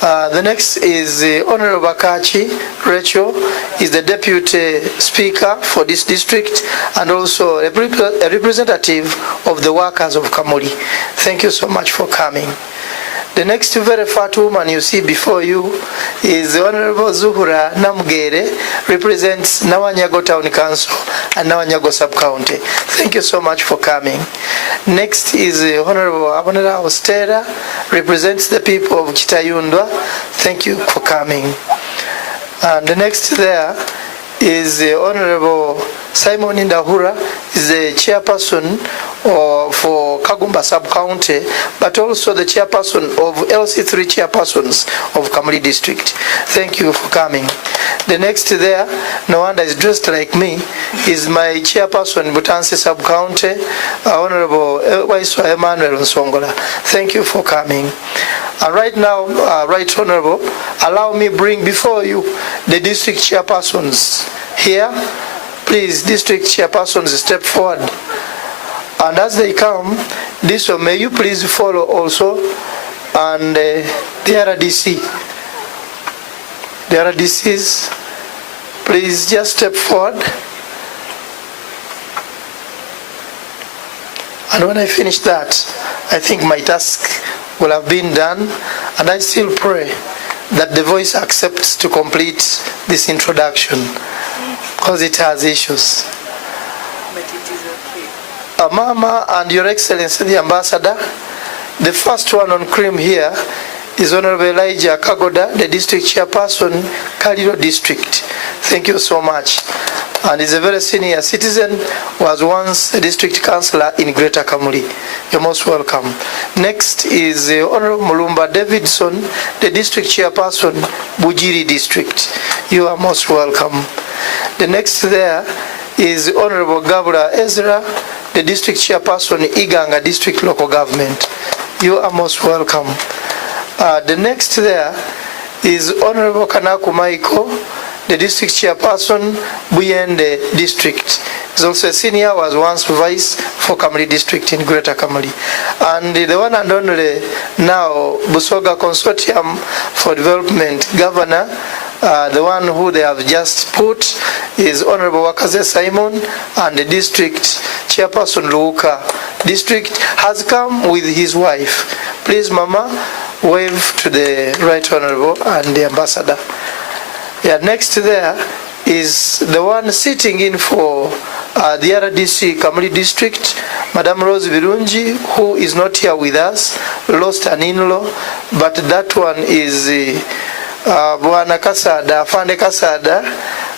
The next is Honorable Kachi Rachel, is the Deputy Speaker for this district and also a representative of the workers of Kamuli. Thank you so much for coming. The next very fat woman you see before you is the Honorable Zuhura Namgere, represents Nawanyago Town Council and Nawanyago Sub-County. Thank you so much for coming. Next is Honorable Abonera Ostera, represents the people of Kitayundwa. Thank you for coming. And the next there is Honorable Simon Indahura, is the chairperson for Kagumba Sub-County, but also the chairperson of LC3 chairpersons of Kamuli District. Thank you for coming. The next there, no wonder is dressed like me, is my chairperson Butansi Sub-County, Honorable Waiswa Emmanuel Nsongola. Thank you for coming. And right now, Right Honorable, allow me bring before you the district chairpersons here. Please, district chairpersons, step forward. And as they come, this one, may you please follow also, and the RDC. The RDCs, please just step forward. And when I finish that, I think my task will have been done, and I still pray that the voice accepts to complete this introduction because it has issues. But it is okay. Mama and Your Excellency the Ambassador, the first one on cream here is Honorable Elijah Kagoda, the District Chairperson, Kaliro District. Thank you so much. And is a very senior citizen, was once a district councillor in Greater Kamuli. You're most welcome. Next is Honorable Mulumba Davidson, the District Chairperson, Bujiri District. You are most welcome. The next there is Honorable Gabra Ezra, the District Chairperson, Iganga District Local Government. You are most welcome. The next there is Honorable Kanaku Michael, the District Chairperson, Buyende District. He's also a senior, was once vice for Kamuli District in Greater Kamuli. And the one and only now, Busoga Consortium for Development Governor, the one who they have just put is Honorable Wakaze Simon, and the District Chairperson Luuka District has come with his wife. Please, Mama, wave to the Right Honorable and the Ambassador. Yeah, next there is the one sitting in for the RDC Kamuli District, Madam Rose Virunji, who is not here with us, lost an in-law, but that one is Bwana Kasada, Afande Kasada,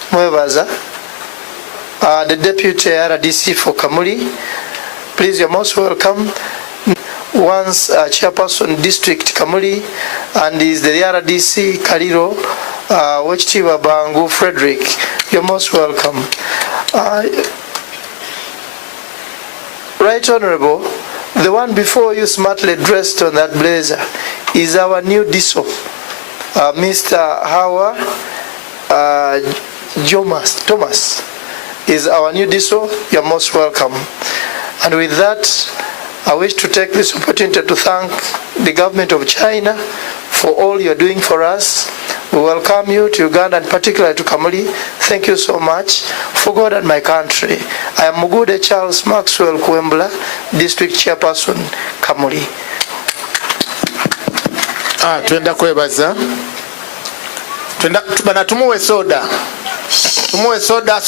Mwebaza, the Deputy RDC for Kamuli. Please, you're most welcome. Once Chairperson District Kamuli, and is the RDC Kaliro, Wachitiba Bangu Frederick. You're most welcome. Right Honorable, the one before you smartly dressed on that blazer is our new DISO, Mr. Howard Thomas is our new DISO. You're most welcome. And with that, I wish to take this opportunity to thank the government of China for all you're doing for us. We welcome you to Uganda and particularly to Kamuli. Thank you so much for God and my country. I am Mugude Charles Maxwell Kuembla, District Chairperson, Kamuli. Tuenda kwebaza. Bana tumuwe soda. Tumuwe soda.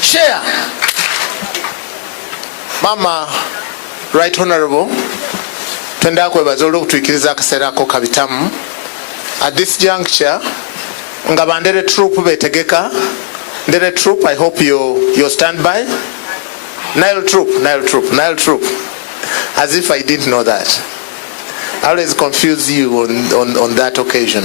Share. Mama, Right Honorable, twenda kwebaza olw'okutuukiriza akaseera ako kabitamu. At this juncture, nga bandere troop betegeka. Ndere troop, I hope you stand by. Nile troop. As if I didn't know that. I always confuse you on that occasion.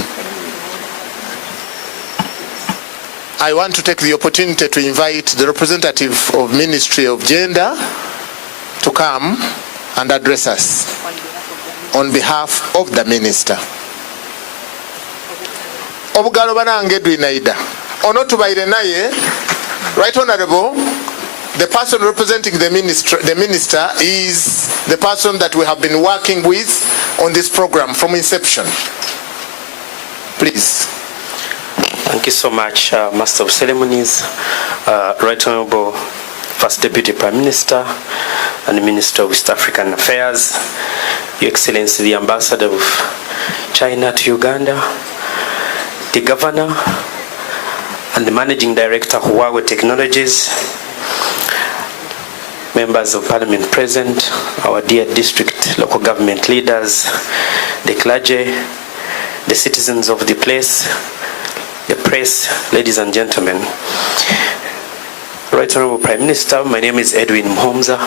I want to take the opportunity to invite the representative of Ministry of Gender to come and address us on behalf of the minister. Obugalo banange dwinaida. Ono tubaire naye, Right Honorable, the person representing the minister is the person that we have been working with on this program from inception. Please. Thank you so much, Master of Ceremonies, Right Honorable First Deputy Prime Minister and Minister of East African Affairs, Your Excellency the Ambassador of China to Uganda, the Governor and the Managing Director of Huawei Technologies, Members of Parliament present, our dear district local government leaders, the clergy, the citizens of the place, the press, ladies and gentlemen. Right Honorable Prime Minister, my name is Edwin Mhomza.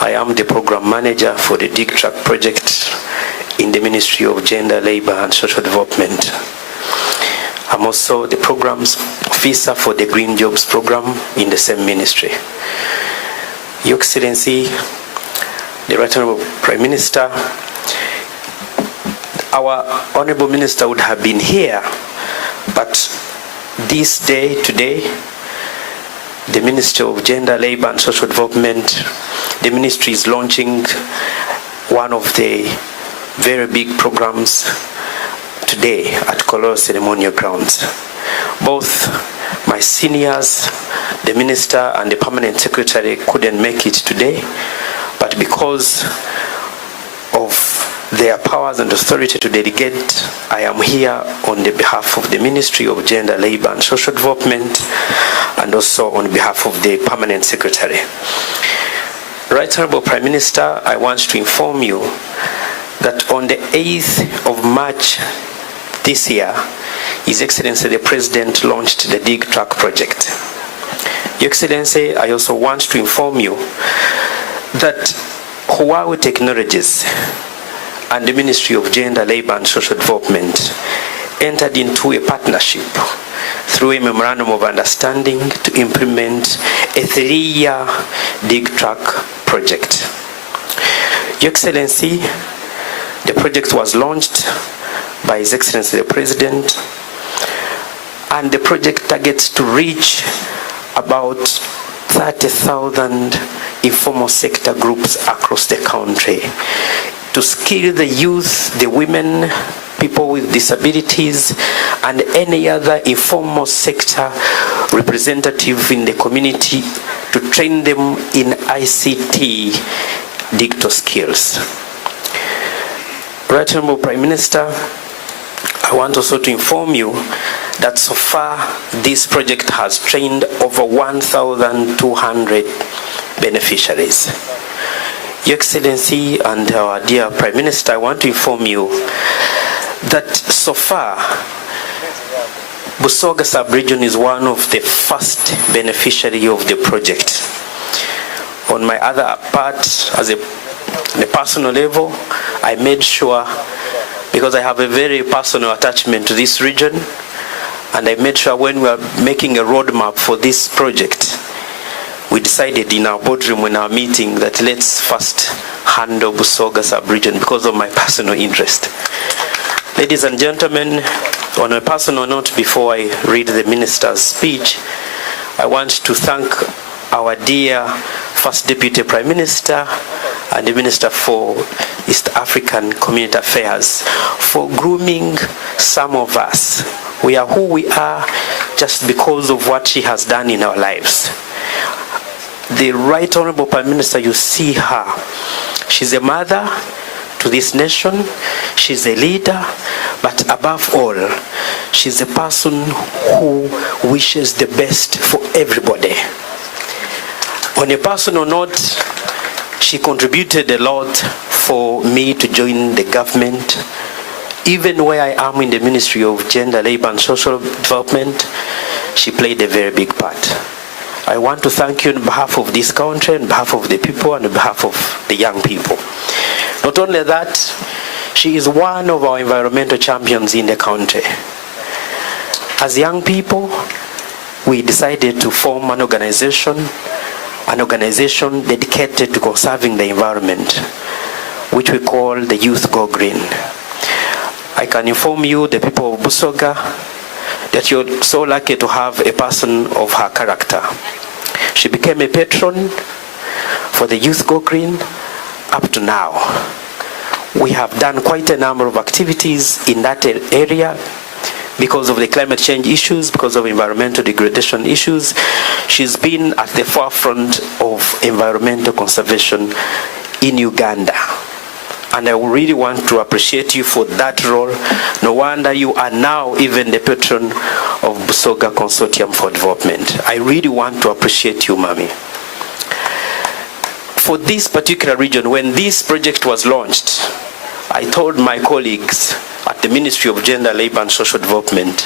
I am the Program Manager for the Dig-Truck project in the Ministry of Gender, Labour and Social Development. I'm also the Programs Officer for the Green Jobs Program in the same ministry. Your Excellency, the Right Honorable Prime Minister, our Honorable Minister would have been here, but this day, today, the Ministry of Gender, Labour and Social Development, the ministry is launching one of the very big programs today at Kololo Ceremonial Grounds. Both my seniors the minister and the permanent secretary couldn't make it today, but because of their powers and authority to delegate, I am here on the behalf of the Ministry of Gender, Labour and Social Development, and also on behalf of the permanent secretary. Right Honourable Prime Minister, I want to inform you that on the 8th of March this year, His Excellency the President launched the Dig-Truck project. Your Excellency, I also want to inform you that Huawei Technologies and the Ministry of Gender, Labour and Social Development entered into a partnership through a memorandum of understanding to implement a 3-year Dig-Truck project. Your Excellency, the project was launched by His Excellency the President, and the project targets to reach about 30,000 informal sector groups across the country to skill the youth, the women, people with disabilities, and any other informal sector representative in the community to train them in ICT digital skills. Right Honourable Prime Minister, I want also to inform you that so far this project has trained over 1,200 beneficiaries. Your Excellency and our dear Prime Minister, I want to inform you that so far Busoga sub-region is one of the first beneficiary of the project. On my other part, on a personal level, I made sure, because I have a very personal attachment to this region, and I made sure when we are making a roadmap for this project, we decided in our boardroom in our meeting that let's first handle Busoga sub-region because of my personal interest. Ladies and gentlemen, on a personal note, before I read the minister's speech, I want to thank our dear First Deputy Prime Minister and the Minister for East African Community Affairs for grooming some of us. We are who we are just because of what she has done in our lives. The Right Honourable Prime Minister, you see her. She's a mother to this nation. She's a leader, but above all, she's a person who wishes the best for everybody. On a personal note, she contributed a lot for me to join the government. Even where I am in the Ministry of Gender, Labour and Social Development, she played a very big part. I want to thank you on behalf of this country, on behalf of the people, and on behalf of the young people. Not only that, she is one of our environmental champions in the country. As young people, we decided to form an organization dedicated to conserving the environment, which we call the Youth Go Green. I can inform you, the people of Busoga, that you're so lucky to have a person of her character. She became a patron for the Youth Go Green up to now. We have done quite a number of activities in that area because of the climate change issues, because of environmental degradation issues. She's been at the forefront of environmental conservation in Uganda. And I really want to appreciate you for that role. No wonder you are now even the patron of Busoga Consortium for Development. I really want to appreciate you, Mami. For this particular region, when this project was launched, I told my colleagues at the Ministry of Gender, Labour and Social Development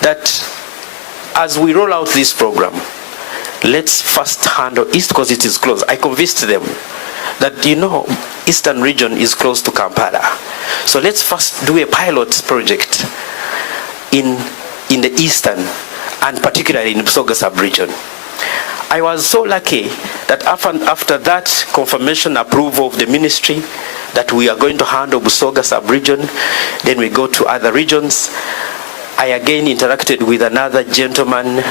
that as we roll out this program, let's first handle East because it is close. I convinced them that, you know, Eastern region is close to Kampala. So let's first do a pilot project in the Eastern and particularly in Busoga sub-region. I was so lucky that after that confirmation approval of the ministry that we are going to handle Busoga sub-region, then we go to other regions. I again interacted with another gentleman,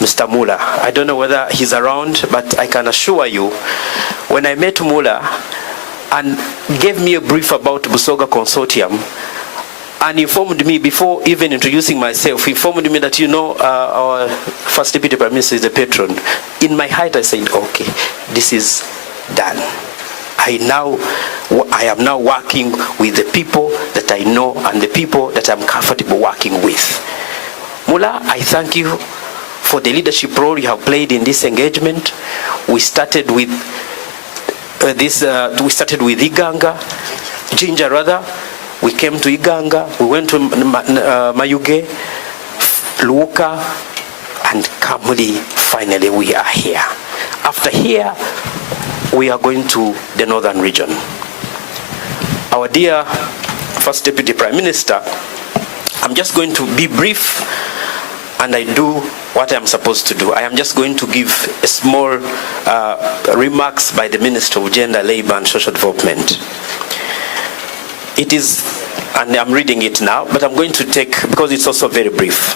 Mr. Mula. I don't know whether he's around, but I can assure you, when I met Mula and gave me a brief about Busoga Consortium, and informed me before even introducing myself, informed me that, our first Deputy Prime Minister is a patron. In my heart, I said, okay, this is done. I am now working with the people that I know and the people that I'm comfortable working with. Mula, I thank you for the leadership role you have played in this engagement. We started with Jinja rather. We came to Iganga, we went to Mayuge, Luka, and Kamuli. Finally, we are here. After here, we are going to the northern region. Our dear First Deputy Prime Minister, I'm just going to be brief, and I do what I'm supposed to do. I am just going to give a small remarks by the Minister of Gender, Labour and Social Development. It is, and I'm reading it now, but I'm going to take, because it's also very brief.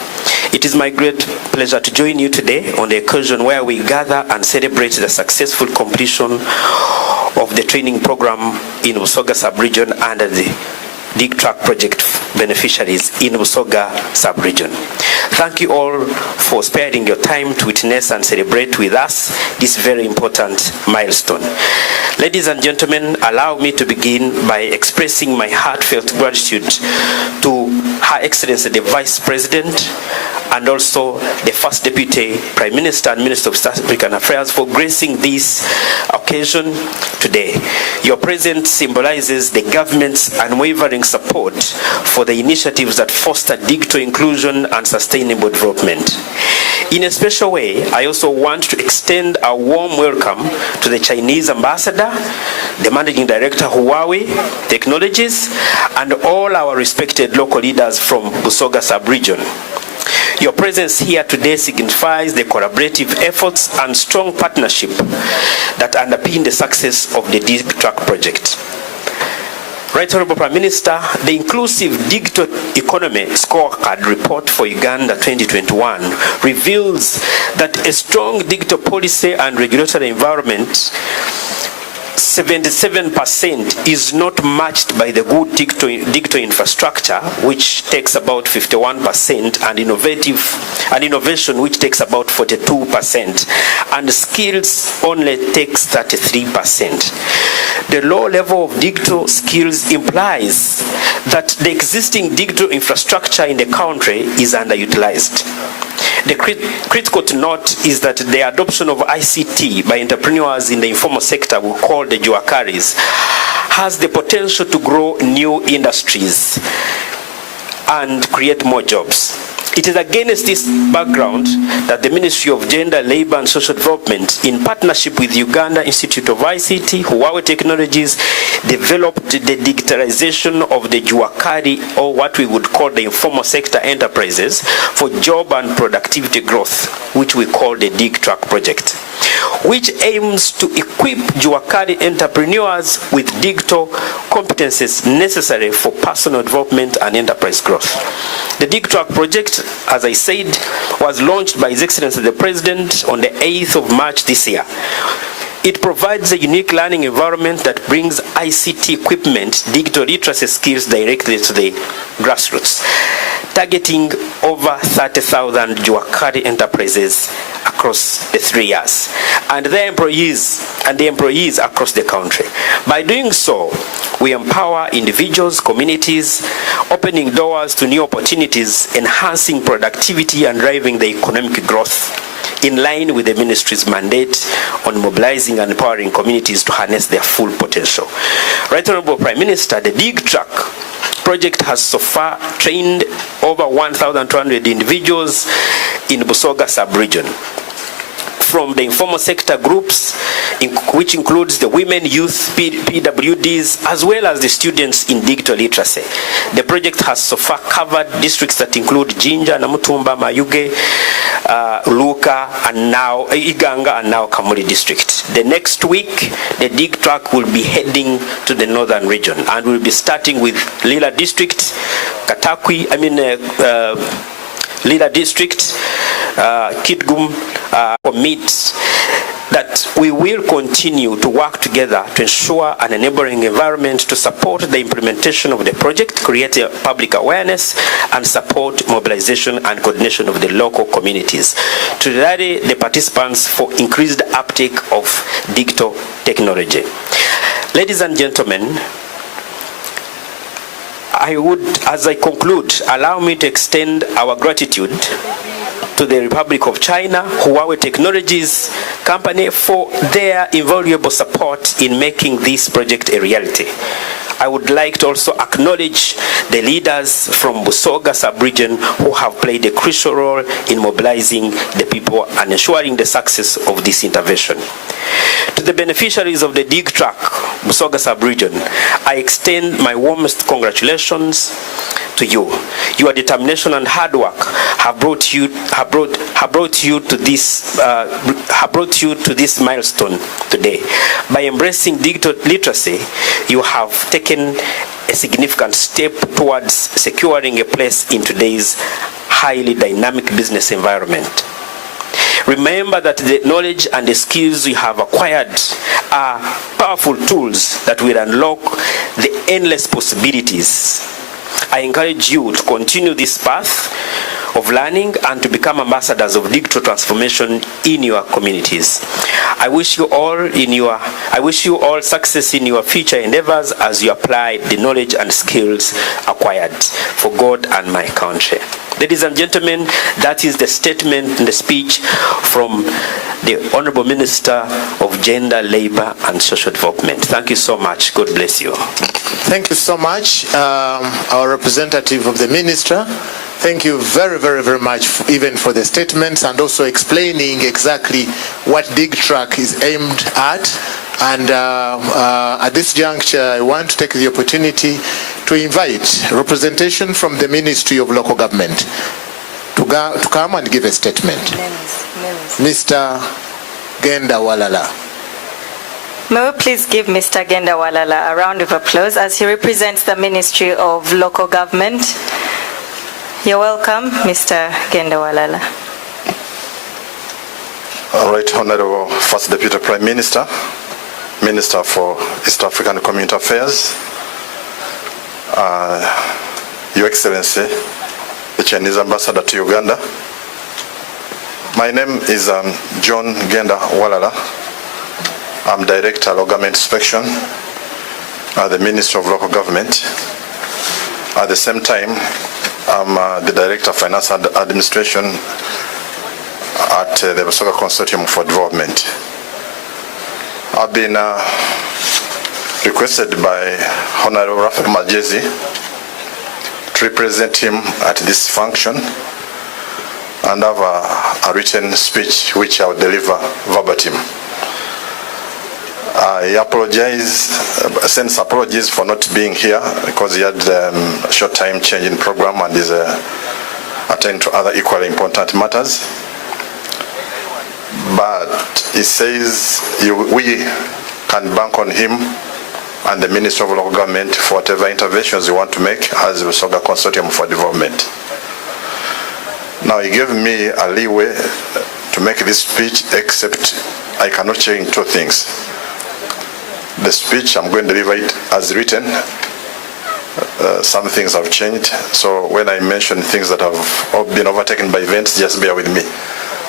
It is my great pleasure to join you today on the occasion where we gather and celebrate the successful completion of the training program in Busoga sub-region under the Dig-Truck project beneficiaries in Busoga sub-region. Thank you all for sparing your time to witness and celebrate with us this very important milestone. Ladies and gentlemen, allow me to begin by expressing my heartfelt gratitude to Her Excellency the Vice President and also the First Deputy Prime Minister and Minister of South African Affairs for gracing this occasion today. Your presence symbolizes the government's unwavering support for the initiatives that foster digital inclusion and sustainable development. In a special way, I also want to extend a warm welcome to the Chinese ambassador, the Managing Director Huawei Technologies, and all our respected local leaders from Busoga sub-region. Your presence here today signifies the collaborative efforts and strong partnership that underpin the success of the Dig-Truck project. Right Honorable Prime Minister, the Inclusive Digital Economy Scorecard Report for Uganda 2021 reveals that a strong digital policy and regulatory environment, 77% is not matched by the good digital infrastructure, which takes about 51%, and innovation, which takes about 42%, and skills only takes 33%. The low level of digital skills implies that the existing digital infrastructure in the country is underutilized. The critical to note is that the adoption of ICT by entrepreneurs in the informal sector, we call the Juakaris, has the potential to grow new industries and create more jobs. It is against this background that the Ministry of Gender, Labour and Social Development, in partnership with Uganda Institute of ICT, Huawei Technologies, developed the digitalization of the Juakari, or what we would call the informal sector enterprises, for job and productivity growth, which we call the Dig-Truck project, which aims to equip Juakari entrepreneurs with digital competencies necessary for personal development and enterprise growth. The Dig-Truck project, as I said, was launched by His Excellency the President on the 8th of March this year. It provides a unique learning environment that brings ICT equipment, digital literacy skills directly to the grassroots, targeting over 30,000 Juakari enterprises across the 3 years, and their employees across the country. By doing so, we empower individuals, communities, opening doors to new opportunities, enhancing productivity and driving the economic growth in line with the ministry's mandate on mobilizing and empowering communities to harness their full potential. Right Honorable Prime Minister, the Dig-Truck project has so far trained over 1,200 individuals in Busoga sub-region, from the informal sector groups, which includes the women, youth, PWDs, as well as the students in digital literacy. The project has so far covered districts that include Jinja, Namutumba, Mayuge, Luka, and now Iganga, and now Kamuli district. The next week, the Dig-Truck will be heading to the northern region, and we'll be starting with Lila district, Lila district, Kitgum, Meet, that we will continue to work together to ensure an enabling environment to support the implementation of the project, create a public awareness, and support mobilization and coordination of the local communities, to ready the participants for increased uptake of digital technology. Ladies and gentlemen, I would, as I conclude, allow me to extend our gratitude to the Republic of China, Huawei Technologies company, for their invaluable support in making this project a reality. I would like to also acknowledge the leaders from Busoga sub-region who have played a crucial role in mobilizing the people and ensuring the success of this intervention. To the beneficiaries of the Dig-Truck Busoga sub-region, I extend my warmest congratulations to you. Your determination and hard work have brought you to this milestone today. By embracing digital literacy, you have taken a significant step towards securing a place in today's highly dynamic business environment. Remember that the knowledge and the skills you have acquired are powerful tools that will unlock the endless possibilities. I encourage you to continue this path of learning and to become ambassadors of digital transformation in your communities. I wish you all success in your future endeavors as you apply the knowledge and skills acquired for God and my country. Ladies and gentlemen, that is the statement and the speech from the Honorable Minister of Gender, Labor and Social Development. Thank you so much. God bless you. Thank you so much, our representative of the Minister. Thank you very, very, very much even for the statements and also explaining exactly what Dig-Truck is aimed at. And at this juncture, I want to take the opportunity to invite representation from the Ministry of Local Government to come and give a statement. Mr. Genda Walala. May we please give Mr. Genda Walala a round of applause as he represents the Ministry of Local Government. You're welcome, Mr. Genda Walala. All right, Honorable First Deputy Prime Minister, Minister for East African Community Affairs, Your Excellency, the Chinese Ambassador to Uganda. My name is John Genda Walala. I'm Director of Government Inspection at the Ministry of Local Government. At the same time, I'm the Director of Finance and Administration at the Busoga Consortium for Development. I've been requested by Honorable Raphael Majezi to represent him at this function and have a written speech which I will deliver verbatim. I apologize, sends apologies for not being here because he had a short time change in program and is attending to other equally important matters. But he says we can bank on him and the Ministry of Local Government for whatever interventions you want to make as the Busoga Consortium for Development. Now he gave me a leeway to make this speech, except I cannot change two things. The speech, I'm going to deliver it as written. Some things have changed, so when I mention things that have been overtaken by events, just bear with me.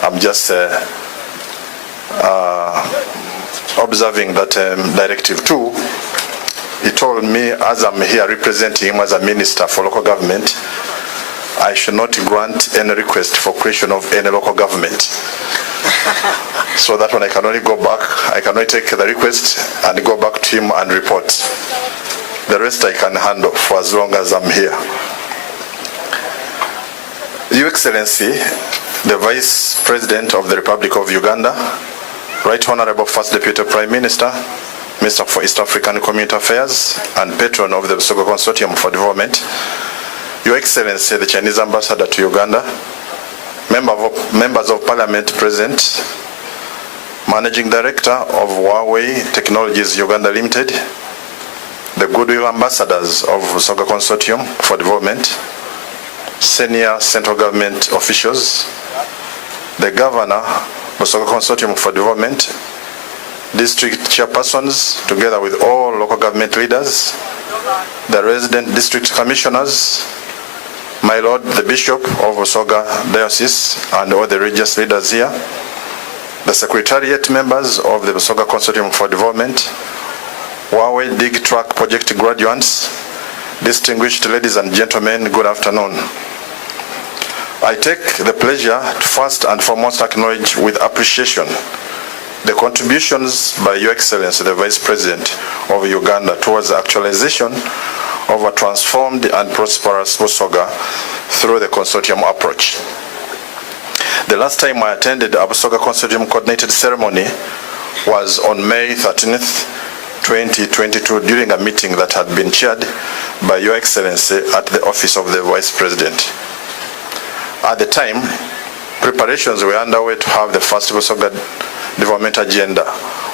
I'm just observing that Directive 2, he told me, as I'm here representing him as a Minister for Local Government, I should not grant any request for creation of any local government. So that one I can only go back, I can only take the request and go back to him and report. The rest I can handle for as long as I'm here. Your Excellency, the Vice President of the Republic of Uganda, Right Honorable First Deputy Prime Minister, Minister for East African Community Affairs, and Patron of the Busoga Consortium for Development, Your Excellency, the Chinese Ambassador to Uganda, members of Parliament present, Managing Director of Huawei Technologies Uganda Limited, the Goodwill Ambassadors of Busoga Consortium for Development, senior central government officials, the Governor Busoga Consortium for Development, district chairpersons, together with all local government leaders, the resident district commissioners, my Lord the Bishop of Busoga Diocese and all the religious leaders here, the Secretariat members of the Busoga Consortium for Development, Huawei Digi-Truck project graduates, distinguished ladies and gentlemen, good afternoon. I take the pleasure to first and foremost acknowledge with appreciation the contributions by Your Excellency, the Vice President of Uganda, towards the actualization of a transformed and prosperous Busoga through the consortium approach. The last time I attended a Busoga Consortium coordinated ceremony was on May 13th, 2022, during a meeting that had been chaired by Your Excellency at the office of the Vice President. At the time, preparations were underway to have the first Busoga Development Agenda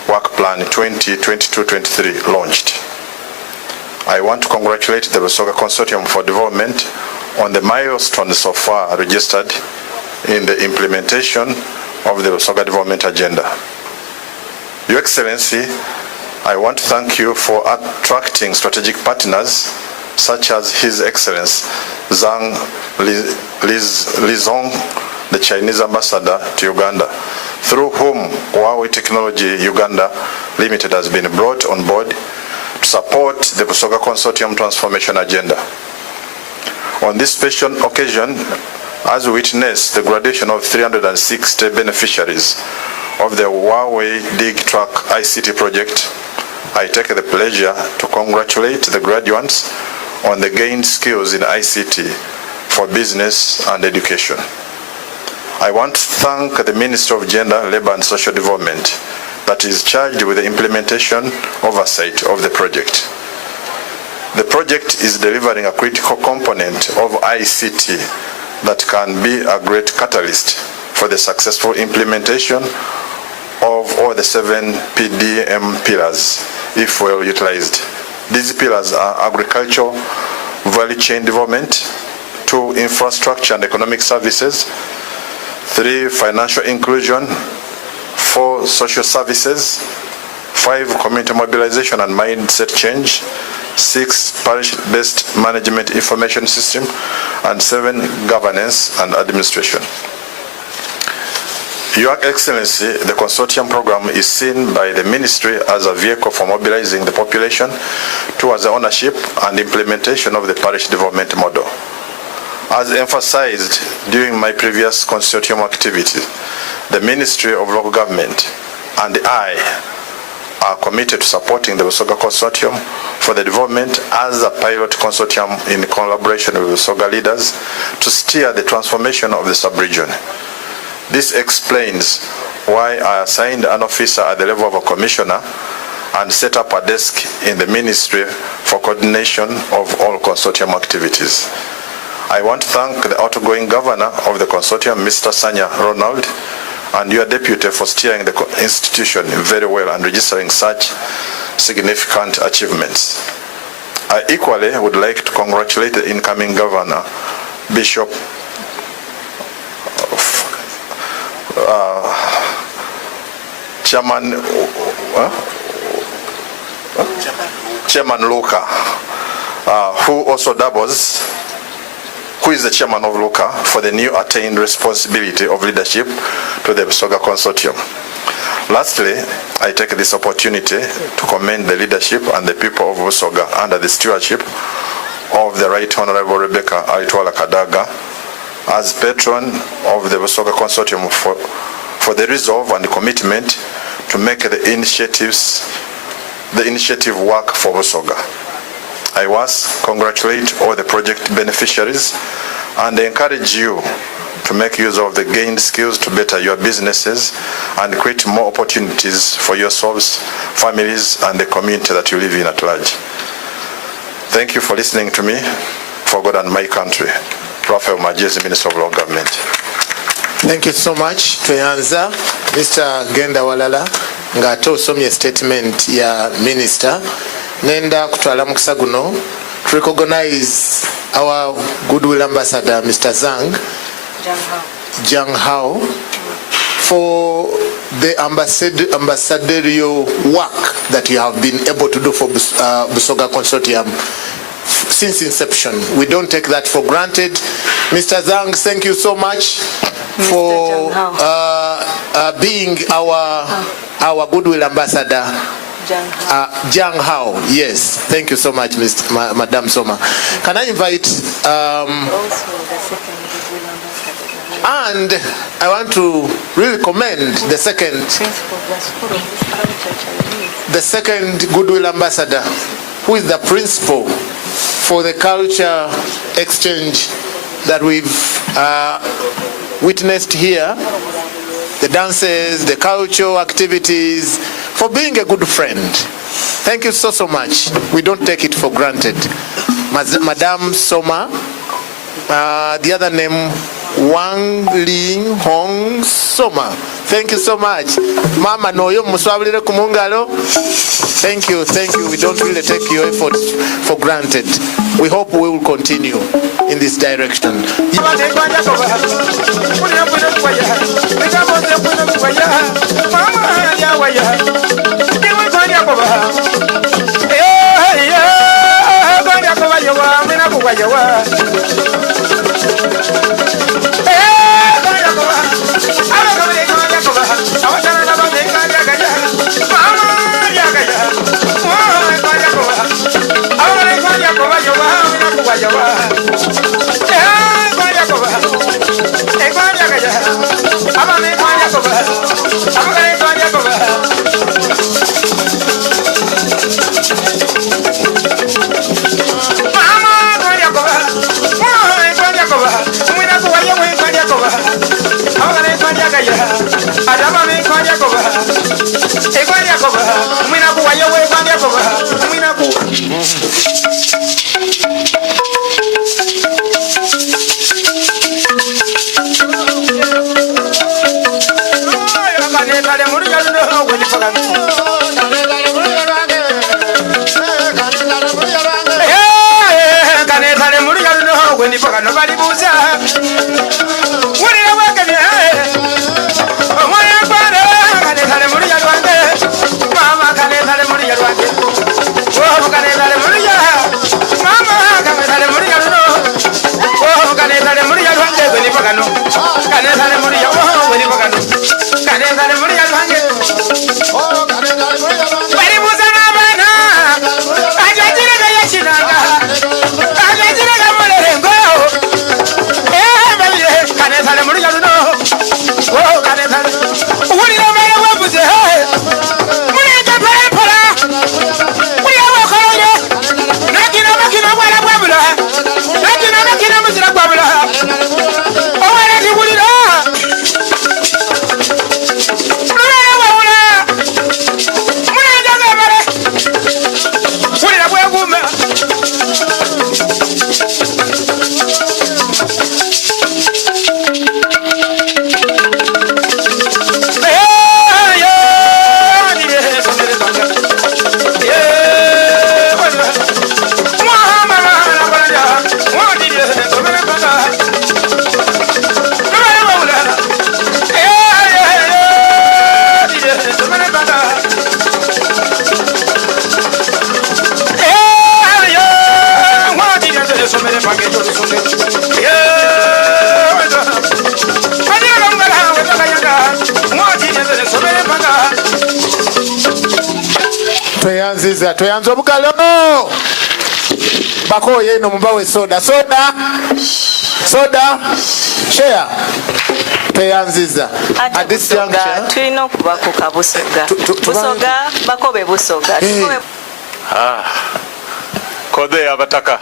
Work Plan 2022-23 launched. I want to congratulate the Busoga Consortium for Development on the milestones so far registered in the implementation of the Busoga Development Agenda. Your Excellency, I want to thank you for attracting strategic partners such as His Excellency Zhang Lizong, the Chinese ambassador to Uganda, through whom Huawei Technology Uganda Limited has been brought on board to support the Busoga Consortium transformation agenda. On this special occasion, as we witness the graduation of 360 beneficiaries of the Huawei Digi-Truck ICT project, I take the pleasure to congratulate the graduates on the gained skills in ICT for business and education. I want to thank the Ministry of Gender, Labour and Social Development that is charged with the implementation oversight of the project. The project is delivering a critical component of ICT that can be a great catalyst for the successful implementation of all the 7 PDM pillars, if well utilized. These pillars are agricultural value chain development, 2, infrastructure and economic services, 3, financial inclusion, 4, social services, 5, community mobilization and mindset change, 6, parish-based management information system, and 7, governance and administration. Your Excellency, the consortium program is seen by the ministry as a vehicle for mobilizing the population towards the ownership and implementation of the parish development model. As emphasized during my previous consortium activity, the Ministry of Local Government and I are committed to supporting the Busoga Consortium for the development as a pilot consortium in collaboration with Busoga leaders to steer the transformation of the sub-region. This explains why I assigned an officer at the level of a commissioner and set up a desk in the ministry for coordination of all consortium activities. I want to thank the outgoing governor of the consortium, Mr. Sanya Ronald, and your deputy for steering the institution very well and registering such significant achievements. I equally would like to congratulate the incoming governor, Bishop Chairman Luka, who also doubles, who is the chairman of Luka, for the new attained responsibility of leadership to the Busoga Consortium. Lastly, I take this opportunity to commend the leadership and the people of Busoga under the stewardship of the Right Honorable Rebecca Aitwala Kadaga as patron of the Busoga Consortium for the resolve and commitment to make the initiative work for Busoga. I was congratulate all the project beneficiaries and encourage you to make use of the gained skills to better your businesses and create more opportunities for yourselves, families, and the community that you live in at large. Thank you for listening to me. For God and my country. Raphael Majezi, Minister of Local Government. Thank you so much. Tuyanza Mr. Genda Walala ngate osomye statement ya minister. Nenda kutwala mukisa guno to recognize our goodwill ambassador Mr. Zhang Hao for the ambassadorial work that you have been able to do for Busoga Consortium since inception. We don't take that for granted. Mr. Zhang, thank you so much for being our goodwill ambassador. Jiang Hao, yes. Thank you so much, Madam Soma. Can I invite and I want to really commend the second goodwill ambassador, who is the principal for the culture exchange that we've witnessed here, the dances, the cultural activities, for being a good friend. Thank you so much. We don't take it for granted. Madam Soma, the other name Wang Ling Hong Soma. Thank you so much. Mama Noyo Muswabile Kumungalo. Thank you. We don't really take your efforts for granted. We hope we will continue in this direction. Toyanza obukalo bako yeno mubawe soda share toyanziza at this juncture tulina okubakuka Busoga bakobe Busoga kode abataka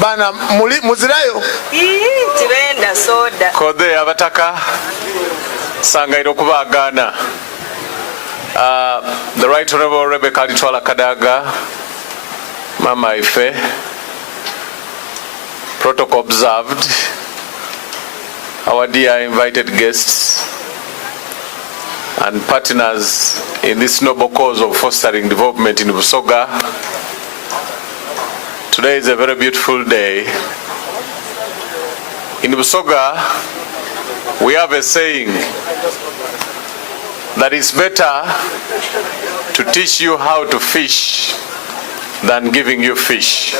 bana muzirayo tibenda soda kode abataka sangairo kubagana. The Right Honorable Rebecca Litwala Kadaga, Mama Ife, protocol observed, our dear invited guests and partners in this noble cause of fostering development in Busoga. Today is a very beautiful day. In Busoga, We have a saying that it's better to teach you how to fish than giving you fish.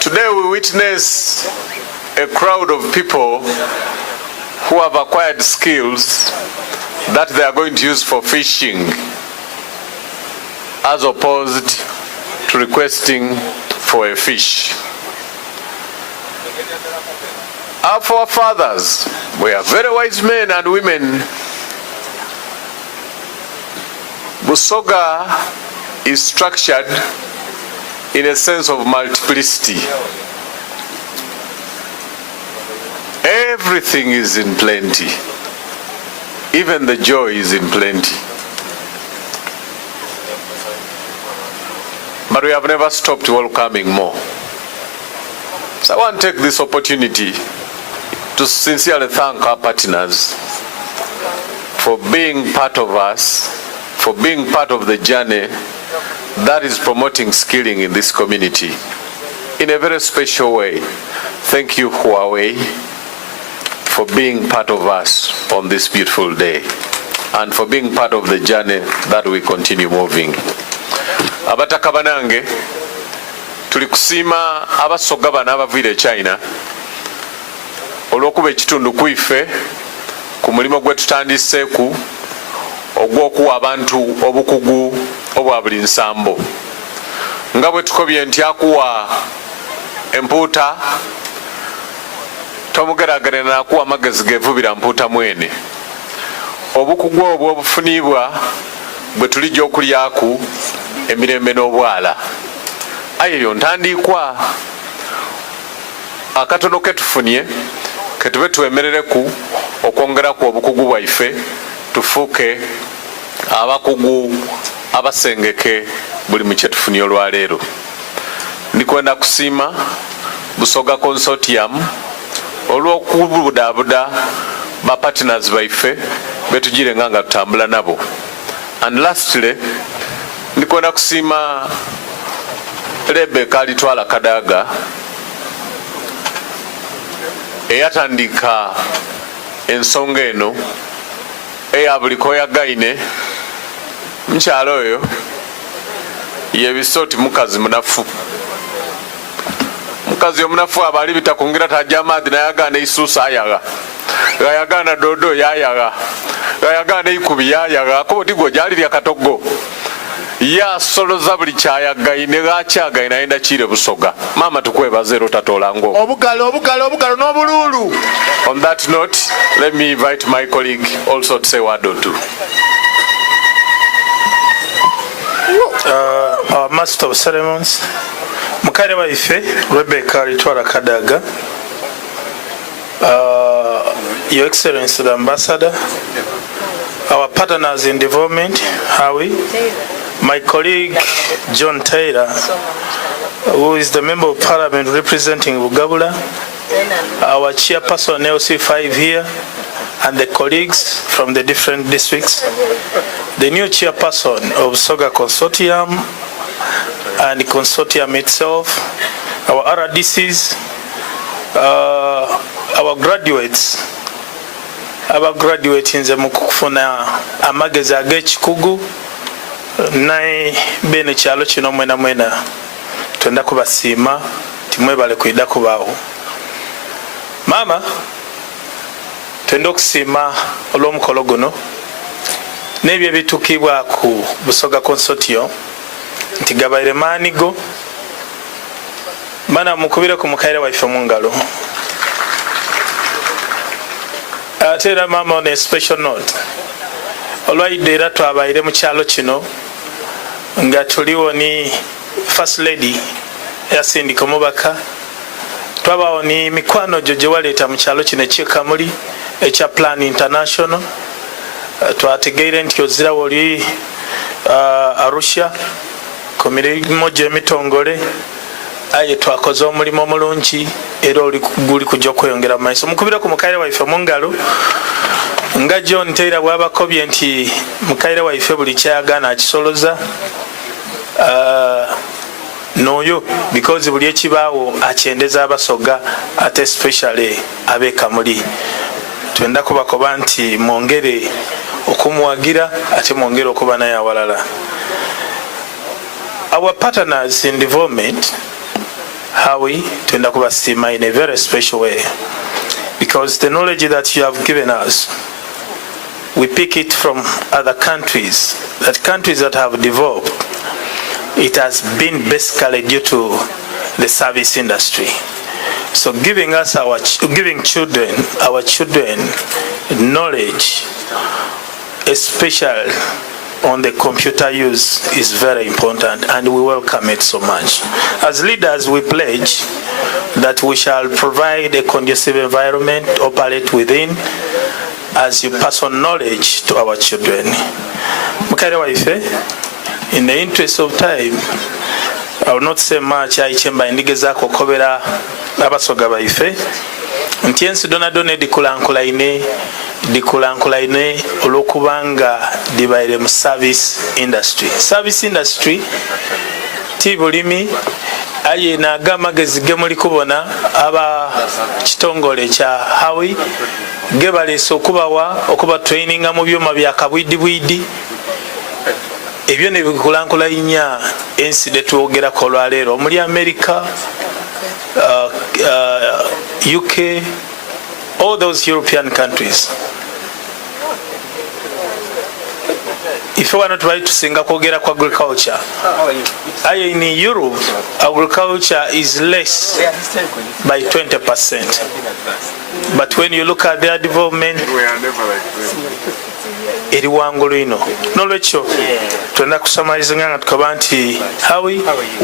Today we witness a crowd of people who have acquired skills that they are going to use for fishing, as opposed to requesting for a fish. Our forefathers were very wise men and women. Busoga is structured in a sense of multiplicity. Everything is in plenty. Even the joy is in plenty. But we have never stopped welcoming more. So I want to take this opportunity to sincerely thank our partners for being part of us, for being part of the journey that is promoting skilling in this community in a very special way. Thank you, Huawei, for being part of us on this beautiful day and for being part of the journey that we continue moving. Abataka banange tulikusiima abasoga bana abavire China olwokuba ekitundu kuife ku mulimo gwe tutandiseeku ogw'okuwa abantu obukugu obwa buli nsambo nga bwe tukobye nti akuwa empuuta tomugeragere nakuwa amagezi gevubira mpuuta mwene. Obukugu obwo obufunibwa bwe tulijja okulyaku emirembe n'obwala. Aye eyo ntandikwa akatono ketufunye ketube twemerereku okwongeraku obukugu bwaife tufuuke abakugu abasengeke buli mu kyetufunye olwaleero. Ndikwenda kusiima Busoga Consortium olw'okubudaabuda ba partners baife betugire nga tutambula nabo. And lastly, ndikwenda kusiima Rebecca alitwala Kadaga eyatandika ensonga eno eya buliko yagaine mukyalo oyo yebisooti mukazi munafu. Mukazi omunafu abali bitakungira tajja amaadhi nayagaana eisuusa ayaga, gayagaana dodo yayaga, gayagaana eikubi yayaga, koti gwo gyalirya katogo yasoloza buli kyayagaine gakyagaine ayenda kire Busoga. Mama tukwebaza ero tatolango obugalo n'obululu. On that note, let me invite my colleague also to say a word or two. Our Master of Ceremonies, Mukaire waife Rebecca alitwala Kadaga, Your Excellency the Ambassador, our partners in development, Huawei, my colleague John Taylor, who is the Member of Parliament representing Bugabula, our chairperson LC5 here, and the colleagues from the different districts, the new chairperson of Busoga Consortium and the consortium itself, our RDCs, our graduates, nze mu kufuna amagezi ag'ekikugu naye bene kyalo kino mwena mwena twenda kubasiima timwebale kwida kubaawo. Mama twenda okusiima olw'omukolo guno n'ebyo ebitukibwa ku Busoga Consortium nti gabaire maanigo bana mukubire ku mukaire waife mu ngalo. Ate era mama on a special note olwaidde era twabaire mu kyalo kino nga tuliwo ni First Lady yasindika omubaka, twabawo ni mikwano gyo gye waleeta mu kyalo kino eky'e Kamuli ekya Plan International. Twategeire nti ozira woli Arusha ku mirimu gy'emitongole, aye twakoze omulimu omulungi era guli kujja okweyongera mu maiso. Mukubire ku mukaire waife mu ngalo nga John Taylor bw'abakobye nti mukaire waife buli kyayagaana akisoloza. noyo because buli ekibaawo akyendeza abasoga ate especially abe Kamuli. Twenda kubakoba nti mwongere okumuwagira ate mwongere okuba naye awalala. Our partners in development, Huawei, twenda kubasiima in a very special way because the knowledge that you have given us, we pick it from other countries, that countries that have developed. It has been basically due to the service industry. So giving us our children knowledge, especially on the computer use, is very important, and we welcome it so much. As leaders, we pledge that we shall provide a conducive environment, operate within, as you pass on knowledge to our children. In the interest of time, I will not say much. I chemba indigeza kokobera abasoga baife. Ntiensi donadone dikulankulaine olokubanga dibaire mu service industry. Service industry tibulimi aye na gamagezi gemuli kubona aba kitongole kya Huawei gebaleso okuba traininga mu byoma bya kabwidi ebyo ne bikulankulanya ensi de tuogera ko lwaleero omuli America, UK, all those European countries. If you want to try to sing agriculture, in Europe, agriculture is less by 20%. But when you look at their development, Huawei,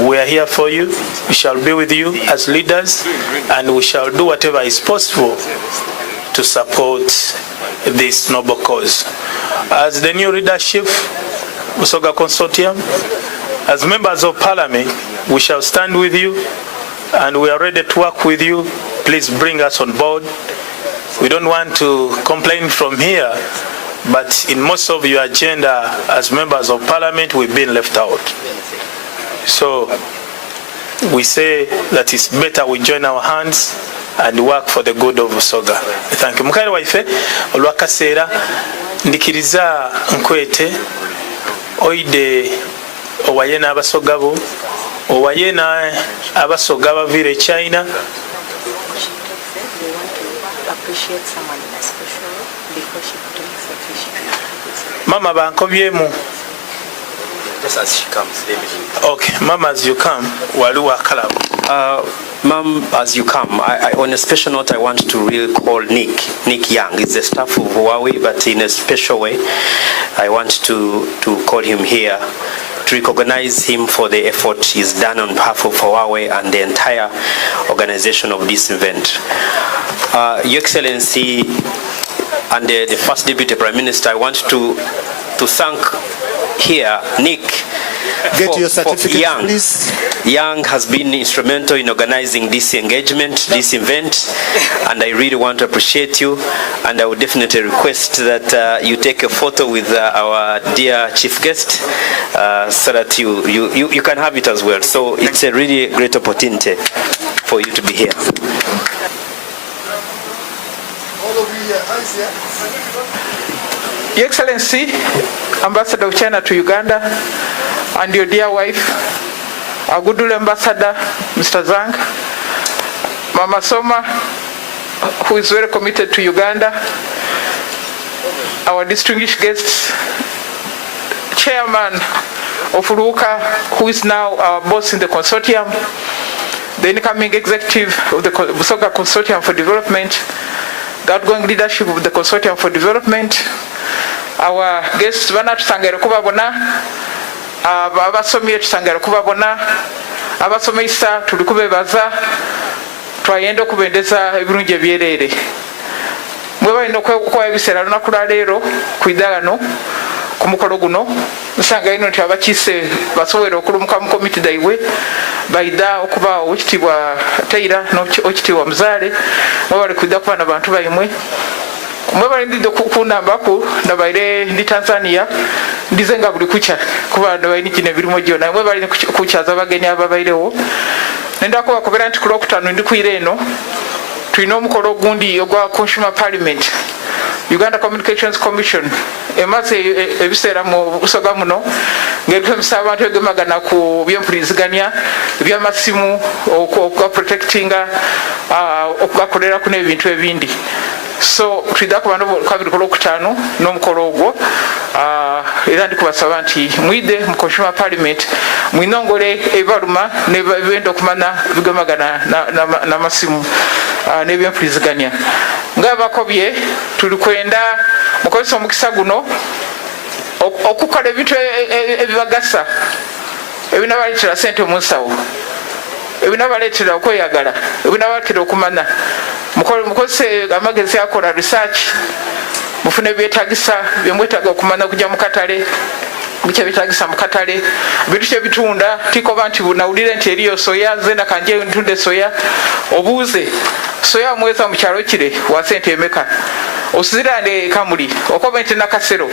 we are here for you. We shall be with you as leaders, and we shall do whatever is possible to support this noble cause. As the new leadership, Busoga Consortium, as members of Parliament, we shall stand with you, and we are ready to work with you. Please bring us on board. We don't want to complain from here, but in most of your agenda as members of Parliament, we've been left out. So we say that it's better we join our hands and work for the good of Busoga. Thank you. Mukari waife olwakaseera ndikiriza nkwete oide owaye n'abasoga bo owaye n'abasoga bavire China. Appreciate someone in a special way because she brings sufficient. Mama bankobyemu. Just as she comes, let me do. Okay, Mama, as you come, waliwa kalabu. Ma'am, as you come, I on a special note, I want to really call Nick Young. He's the staff of Huawei, but in a special way, I want to call him here to recognize him for the effort he's done on behalf of Huawei and the entire organization of this event. Your Excellency and the First Deputy Prime Minister, I want to thank here Nick. Get your certificate, please. Young has been instrumental in organizing this engagement, this event, and I really want to appreciate you. And I would definitely request that you take a photo with our dear chief guest, so that you can have it as well. So it's a really great opportunity for you to be here. Your Excellency, Ambassador of China to Uganda, and your dear wife, our good ambassador, Mr. Zhang, Mama Soma, who is very committed to Uganda, our distinguished guests, Chairman of Ruka, who is now our boss in the consortium, the incoming executive of the Busoga Consortium for Development, the outgoing leadership of the Consortium for Development, our guests, Bana Tusangere Kubabona, abasomye tusangire kubabona abasomeisa tuli kubebaza twayenda okubendeza ebirungi ebyerere mwe balina okwa ebiseera lunaku lwa leero kwidagano ku mukolo guno nsanga ino nti abakiise basobole okulumuka mu komiti daiwe baida okuba owekitiibwa Taira n'okitiibwa Muzaale mwe bali kwida kuba n'abantu baimwe mwebale ndidde kunambaku nabaire ndi Tanzania ndizenga buli kucha kuba nabaine kino ebirimu gyona mwebale kukyaza abagenyi ababairewo nendako bakubera nti ku Lwokutaano ndi kuira eno tulina omukolo ogundi ogwa Consumer Parliament Uganda Communications Commission emaze ebiseera mu Busoga muno ng'ebisemesa abantu egemagana ku byempuliziganya ebyamasimu okuga protectinga okugakolera ku n'ebintu ebindi so tulida ku bantu kabiri ku Lwokutaano n'omukolo ogwo era ndi kubasaba nti mwide mu Consumer Parliament mwinongole ebibaluma n'ebibenda okumana bigemagana n'amasimu n'ebyempuliziganya ng'abakobye tuli kwenda mukozesa omukisa guno okukola ebintu ebibagasa ebinabaleetera ssente mu nsawo ebinabaleetera okweyagala ebinabaleetera okumanya mukozese amagezi akola research mufune ebyetagisa byemwetaaga okumanya okujja mu katale bicha bitagisa mu katale bintu kyebitunda tikoba nti bunawulire nti eriyo soya zena kanje ntunde soya obuuze soya mweza mu kyalo kire wa sente emeka osizirande Kamuli okoba nti nakasero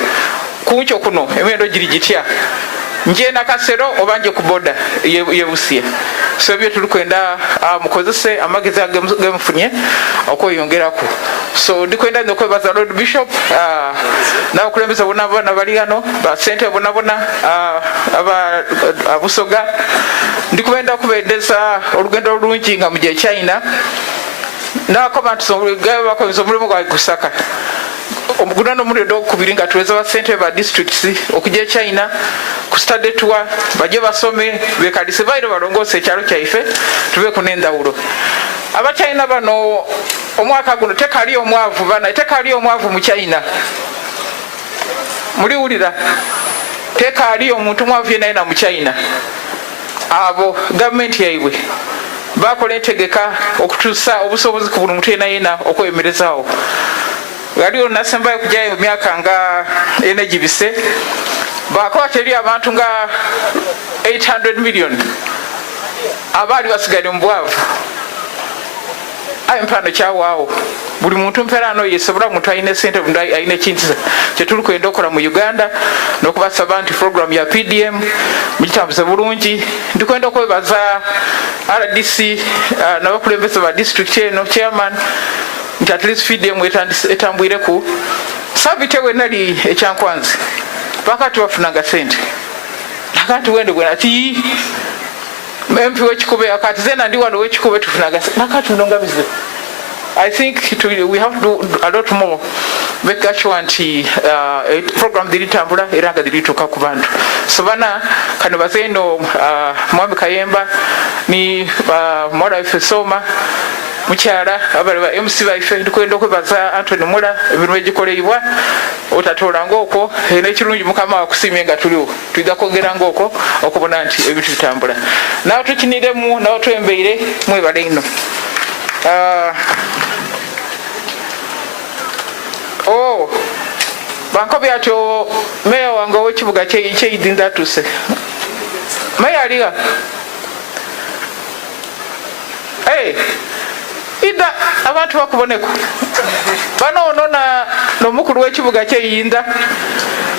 kuncho kuno emendo giri gitya nje nakasero obanje ku boda yebusiya so byo tulikwenda mukozese amagezi agemufunye okoyongerako so ndikwenda nokwebaza Lord Bishop nakulembeza bona bali hano ba sente bona abusoga ndikwenda kubedeza olugendo olungi nga muje China nakoma bakoze omulimu gwa kusaka omugudano mulindo kubiringa tuweza ba sente ba districts okuje China ku study tour baje basome bekadise bairo balongose ekyalo kyaife tube kunenda ulo aba China bano omwaka guno tekali omwavu bana tekali omwavu mu China muri ulira tekali omuntu mwavu yena mu China abo government yaibwe bakola entegeka okutusa obusobozi ku buli muntu yena okwemerezaawo galiyo nasembayo kujayo myaka nga energy bise bakola teri abantu nga 800 million abali basigale mu bwavu mpano kyawaawo buli muntu mperano yesobora muntu ayine sente bunda ayine kintu kyetuli kwenda okola mu Uganda n'okubasaba nti program ya PDM mugitambuze bulungi ndikwenda okwebaza RDC n'abakulembeze ba district eno chairman nti at least PDM etambwireku sabitewe nali ekyankwanzi bakati bafunanga sente nakati wende bwe ati MP wechikube akati zena ndi wano wechikube tufunaga nakati ndonga bize I think we have to do a lot more make sure nti program diri tambula eranga diri toka ku bantu so bana kano bazeno Mwami Kayemba ni mwana ifesoma mukyala abali ba MC baife ndikwenda okwebaza Anthony Mula ebintu egikoleibwa otatola ngoko n'ekirungi mukama akusimye nga tuliwo tuida kwogera ngoko okubona nti ebintu bitambula nawe tukiniremu nawe twembeire mwebale ino bankobe atyo meya wange ow'ekibuga kyeyidinda atuse meya aliga ida abantu bakuboneka bano onona n'omukulu w'ekibuga kyeyinda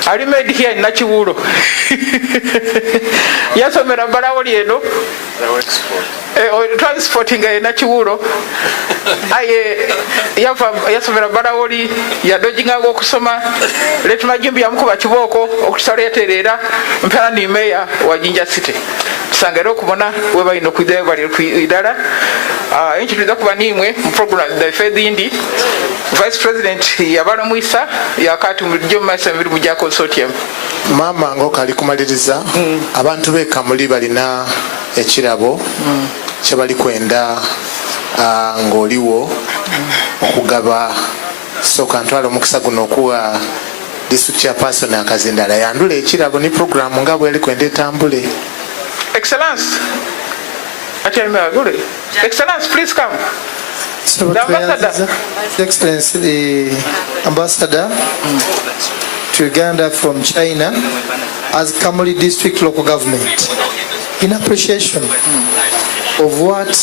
ali made here na Kiwulo yasomera balawoli eno transporting na Kiwulo aye yasomera balawoli yadojingago okusoma letu majumbi yamukuba kiboko okutusaletera mpera ni meya wa Jinja City sangero kubona weba ino kuide bali kuidala enchi tuda kuba nimwe mu program da Fedindi Vice President yabana Muisa yakati mu Jomasa mbiri mu Consortium mama ngo kali kumaliriza abantu be Kamuli balina ekirabo kyebali kwenda ngoliwo okugaba soka ntwalo mukisa guno okuwa district chairperson akazindala yandula ekirabo ni program nga bwe ali kwenda etambule. Excellence Excellence, please come. So the ambassador. His Excellency, the ambassador to Uganda from China as Kamuli District Local Government, in appreciation of what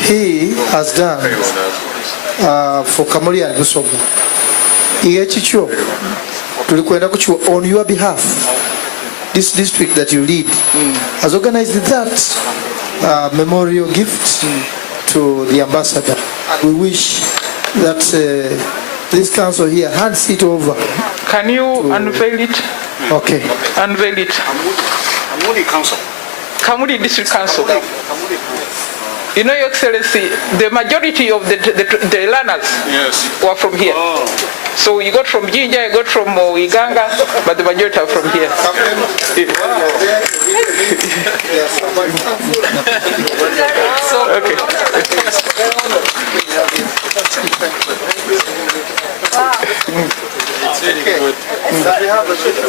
he has done for Kamuli and Busoga. Yechicho, tulikwenda kuchua on your behalf. This district that you lead has organized that memorial gift to the ambassador. We wish that this council here hands it over. Can you unveil it? Okay. Unveil it. Kamuli Council. Kamuli District Council. You know, Your Excellency, the majority of the learners were from here. So you got from Jinja, you got from Iganga, but the majority are from here. So, okay. It's really good. Can we have a photo?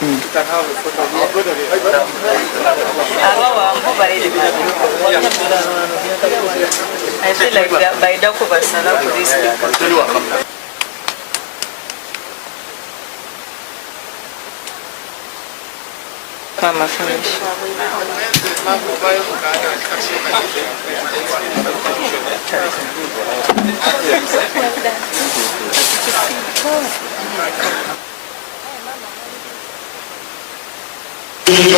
You can have a photo I feel like by Dakubasana for this people. Mama finish. Thank you.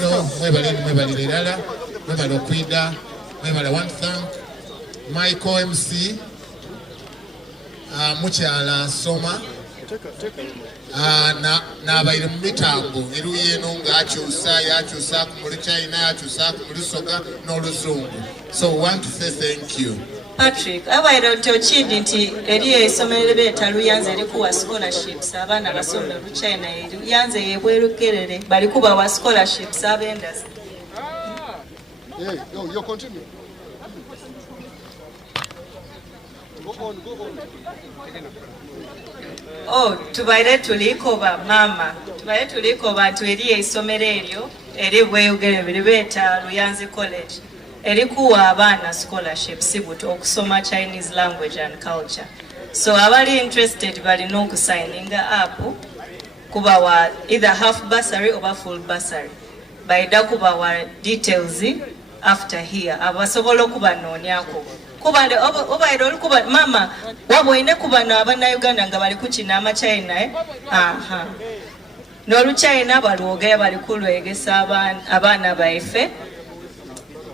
eno mwebalire irala mwebale okwida mwebale. I want to thank my co-MC mukyala Soma n'abaire mu mitambo eruyi eno yakyusa ku muli China yakyusa ku muli Soga n'Oluzungu. So we want to say thank you. Patrick, abaire tochindi nti eriyo esomero beeta Luyanze erikuwa scholarships abaana basomera mu China Luyanze yebwerukerere bali kubawa scholarships ab'endasi. You continue. Go on. Oh, tubaire tuliko ba mama. Tubaire tuliko bantu eriyo esomero eryo eri bweyogere beeta Luyanze College. Erikuwa abaana scholarships buto okusoma Chinese language and culture. So abali interested bali no signinga up kubawa either half bursary or full bursary. Baida kubawa details after here. Abasobola kubanonyako. Kubale obaire olikuba mama wabwine kubano abana Uganda nga bali kukina ama China aha. N'olu China balwoge bali kulwegesa abaana baife.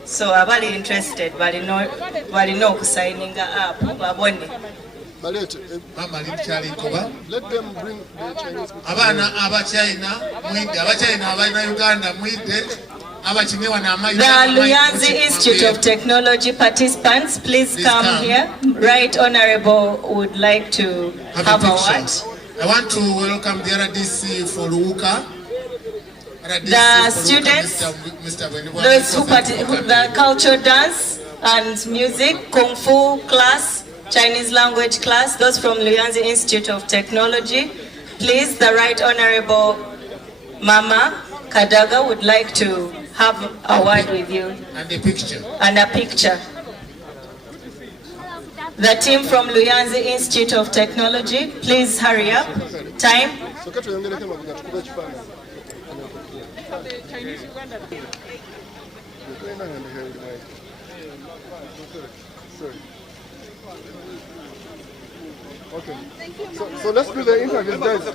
So abali interested bali no kusigninga up babone. Mama lichali koba. Let them bring the Chinese people. Abana aba China mwide abana Uganda mwide. The Luyanze Institute of Technology participants, please come here. Right Honorable would like to have a word. I want to welcome the RDC for Luka. The students, those who participate, the cultural dance and music, Kung Fu class, Chinese language class, those from Luyanze Institute of Technology. Please, the Right Honorable Mama Kadaga would like to have a word with you. And a picture. And a picture. The team from Luyanze Institute of Technology, please hurry up. Time. Okay. So let's do the interviews, guys.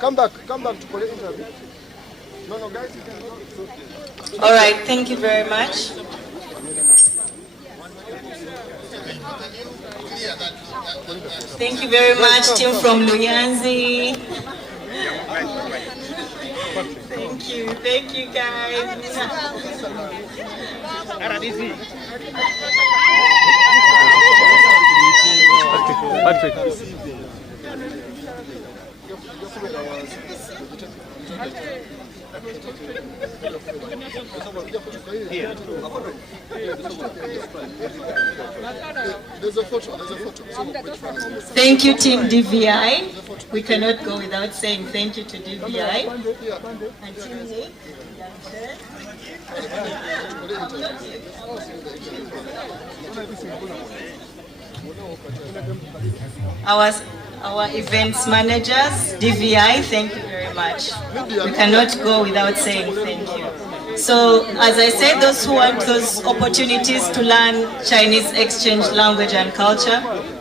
Come back to the interview. No, guys, you can go. All right, thank you very much. Thank you very much, team from Luyanze. Thank you guys. Patrick. There's a photo. Thank you, Team DVI. We cannot go without saying thank you to DVI. And Team Nick. Our events managers, DVI, thank you very much. We cannot go without saying thank you. So, as I said, those who want those opportunities to learn Chinese exchange language and culture,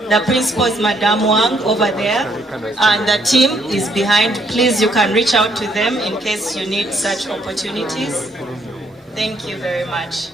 the principal is Madame Wang over there, and the team is behind. Please, you can reach out to them in case you need such opportunities. Thank you very much.